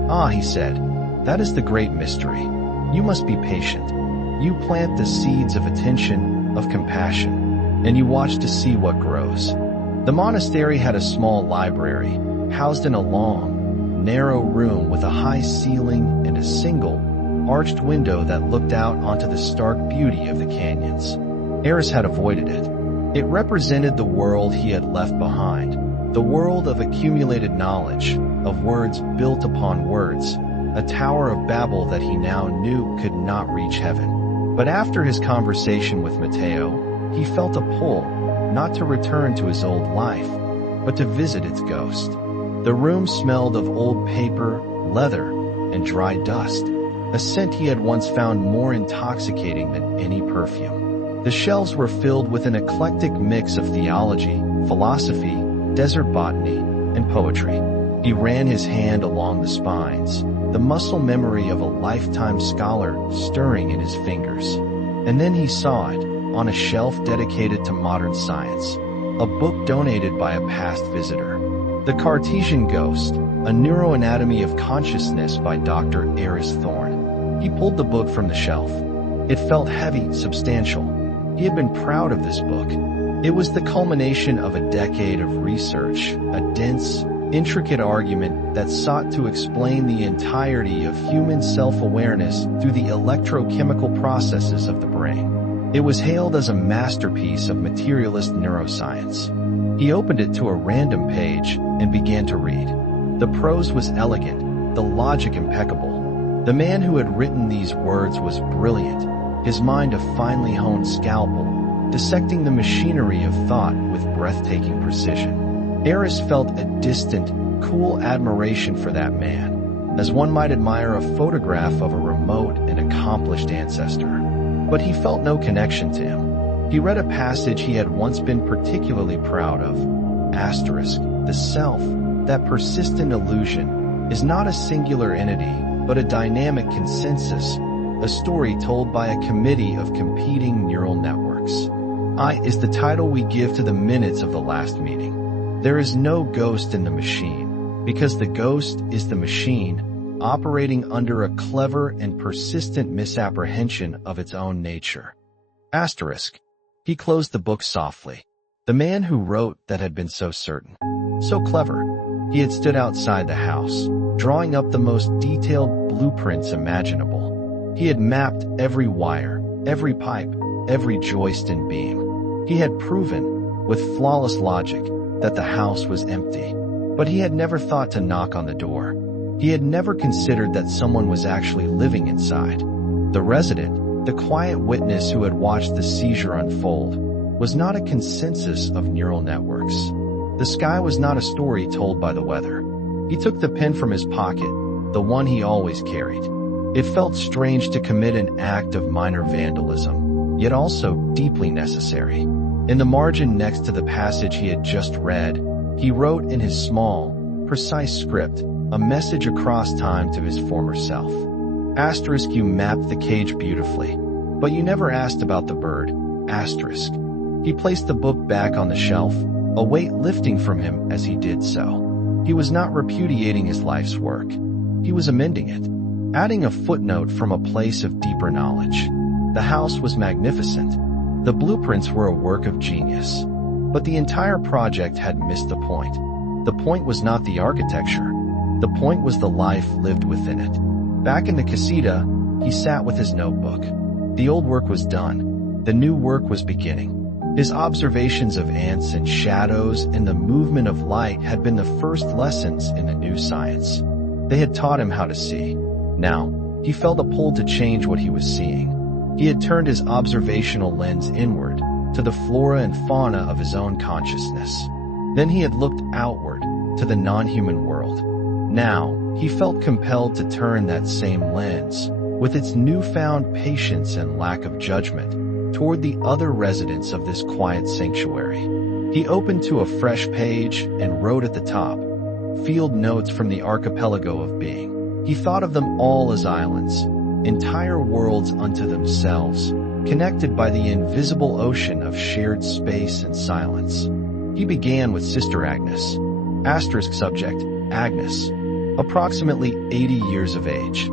"Ah," he said, "that is the great mystery. You must be patient. You plant the seeds of attention, of compassion, and you watch to see what grows." The monastery had a small library, housed in a long, narrow room with a high ceiling and a single, arched window that looked out onto the stark beauty of the canyons. Eris had avoided it. It represented the world he had left behind, the world of accumulated knowledge, of words built upon words, a Tower of Babel that he now knew could not reach heaven. But after his conversation with Matteo, he felt a pull, not to return to his old life, but to visit its ghost. The room smelled of old paper, leather, and dry dust, a scent he had once found more intoxicating than any perfume. The shelves were filled with an eclectic mix of theology, philosophy, desert botany, and poetry. He ran his hand along the spines, the muscle memory of a lifetime scholar stirring in his fingers. And then he saw it, on a shelf dedicated to modern science, a book donated by a past visitor. The Cartesian Ghost, a neuroanatomy of consciousness by Dr. Eris Thorne. He pulled the book from the shelf. It felt heavy, substantial. He had been proud of this book. It was the culmination of a decade of research, a dense, intricate argument that sought to explain the entirety of human self-awareness through the electrochemical processes of the brain. It was hailed as a masterpiece of materialist neuroscience. He opened it to a random page and began to read. The prose was elegant, the logic impeccable. The man who had written these words was brilliant, his mind a finely honed scalpel, dissecting the machinery of thought with breathtaking precision. Eris felt a distant, cool admiration for that man, as one might admire a photograph of a remote and accomplished ancestor. but he felt no connection to him. He read a passage he had once been particularly proud of. Asterisk, the self, that persistent illusion, is not a singular entity, but a dynamic consensus, a story told by a committee of competing neural networks. I is the title we give to the minutes of the last meeting. There is no ghost in the machine, because the ghost is the machine, operating under a clever and persistent misapprehension of its own nature. Asterisk. He closed the book softly. The man who wrote that had been so certain, so clever. He had stood outside the house, drawing up the most detailed blueprints imaginable. He had mapped every wire, every pipe, every joist and beam. He had proven, with flawless logic, that the house was empty. But he had never thought to knock on the door. He had never considered that someone was actually living inside. The resident, the quiet witness who had watched the seizure unfold, was not a consensus of neural networks. The sky was not a story told by the weather. He took the pen from his pocket, the one he always carried. It felt strange to commit an act of minor vandalism, yet also deeply necessary. In the margin next to the passage he had just read, he wrote in his small, precise script, a message across time to his former self. Asterisk, you mapped the cage beautifully, but you never asked about the bird. Asterisk. He placed the book back on the shelf, a weight lifting from him as he did so. He was not repudiating his life's work. He was amending it, adding a footnote from a place of deeper knowledge. The house was magnificent. The blueprints were a work of genius. But the entire project had missed the point. The point was not the architecture. The point was the life lived within it. Back in the casita, he sat with his notebook. The old work was done. The new work was beginning. His observations of ants and shadows and the movement of light had been the first lessons in the new science. They had taught him how to see. Now, he felt a pull to change what he was seeing. He had turned his observational lens inward, to the flora and fauna of his own consciousness. Then he had looked outward, to the non-human world. Now, he felt compelled to turn that same lens, with its newfound patience and lack of judgment, toward the other residents of this quiet sanctuary. He opened to a fresh page and wrote at the top, field notes from the archipelago of being. He thought of them all as islands, entire worlds unto themselves, connected by the invisible ocean of shared space and silence. He began with Sister Agnes. Asterisk subject, Agnes. Approximately 80 years of age.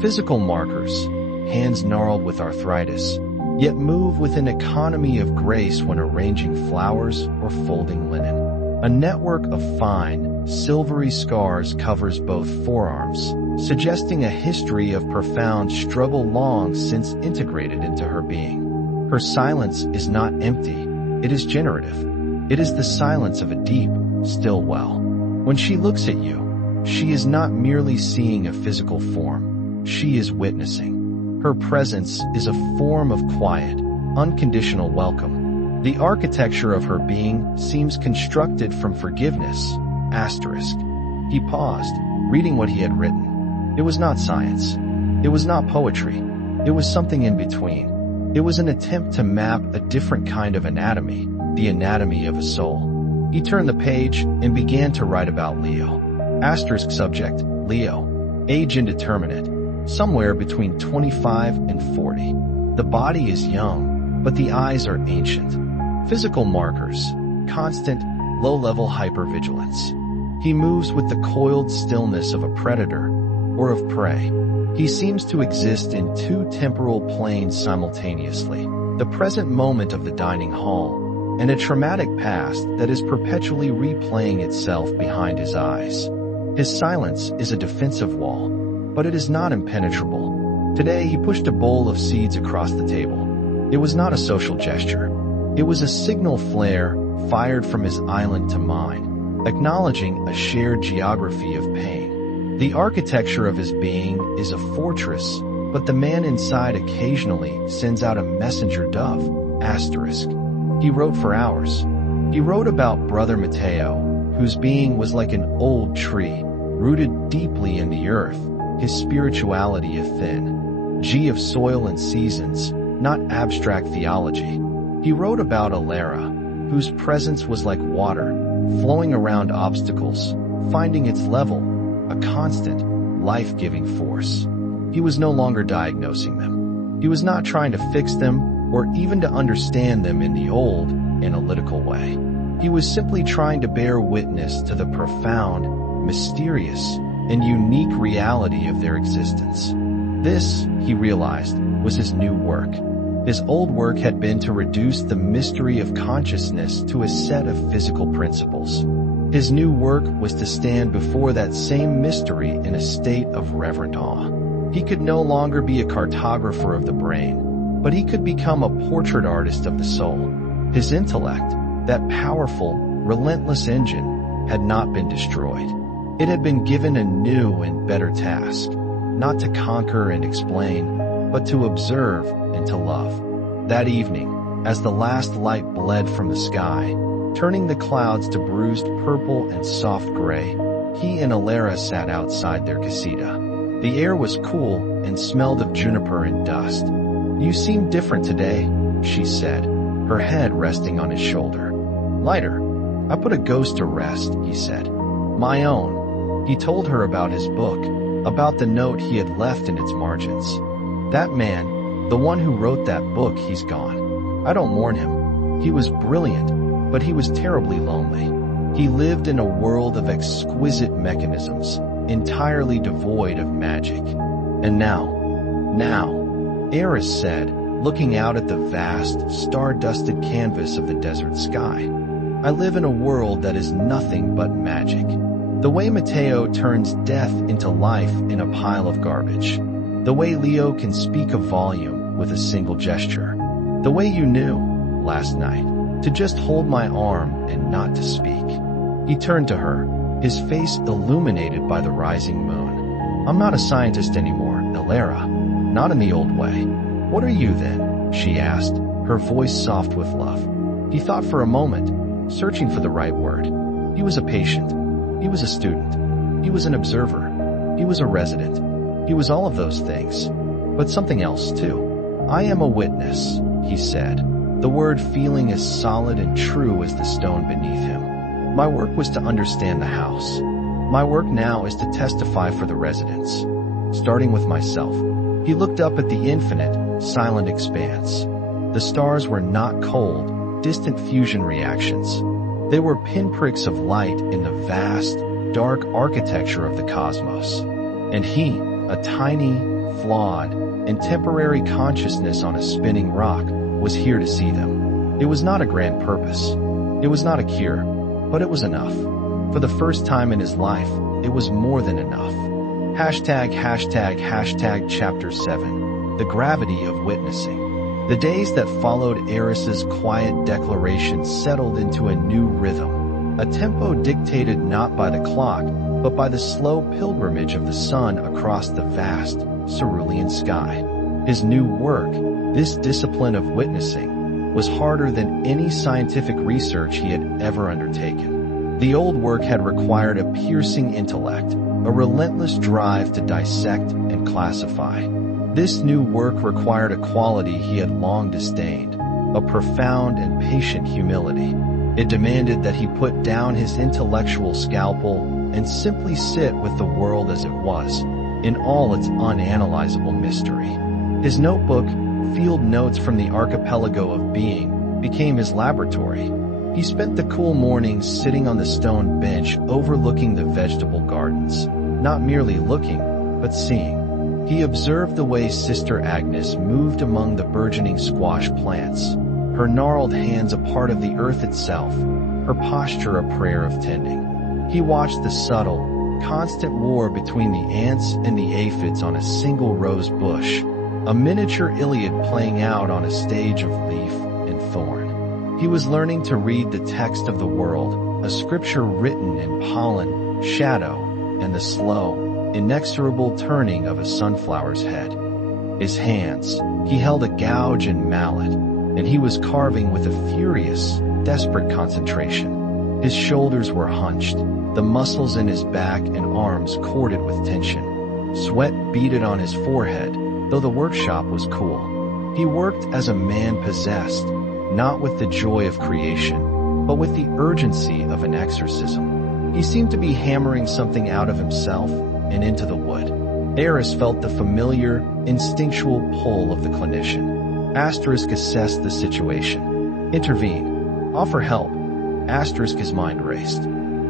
Physical markers, hands gnarled with arthritis, yet move with an economy of grace when arranging flowers or folding linen. A network of fine, silvery scars covers both forearms, suggesting a history of profound struggle long since integrated into her being. Her silence is not empty, it is generative. It is the silence of a deep, still well. When she looks at you, she is not merely seeing a physical form, she is witnessing. Her presence is a form of quiet, unconditional welcome. The architecture of her being seems constructed from forgiveness. Asterisk. He paused, reading what he had written. It was not science. It was not poetry. It was something in between. It was an attempt to map a different kind of anatomy, the anatomy of a soul. He turned the page and began to write about Leo. Asterisk subject, Leo. Age indeterminate. Somewhere between 25 and 40. The body is young, but the eyes are ancient. Physical markers, constant, low-level hypervigilance. He moves with the coiled stillness of a predator, or of prey. He seems to exist in two temporal planes simultaneously, the present moment of the dining hall, and a traumatic past that is perpetually replaying itself behind his eyes. His silence is a defensive wall, but it is not impenetrable. Today he pushed a bowl of seeds across the table. It was not a social gesture. It was a signal flare fired from his island to mine, acknowledging a shared geography of pain. The architecture of his being is a fortress, but the man inside occasionally sends out a messenger dove. Asterisk. He wrote for hours. He wrote about Brother Mateo, whose being was like an old tree, rooted deeply in the earth, his spirituality a thin G of soil and seasons, not abstract theology. He wrote about Alara, whose presence was like water, flowing around obstacles, finding its level, a constant, life-giving force. He was no longer diagnosing them. He was not trying to fix them or even to understand them in the old, analytical way. He was simply trying to bear witness to the profound, mysterious, and unique reality of their existence. This, he realized, was his new work. His old work had been to reduce the mystery of consciousness to a set of physical principles. His new work was to stand before that same mystery in a state of reverent awe. He could no longer be a cartographer of the brain, but he could become a portrait artist of the soul. His intellect, that powerful, relentless engine, had not been destroyed. It had been given a new and better task, not to conquer and explain, but to observe and to love. That evening, as the last light bled from the sky, turning the clouds to bruised purple and soft gray, he and Alara sat outside their casita. The air was cool and smelled of juniper and dust. "You seem different today," she said, her head resting on his shoulder. "Lighter. I put a ghost to rest," he said. "My own." He told her about his book, about the note he had left in its margins. "That man, the one who wrote that book, he's gone. I don't mourn him. He was brilliant, but he was terribly lonely. He lived in a world of exquisite mechanisms, entirely devoid of magic. And now, Eris said, looking out at the vast, star-dusted canvas of the desert sky, I live in a world that is nothing but magic. The way Mateo turns death into life in a pile of garbage. The way Leo can speak a volume with a single gesture. The way you knew, last night, to just hold my arm and not to speak." He turned to her, his face illuminated by the rising moon. "I'm not a scientist anymore, Alara. Not in the old way." "What are you then?" she asked, her voice soft with love. He thought for a moment, searching for the right word. He was a patient. He was a student. He was an observer. He was a resident. He was all of those things. But something else, too. "I am a witness," he said, the word feeling as solid and true as the stone beneath him. "My work was to understand the house. My work now is to testify for the residents. Starting with myself." He looked up at the infinite, silent expanse. The stars were not cold, distant fusion reactions. They were pinpricks of light in the vast, dark architecture of the cosmos. And he, a tiny, flawed, and temporary consciousness on a spinning rock, was here to see them. It was not a grand purpose. It was not a cure, but it was enough. For the first time in his life, it was more than enough. #### Chapter 7. The Gravity of Witnessing. The days that followed Eris's quiet declaration settled into a new rhythm, a tempo dictated not by the clock, but by the slow pilgrimage of the sun across the vast, cerulean sky. His new work, this discipline of witnessing, was harder than any scientific research he had ever undertaken. The old work had required a piercing intellect, a relentless drive to dissect and classify. This new work required a quality he had long disdained, a profound and patient humility. It demanded that he put down his intellectual scalpel and simply sit with the world as it was, in all its unanalyzable mystery. His notebook, Field Notes from the Archipelago of Being, became his laboratory. He spent the cool mornings sitting on the stone bench overlooking the vegetable gardens, not merely looking, but seeing. He observed the way Sister Agnes moved among the burgeoning squash plants, her gnarled hands a part of the earth itself, her posture a prayer of tending. He watched the subtle, constant war between the ants and the aphids on a single rose bush, a miniature Iliad playing out on a stage of leaf and thorn. He was learning to read the text of the world, a scripture written in pollen, shadow, and the slow, inexorable turning of a sunflower's head. His hands, he held a gouge and mallet, and he was carving with a furious, desperate concentration. His shoulders were hunched, the muscles in his back and arms corded with tension. Sweat beaded on his forehead, though the workshop was cool. He worked as a man possessed, not with the joy of creation, but with the urgency of an exorcism. He seemed to be hammering something out of himself and into the wood. Eris felt the familiar, instinctual pull of the clinician. Asterisk assessed the situation. Intervene. Offer help. Asterisk his mind raced.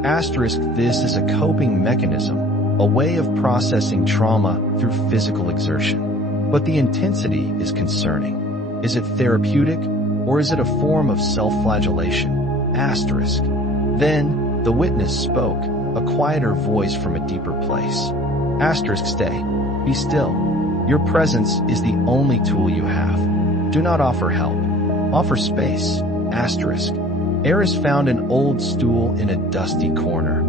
Asterisk this is a coping mechanism, a way of processing trauma through physical exertion. But the intensity is concerning. Is it therapeutic, or is it a form of self-flagellation? Asterisk. Then, the witness spoke, a quieter voice from a deeper place. Asterisk stay. Be still. Your presence is the only tool you have. Do not offer help. Offer space. Asterisk. Eris found an old stool in a dusty corner,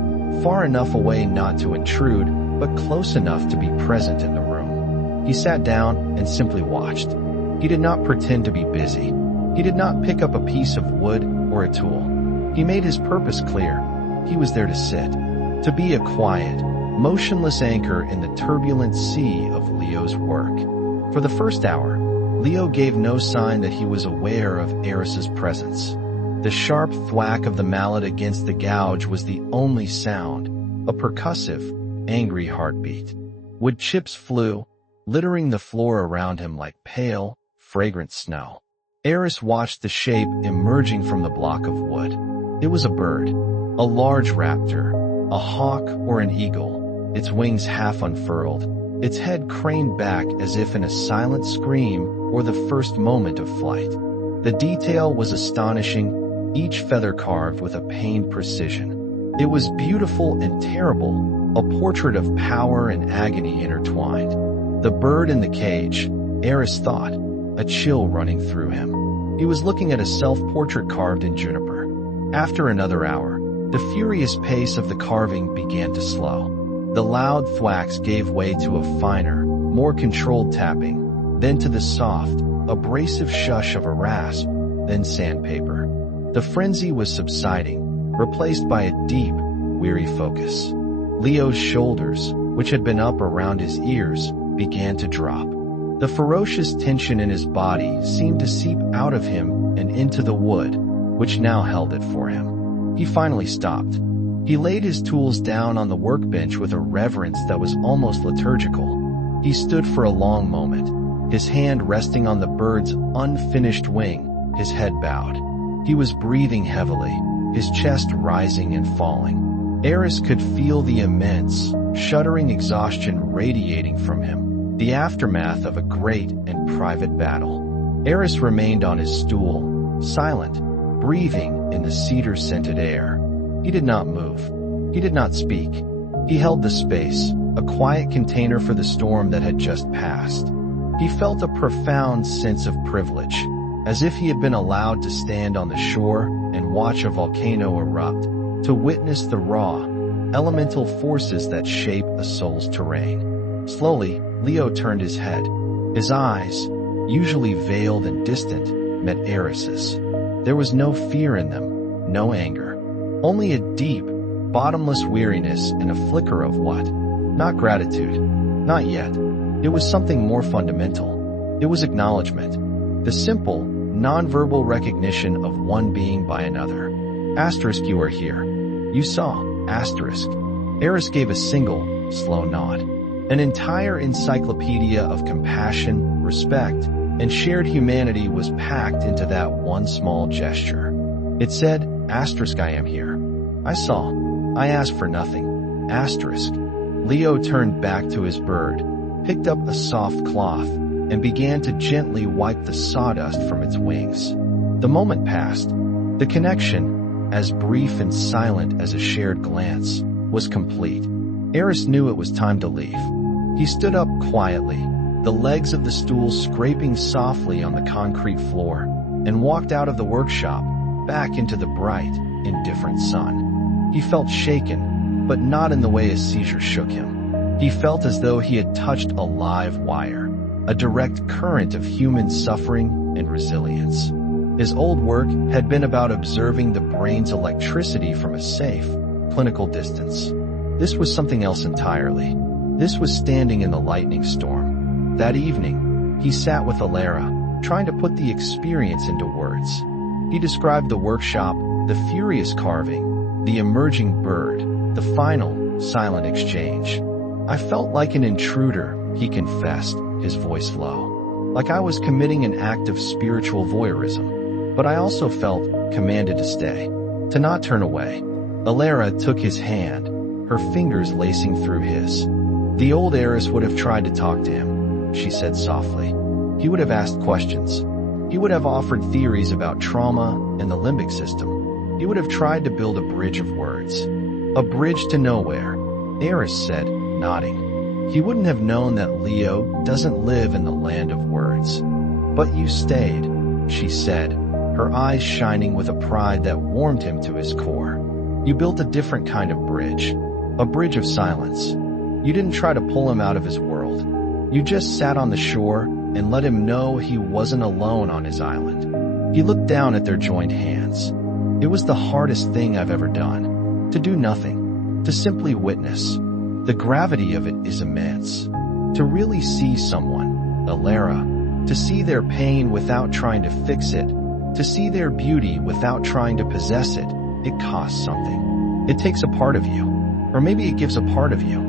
far enough away not to intrude, but close enough to be present in the room. He sat down and simply watched. He did not pretend to be busy. He did not pick up a piece of wood or a tool. He made his purpose clear. He was there to sit, to be a quiet, motionless anchor in the turbulent sea of Leo's work. For the first hour, Leo gave no sign that he was aware of Eris's presence. The sharp thwack of the mallet against the gouge was the only sound, a percussive, angry heartbeat. Wood chips flew, littering the floor around him like pale, fragrant snow. Eris watched the shape emerging from the block of wood. It was a bird, a large raptor, a hawk or an eagle, its wings half unfurled, its head craned back as if in a silent scream or the first moment of flight. The detail was astonishing, each feather carved with a pained precision. It was beautiful and terrible, a portrait of power and agony intertwined. The bird in the cage, Eris thought, a chill running through him. He was looking at a self-portrait carved in juniper. After another hour, the furious pace of the carving began to slow. The loud thwacks gave way to a finer, more controlled tapping, then to the soft, abrasive shush of a rasp, then sandpaper. The frenzy was subsiding, replaced by a deep, weary focus. Leo's shoulders, which had been up around his ears, began to drop. The ferocious tension in his body seemed to seep out of him and into the wood, which now held it for him. He finally stopped. He laid his tools down on the workbench with a reverence that was almost liturgical. He stood for a long moment, his hand resting on the bird's unfinished wing, his head bowed. He was breathing heavily, his chest rising and falling. Eris could feel the immense, shuddering exhaustion radiating from him, the aftermath of a great and private battle. Eris remained on his stool, silent, breathing in the cedar-scented air. He did not move. He did not speak. He held the space, a quiet container for the storm that had just passed. He felt a profound sense of privilege, as if he had been allowed to stand on the shore and watch a volcano erupt, to witness the raw, elemental forces that shape a soul's terrain. Slowly, Leo turned his head. His eyes, usually veiled and distant, met Eris's. There was no fear in them, no anger. Only a deep, bottomless weariness and a flicker of what? Not gratitude. Not yet. It was something more fundamental. It was acknowledgement. The simple, non-verbal recognition of one being by another. Asterisk, you are here. You saw. Asterisk. Eris gave a single, slow nod. An entire encyclopedia of compassion, respect, and shared humanity was packed into that one small gesture. It said, asterisk, I am here. I saw. I asked for nothing. Asterisk. Leo turned back to his bird, picked up a soft cloth, and began to gently wipe the sawdust from its wings. The moment passed. The connection, as brief and silent as a shared glance, was complete. Eris knew it was time to leave. He stood up quietly, the legs of the stool scraping softly on the concrete floor, and walked out of the workshop, back into the bright, indifferent sun. He felt shaken, but not in the way a seizure shook him. He felt as though he had touched a live wire, a direct current of human suffering and resilience. His old work had been about observing the brain's electricity from a safe, clinical distance. This was something else entirely. This was standing in the lightning storm. That evening, he sat with Alara, trying to put the experience into words. He described the workshop, the furious carving, the emerging bird, the final, silent exchange. I felt like an intruder, he confessed, his voice low. Like I was committing an act of spiritual voyeurism. But I also felt commanded to stay, to not turn away. Alara took his hand, her fingers lacing through his. The old heiress would have tried to talk to him, she said softly. He would have asked questions. He would have offered theories about trauma and the limbic system. He would have tried to build a bridge of words. A bridge to nowhere, Eris said, nodding. He wouldn't have known that Leo doesn't live in the land of words. But you stayed, she said, her eyes shining with a pride that warmed him to his core. You built a different kind of bridge. A bridge of silence. You didn't try to pull him out of his world. You just sat on the shore and let him know he wasn't alone on his island. He looked down at their joined hands. It was the hardest thing I've ever done. To do nothing. To simply witness. The gravity of it is immense. To really see someone, Alara, to see their pain without trying to fix it, to see their beauty without trying to possess it, it costs something. It takes a part of you. Or maybe it gives a part of you.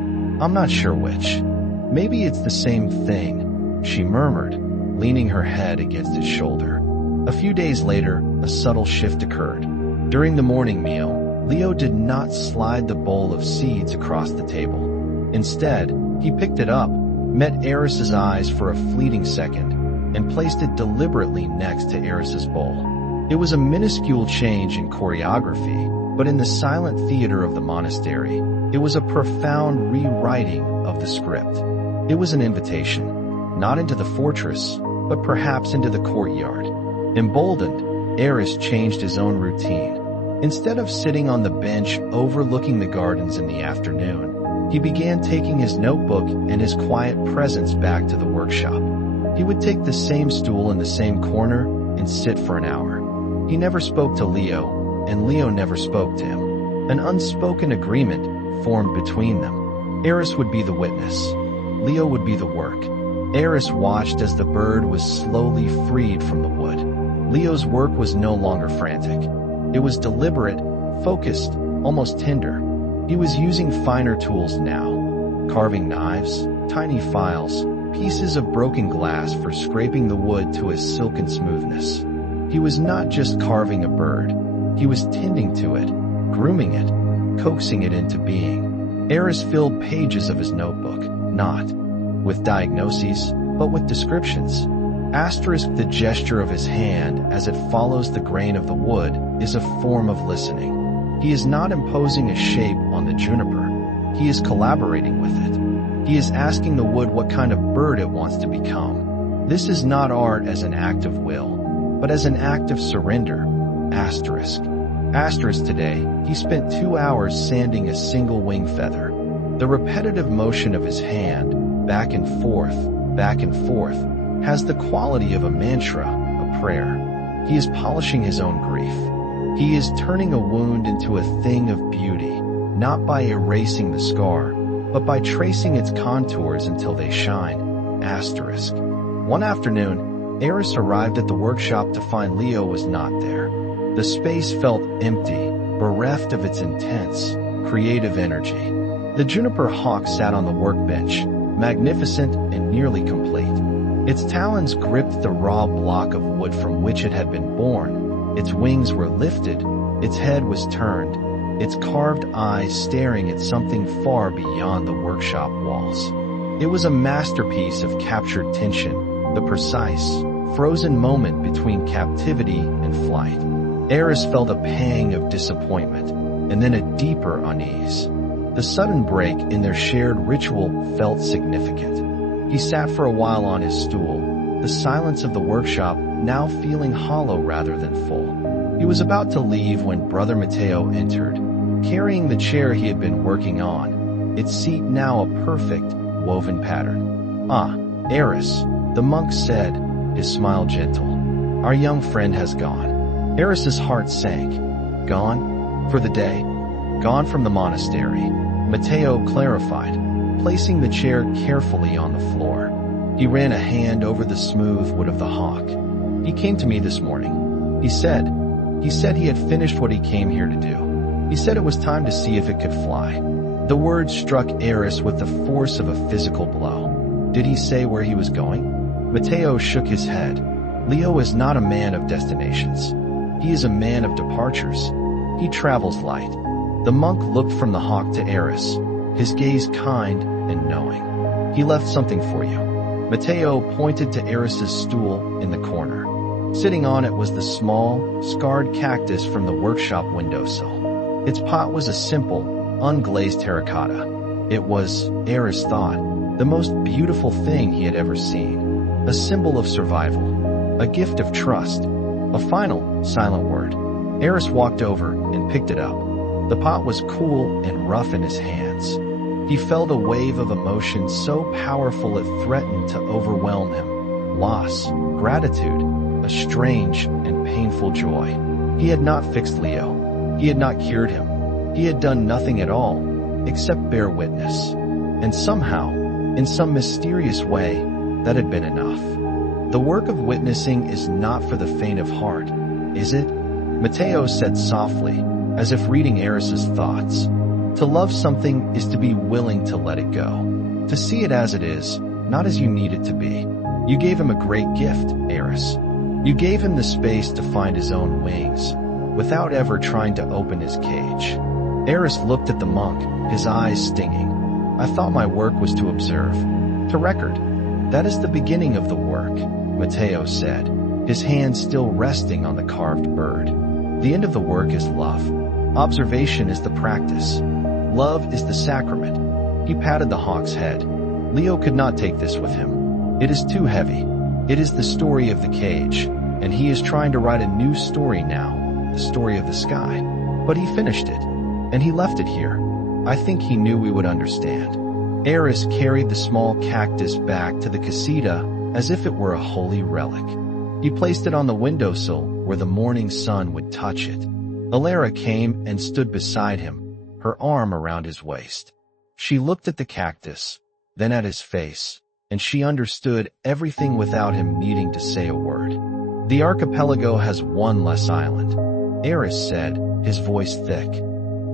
I'm not sure which. Maybe it's the same thing, she murmured, leaning her head against his shoulder. A few days later, a subtle shift occurred. During the morning meal, Leo did not slide the bowl of seeds across the table. Instead, he picked it up, met Eris's eyes for a fleeting second, and placed it deliberately next to Eris's bowl. It was a minuscule change in choreography, but in the silent theater of the monastery, it was a profound rewriting of the script. It was an invitation, not into the fortress, but perhaps into the courtyard. Emboldened, Eris changed his own routine. Instead of sitting on the bench overlooking the gardens in the afternoon, he began taking his notebook and his quiet presence back to the workshop. He would take the same stool in the same corner and sit for an hour. He never spoke to Leo, and Leo never spoke to him. An unspoken agreement formed between them. Eris would be the witness. Leo would be the work. Eris watched as the bird was slowly freed from the wood. Leo's work was no longer frantic. It was deliberate, focused, almost tender. He was using finer tools now. Carving knives, tiny files, pieces of broken glass for scraping the wood to a silken smoothness. He was not just carving a bird. He was tending to it, grooming it, coaxing it into being. Eris filled pages of his notebook, not with diagnoses, but with descriptions. The gesture of his hand as it follows the grain of the wood is a form of listening. He is not imposing a shape on the juniper. He is collaborating with it. He is asking the wood what kind of bird it wants to become. This is not art as an act of will, but as an act of surrender. Today, he spent 2 hours sanding a single wing feather. The repetitive motion of his hand, back and forth, has the quality of a mantra, a prayer. He is polishing his own grief. He is turning a wound into a thing of beauty, not by erasing the scar, but by tracing its contours until they shine. One afternoon, Eris arrived at the workshop to find Leo was not there. The space felt empty, bereft of its intense, creative energy. The juniper hawk sat on the workbench, magnificent and nearly complete. Its talons gripped the raw block of wood from which it had been born. Its wings were lifted, its head was turned, its carved eyes staring at something far beyond the workshop walls. It was a masterpiece of captured tension, the precise, frozen moment between captivity and flight. Eris felt a pang of disappointment, and then a deeper unease. The sudden break in their shared ritual felt significant. He sat for a while on his stool, the silence of the workshop now feeling hollow rather than full. He was about to leave when Brother Matteo entered, carrying the chair he had been working on, its seat now a perfect, woven pattern. "Ah, Eris," the monk said, his smile gentle. "Our young friend has gone." Eris's heart sank. Gone? For the day? Gone from the monastery, Matteo clarified, placing the chair carefully on the floor. He ran a hand over the smooth wood of the hawk. "He came to me this morning. He said he had finished what he came here to do. He said it was time to see if it could fly." The words struck Eris with the force of a physical blow. "Did he say where he was going?" Matteo shook his head. "Leo is not a man of destinations. He is a man of departures. He travels light." The monk looked from the hawk to Eris, his gaze kind and knowing. "He left something for you." Matteo pointed to Eris's stool in the corner. Sitting on it was the small, scarred cactus from the workshop windowsill. Its pot was a simple, unglazed terracotta. It was, Eris thought, the most beautiful thing he had ever seen. A symbol of survival. A gift of trust. A final, silent word. Eris walked over and picked it up. The pot was cool and rough in his hands. He felt a wave of emotion so powerful it threatened to overwhelm him. Loss, gratitude, a strange and painful joy. He had not fixed Leo. He had not cured him. He had done nothing at all, except bear witness. And somehow, in some mysterious way, that had been enough. The work of witnessing is not for the faint of heart, is it? Matteo said softly, as if reading Eris's thoughts. To love something is to be willing to let it go. To see it as it is, not as you need it to be. You gave him a great gift, Eris. You gave him the space to find his own wings, without ever trying to open his cage. Eris looked at the monk, his eyes stinging. "I thought my work was to observe, to record." "That is the beginning of the work," Matteo said, his hand still resting on the carved bird. "The end of the work is love. Observation is the practice. Love is the sacrament." He patted the hawk's head. "Leo could not take this with him. It is too heavy. It is the story of the cage, and he is trying to write a new story now, the story of the sky. But he finished it, and he left it here. I think he knew we would understand." Eris carried the small cactus back to the casita as if it were a holy relic. He placed it on the windowsill where the morning sun would touch it. Alara came and stood beside him, her arm around his waist. She looked at the cactus, then at his face, and she understood everything without him needing to say a word. "The archipelago has one less island," Eris said, his voice thick.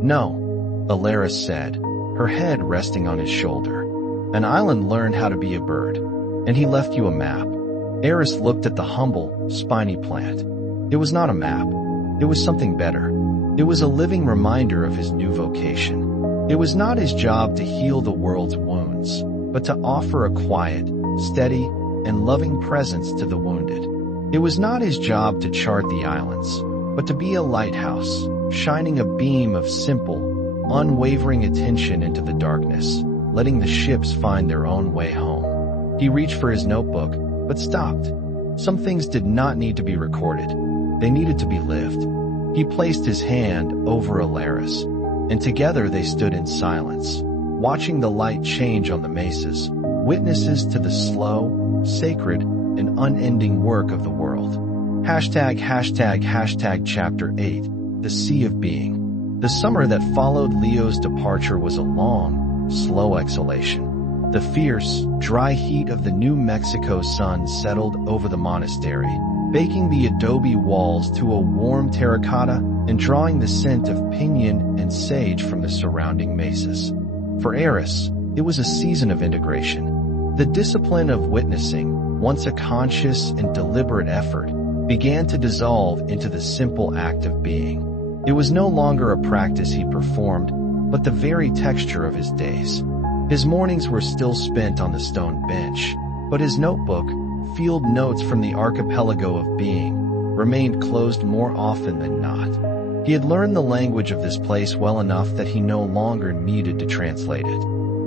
"No," Alara said, her head resting on his shoulder. "An island learned how to be a bird, and he left you a map." Eris looked at the humble, spiny plant. It was not a map. It was something better. It was a living reminder of his new vocation. It was not his job to heal the world's wounds, but to offer a quiet, steady, and loving presence to the wounded. It was not his job to chart the islands, but to be a lighthouse, shining a beam of simple, unwavering attention into the darkness, letting the ships find their own way home. He reached for his notebook, but stopped. Some things did not need to be recorded. They needed to be lived. He placed his hand over Alara's, and together they stood in silence, watching the light change on the mesas, witnesses to the slow, sacred, and unending work of the world. Chapter 8, The Sea of Being. The summer that followed Leo's departure was a long, slow exhalation. The fierce, dry heat of the New Mexico sun settled over the monastery, baking the adobe walls to a warm terracotta and drawing the scent of pinyon and sage from the surrounding mesas. For Eris, it was a season of integration. The discipline of witnessing, once a conscious and deliberate effort, began to dissolve into the simple act of being. It was no longer a practice he performed, but the very texture of his days. His mornings were still spent on the stone bench, but his notebook, field notes from the archipelago of being, remained closed more often than not. He had learned the language of this place well enough that he no longer needed to translate it.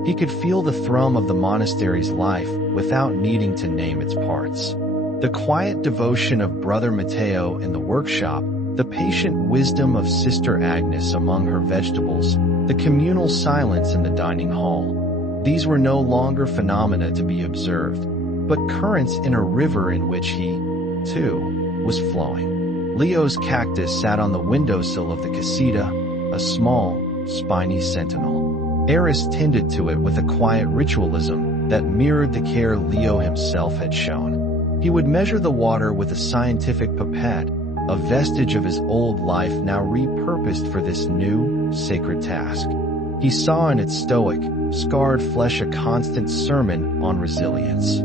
He could feel the thrum of the monastery's life without needing to name its parts. The quiet devotion of Brother Matteo in the workshop, the patient wisdom of Sister Agnes among her vegetables, the communal silence in the dining hall. These were no longer phenomena to be observed, but currents in a river in which he, too, was flowing. Leo's cactus sat on the windowsill of the casita, a small, spiny sentinel. Eris tended to it with a quiet ritualism that mirrored the care Leo himself had shown. He would measure the water with a scientific pipette, a vestige of his old life now repurposed for this new, sacred task. He saw in its stoic, scarred flesh a constant sermon on resilience.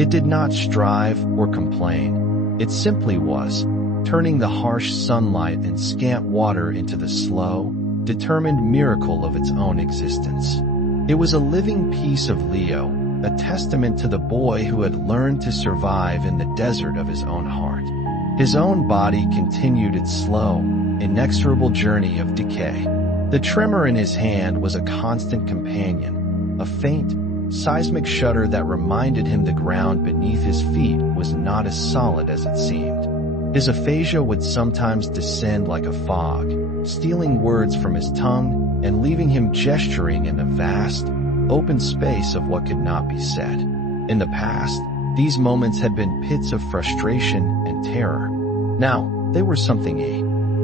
It did not strive or complain. It simply was, turning the harsh sunlight and scant water into the slow, determined miracle of its own existence. It was a living piece of Leo, a testament to the boy who had learned to survive in the desert of his own heart. His own body continued its slow, inexorable journey of decay. The tremor in his hand was a constant companion, a faint, seismic shudder that reminded him the ground beneath his feet was not as solid as it seemed. His aphasia would sometimes descend like a fog, stealing words from his tongue and leaving him gesturing in the vast, open space of what could not be said. In the past, these moments had been pits of frustration and terror. Now, they were something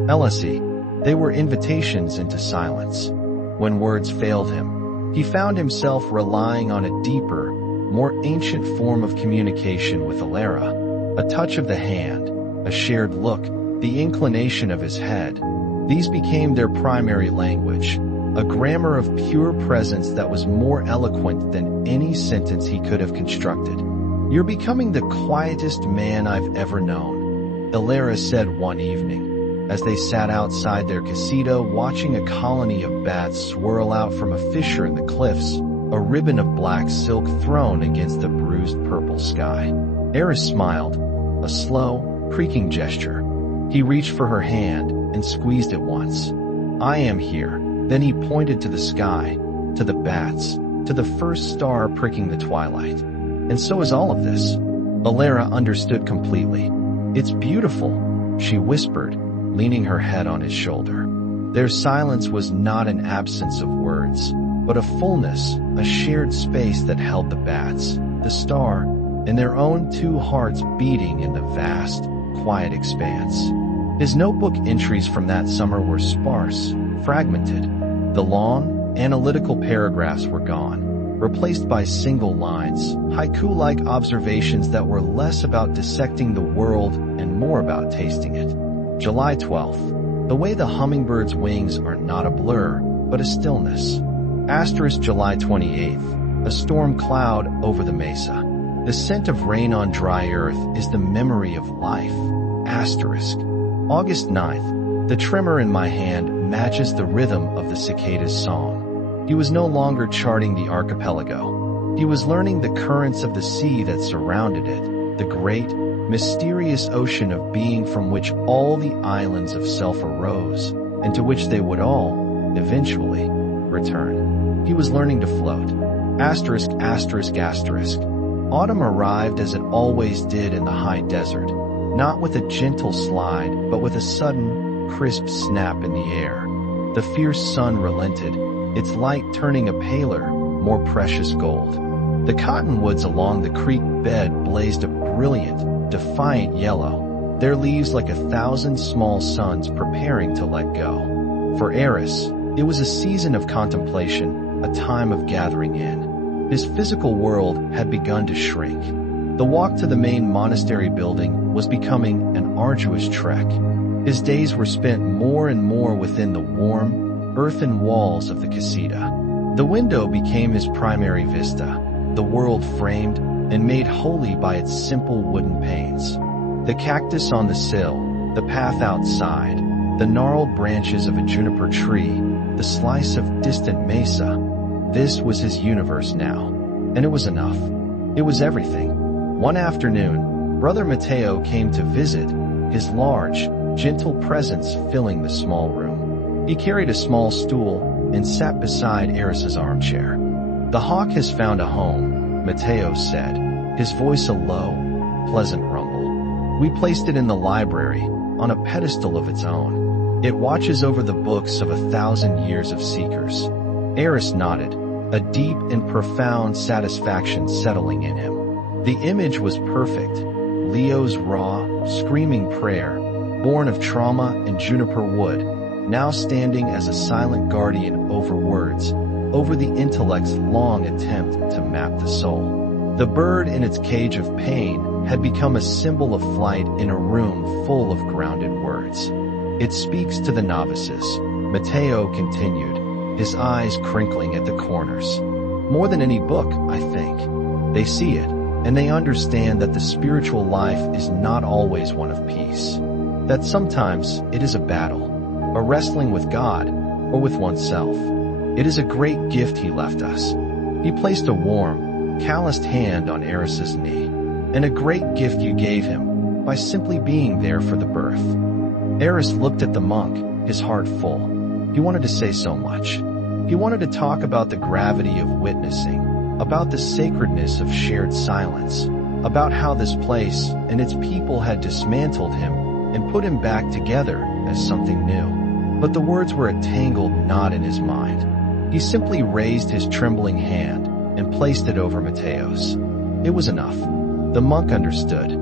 else. They were invitations into silence. When words failed him, he found himself relying on a deeper, more ancient form of communication with Alara, a touch of the hand, a shared look, the inclination of his head. These became their primary language, a grammar of pure presence that was more eloquent than any sentence he could have constructed. "You're becoming the quietest man I've ever known," Alara said one evening, as they sat outside their casita watching a colony of bats swirl out from a fissure in the cliffs, a ribbon of black silk thrown against the bruised purple sky. Eris smiled, a slow, creaking gesture. He reached for her hand and squeezed it once. "I am here." Then he pointed to the sky, to the bats, to the first star pricking the twilight. "And so is all of this." Alara understood completely. "It's beautiful," she whispered, leaning her head on his shoulder. Their silence was not an absence of words, but a fullness, a shared space that held the bats, the star, and their own two hearts beating in the vast, quiet expanse. His notebook entries from that summer were sparse, fragmented. The long, analytical paragraphs were gone, replaced by single lines, haiku-like observations that were less about dissecting the world and more about tasting it. July 12th. The way the hummingbird's wings are not a blur, but a stillness. * July 28th. A storm cloud over the mesa. The scent of rain on dry earth is the memory of life. * August 9th. The tremor in my hand matches the rhythm of the cicada's song. He was no longer charting the archipelago. He was learning the currents of the sea that surrounded it, the great, mysterious ocean of being from which all the islands of self arose, and to which they would all, eventually, return. He was learning to float. ****. Autumn arrived as it always did in the high desert, not with a gentle slide, but with a sudden, crisp snap in the air. The fierce sun relented, its light turning a paler, more precious gold. The cottonwoods along the creek bed blazed a brilliant, defiant yellow, their leaves like 1,000 small suns preparing to let go. For Eris, it was a season of contemplation, a time of gathering in. His physical world had begun to shrink. The walk to the main monastery building was becoming an arduous trek. His days were spent more and more within the warm, earthen walls of the casita. The window became his primary vista, the world framed and made holy by its simple wooden panes. The cactus on the sill, the path outside, the gnarled branches of a juniper tree, the slice of distant mesa. This was his universe now. And it was enough. It was everything. One afternoon, Brother Mateo came to visit, his large, gentle presence filling the small room. He carried a small stool and sat beside Eris's armchair. "The hawk has found a home," Mateo said, his voice a low, pleasant rumble. "We placed it in the library, on a pedestal of its own. It watches over the books of 1,000 years of seekers." Eris nodded, a deep and profound satisfaction settling in him. The image was perfect. Leo's raw, screaming prayer, born of trauma and juniper wood, now standing as a silent guardian over words, over the intellect's long attempt to map the soul. The bird in its cage of pain had become a symbol of flight in a room full of grounded words. It speaks to the novices, Matteo continued, his eyes crinkling at the corners. More than any book, I think. They see it, and they understand that the spiritual life is not always one of peace. That sometimes it is a battle, a wrestling with God, or with oneself. It is a great gift he left us. He placed a warm, calloused hand on Eris's knee, and a great gift you gave him, by simply being there for the birth. Eris looked at the monk, his heart full. He wanted to say so much. He wanted to talk about the gravity of witnessing, about the sacredness of shared silence, about how this place and its people had dismantled him and put him back together as something new. But the words were a tangled knot in his mind. He simply raised his trembling hand and placed it over Matteo's. It was enough. The monk understood.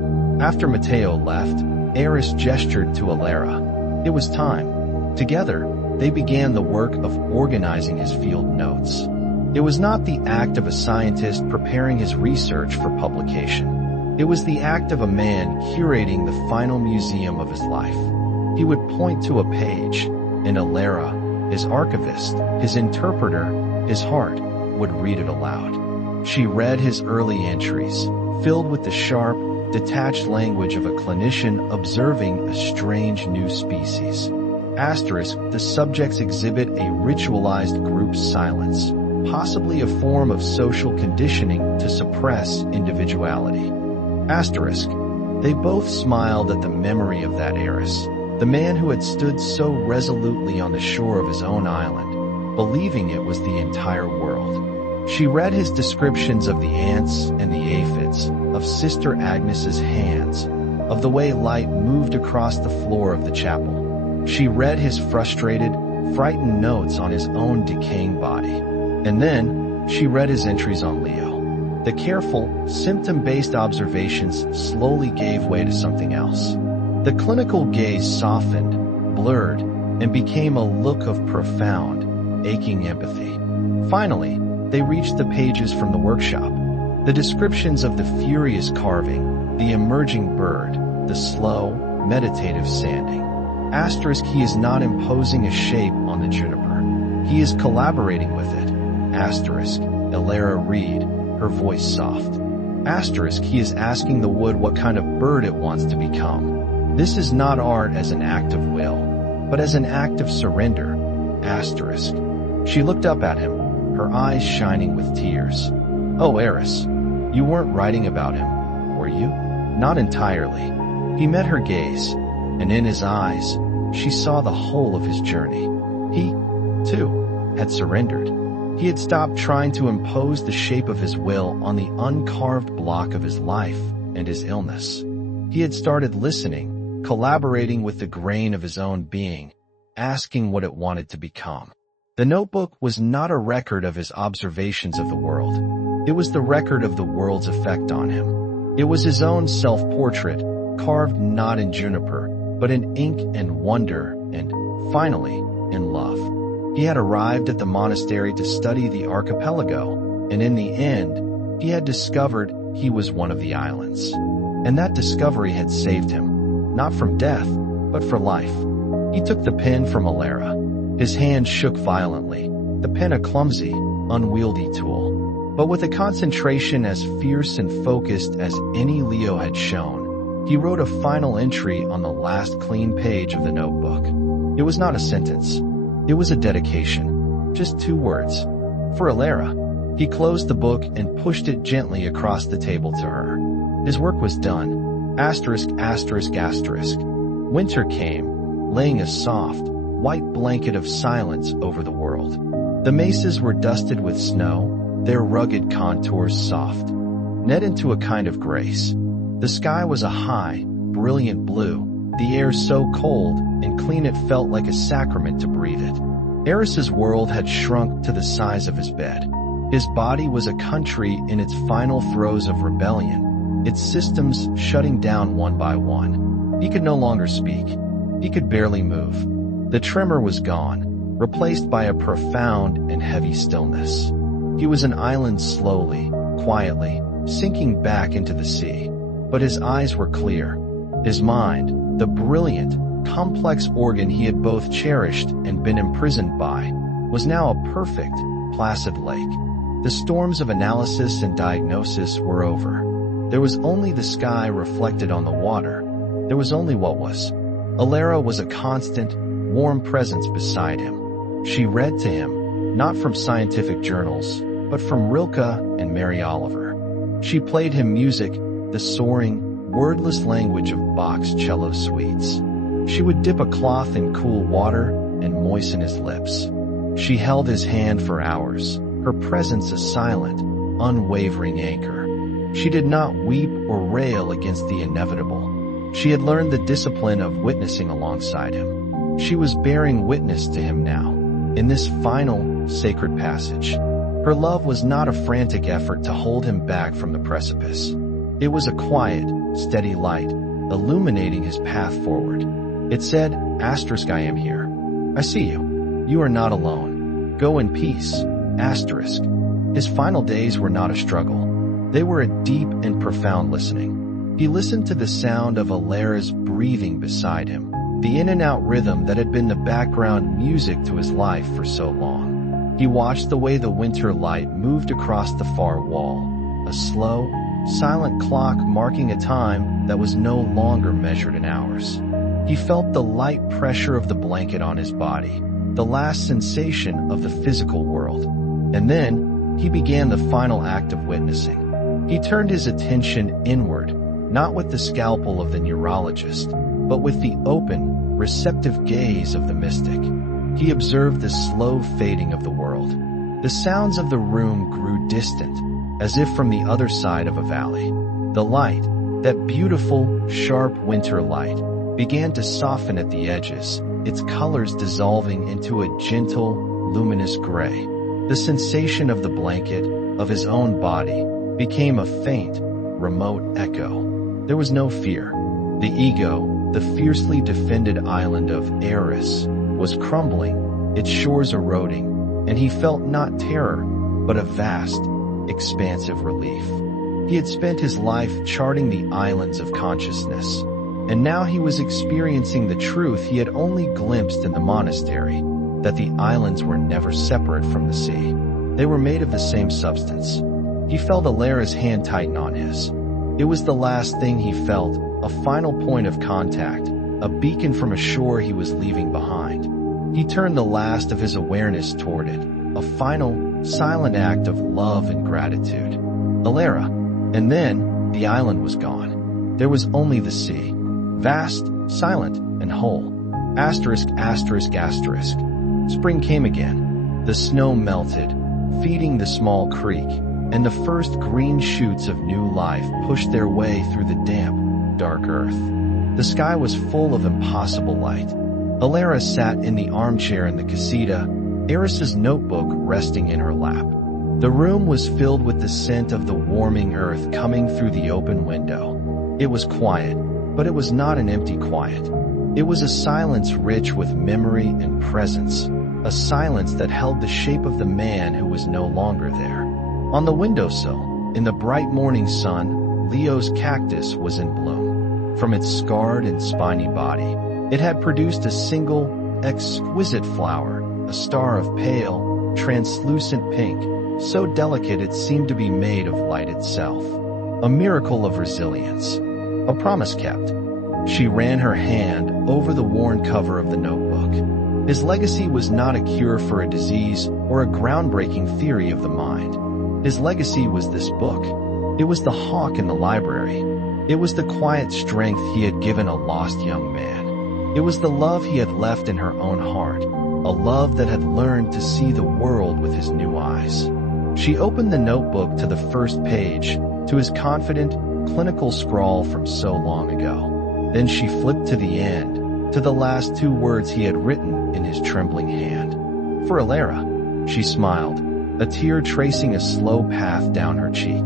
After Matteo left, Eris gestured to Alara. It was time. Together, they began the work of organizing his field notes. It was not the act of a scientist preparing his research for publication. It was the act of a man curating the final museum of his life. He would point to a page, and Alara, his archivist, his interpreter, his heart, would read it aloud. She read his early entries, filled with the sharp, detached language of a clinician observing a strange new species. Asterisk, the subjects exhibit a ritualized group silence, possibly a form of social conditioning to suppress individuality. Asterisk, they both smiled at the memory of that Eris, the man who had stood so resolutely on the shore of his own island, believing it was the entire world. She read his descriptions of the ants and the aphids, of Sister Agnes's hands, of the way light moved across the floor of the chapel. She read his frustrated, frightened notes on his own decaying body. And then, she read his entries on Leo. The careful, symptom-based observations slowly gave way to something else. The clinical gaze softened, blurred, and became a look of profound, aching empathy. Finally, they reached the pages from the workshop. The descriptions of the furious carving, the emerging bird, the slow, meditative sanding. Asterisk, he is not imposing a shape on the juniper. He is collaborating with it. Asterisk, Alara read, her voice soft. Asterisk, he is asking the wood what kind of bird it wants to become. This is not art as an act of will, but as an act of surrender. Asterisk. She looked up at him, her eyes shining with tears. Oh, Eris, you weren't writing about him, were you? Not entirely. He met her gaze, and in his eyes, she saw the whole of his journey. He, too, had surrendered. He had stopped trying to impose the shape of his will on the uncarved block of his life and his illness. He had started listening, collaborating with the grain of his own being, asking what it wanted to become. The notebook was not a record of his observations of the world. It was the record of the world's effect on him. It was his own self-portrait, carved not in juniper, but in ink and wonder and, finally, in love. He had arrived at the monastery to study the archipelago, and in the end, he had discovered he was one of the islands. And that discovery had saved him, not from death, but for life. He took the pen from Alara. His hand shook violently, the pen a clumsy, unwieldy tool. But with a concentration as fierce and focused as any Leo had shown, he wrote a final entry on the last clean page of the notebook. It was not a sentence. It was a dedication. Just 2 words. For Alara. He closed the book and pushed it gently across the table to her. His work was done. Asterisk, asterisk, asterisk. Winter came, laying a soft, white blanket of silence over the world. The mesas were dusted with snow, their rugged contours soft, net into a kind of grace. The sky was a high, brilliant blue, the air so cold and clean it felt like a sacrament to breathe it. Eris's world had shrunk to the size of his bed. His body was a country in its final throes of rebellion, its systems shutting down one by one. He could no longer speak. He could barely move. The tremor was gone, replaced by a profound and heavy stillness. He was an island slowly, quietly, sinking back into the sea. But his eyes were clear. His mind, the brilliant, complex organ he had both cherished and been imprisoned by, was now a perfect, placid lake. The storms of analysis and diagnosis were over. There was only the sky reflected on the water. There was only what was. Alara was a constant, warm presence beside him. She read to him, not from scientific journals, but from Rilke and Mary Oliver. She played him music, the soaring, wordless language of Bach's cello suites. She would dip a cloth in cool water and moisten his lips. She held his hand for hours, her presence a silent, unwavering anchor. She did not weep or rail against the inevitable. She had learned the discipline of witnessing alongside him. She was bearing witness to him now, in this final, sacred passage. Her love was not a frantic effort to hold him back from the precipice. It was a quiet, steady light, illuminating his path forward. It said, "I am here. I see you. You are not alone. Go in peace." His final days were not a struggle. They were a deep and profound listening. He listened to the sound of Alara's breathing beside him, the in and out rhythm that had been the background music to his life for so long. He watched the way the winter light moved across the far wall, a slow, silent clock marking a time that was no longer measured in hours. He felt the light pressure of the blanket on his body, the last sensation of the physical world. And then, he began the final act of witnessing. He turned his attention inward, not with the scalpel of the neurologist, but with the open, receptive gaze of the mystic. He observed the slow fading of the world. The sounds of the room grew distant, as if from the other side of a valley. The light, that beautiful, sharp winter light, began to soften at the edges, its colors dissolving into a gentle, luminous gray. The sensation of the blanket, of his own body, became a faint, remote echo. There was no fear. The ego, the fiercely defended island of Eris, was crumbling, its shores eroding, and he felt not terror, but a vast, expansive relief. He had spent his life charting the islands of consciousness, and now he was experiencing the truth he had only glimpsed in the monastery, that the islands were never separate from the sea. They were made of the same substance. He felt Alara's hand tighten on his. It was the last thing he felt, a final point of contact, a beacon from a shore he was leaving behind. He turned the last of his awareness toward it, a final, silent act of love and gratitude. Alara. And then, the island was gone. There was only the sea. Vast, silent, and whole. Spring came again. The snow melted, feeding the small creek, and the first green shoots of new life pushed their way through the damp, dark earth. The sky was full of impossible light. Alara sat in the armchair in the casita, Eris's notebook resting in her lap. The room was filled with the scent of the warming earth coming through the open window. It was quiet, but it was not an empty quiet. It was a silence rich with memory and presence, a silence that held the shape of the man who was no longer there. On the windowsill, in the bright morning sun, Leo's cactus was in bloom. From its scarred and spiny body, it had produced a single, exquisite flower, a star of pale, translucent pink, so delicate it seemed to be made of light itself. A miracle of resilience. A promise kept. She ran her hand over the worn cover of the notebook. His legacy was not a cure for a disease or a groundbreaking theory of the mind. His legacy was this book. It was the hawk in the library. It was the quiet strength he had given a lost young man. It was the love he had left in her own heart, a love that had learned to see the world with his new eyes. She opened the notebook to the first page, to his confident, clinical scrawl from so long ago. Then she flipped to the end, to the last two words he had written in his trembling hand. For Alara, she smiled, a tear tracing a slow path down her cheek.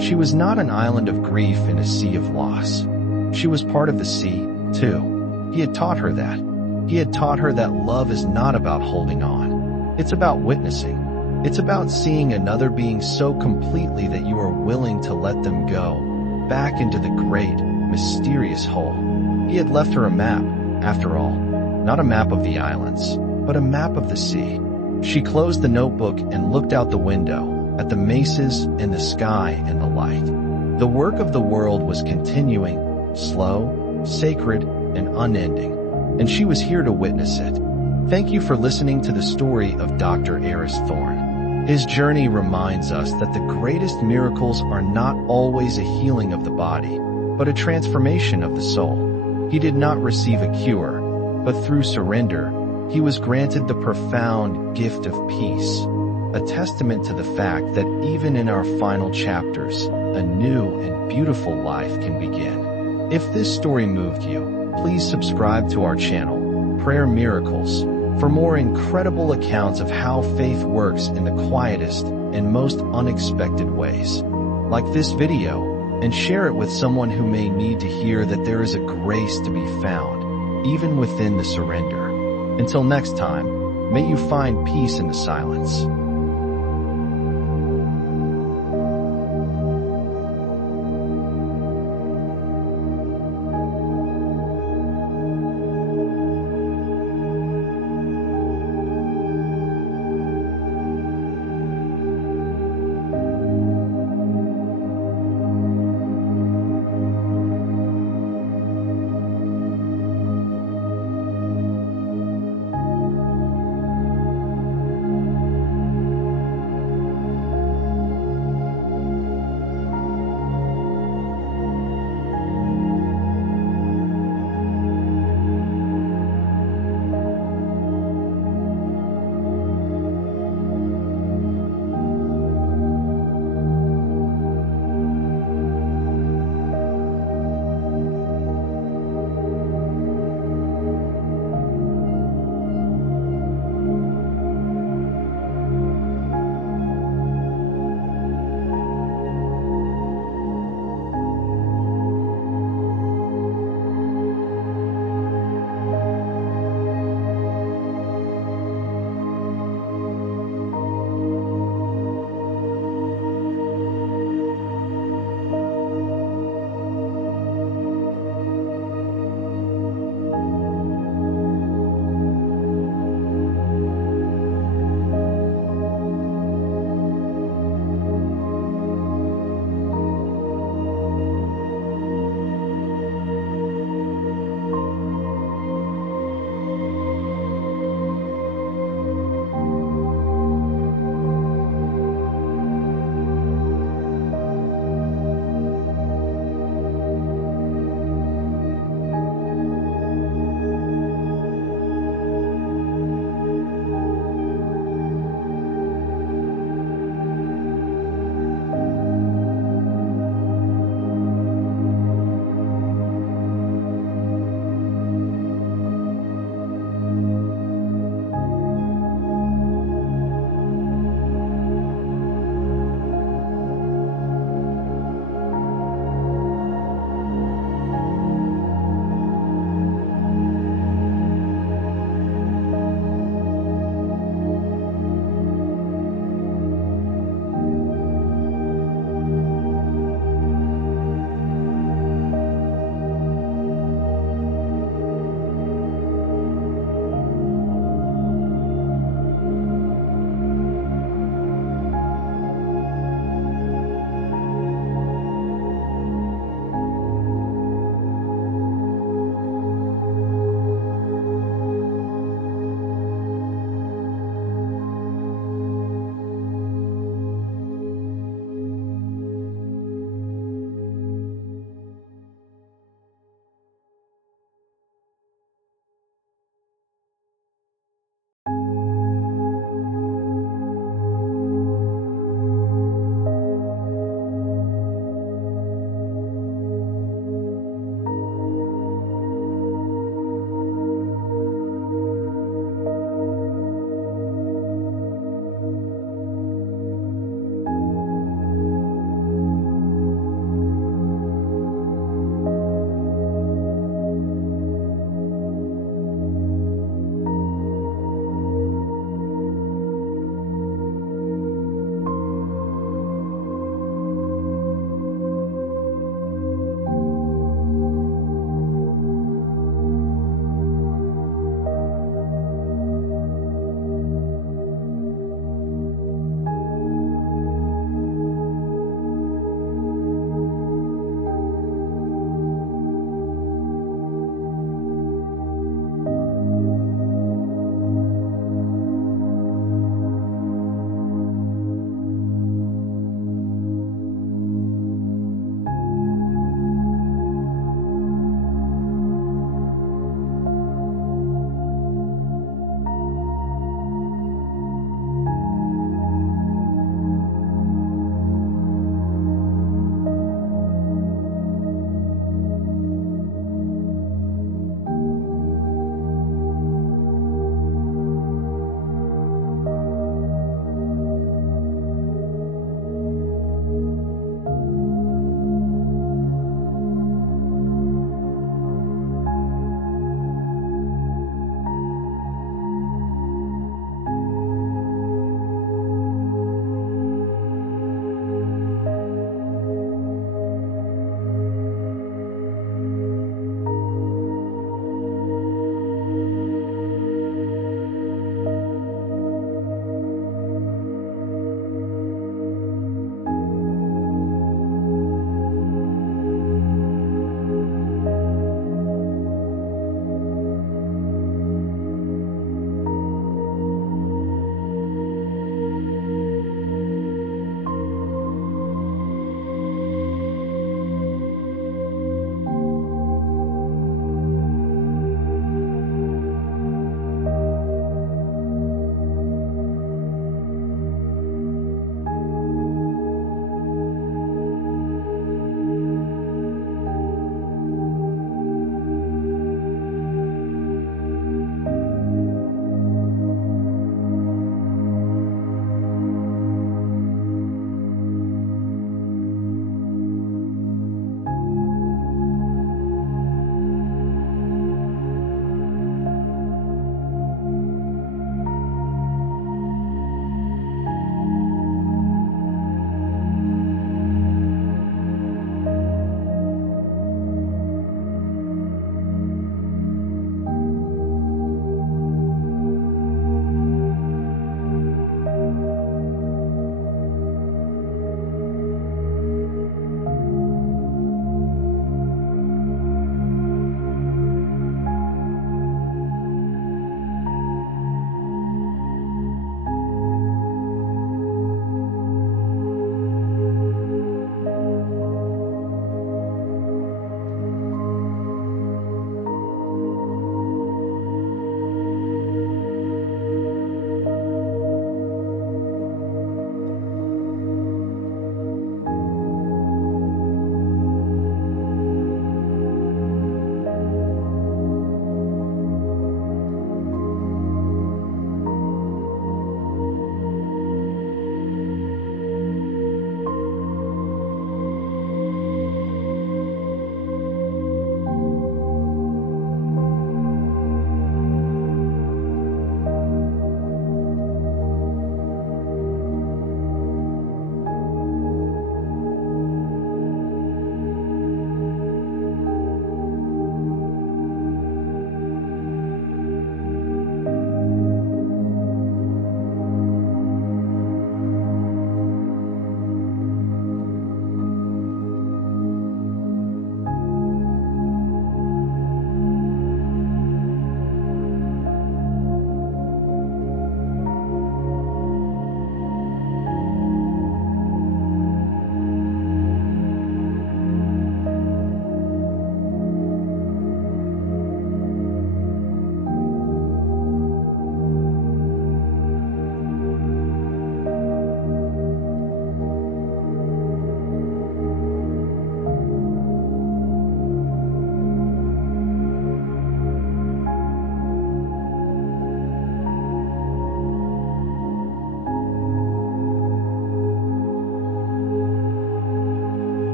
She was not an island of grief in a sea of loss. She was part of the sea, too. He had taught her that. He had taught her that love is not about holding on. It's about witnessing. It's about seeing another being so completely that you are willing to let them go, back into the great, mysterious whole. He had left her a map, after all. Not a map of the islands, but a map of the sea. She closed the notebook and looked out the window, at the mesas and the sky and the light. The work of the world was continuing, slow, sacred, and unending, and she was here to witness it. Thank you for listening to the story of Dr. Eris Thorne. His journey reminds us that the greatest miracles are not always a healing of the body, but a transformation of the soul. He did not receive a cure, but through surrender, he was granted the profound gift of peace, a testament to the fact that even in our final chapters, a new and beautiful life can begin. If this story moved you, please subscribe to our channel, Prayer Miracles, for more incredible accounts of how faith works in the quietest and most unexpected ways. Like this video, and share it with someone who may need to hear that there is a grace to be found, even within the surrender. Until next time, may you find peace in the silence.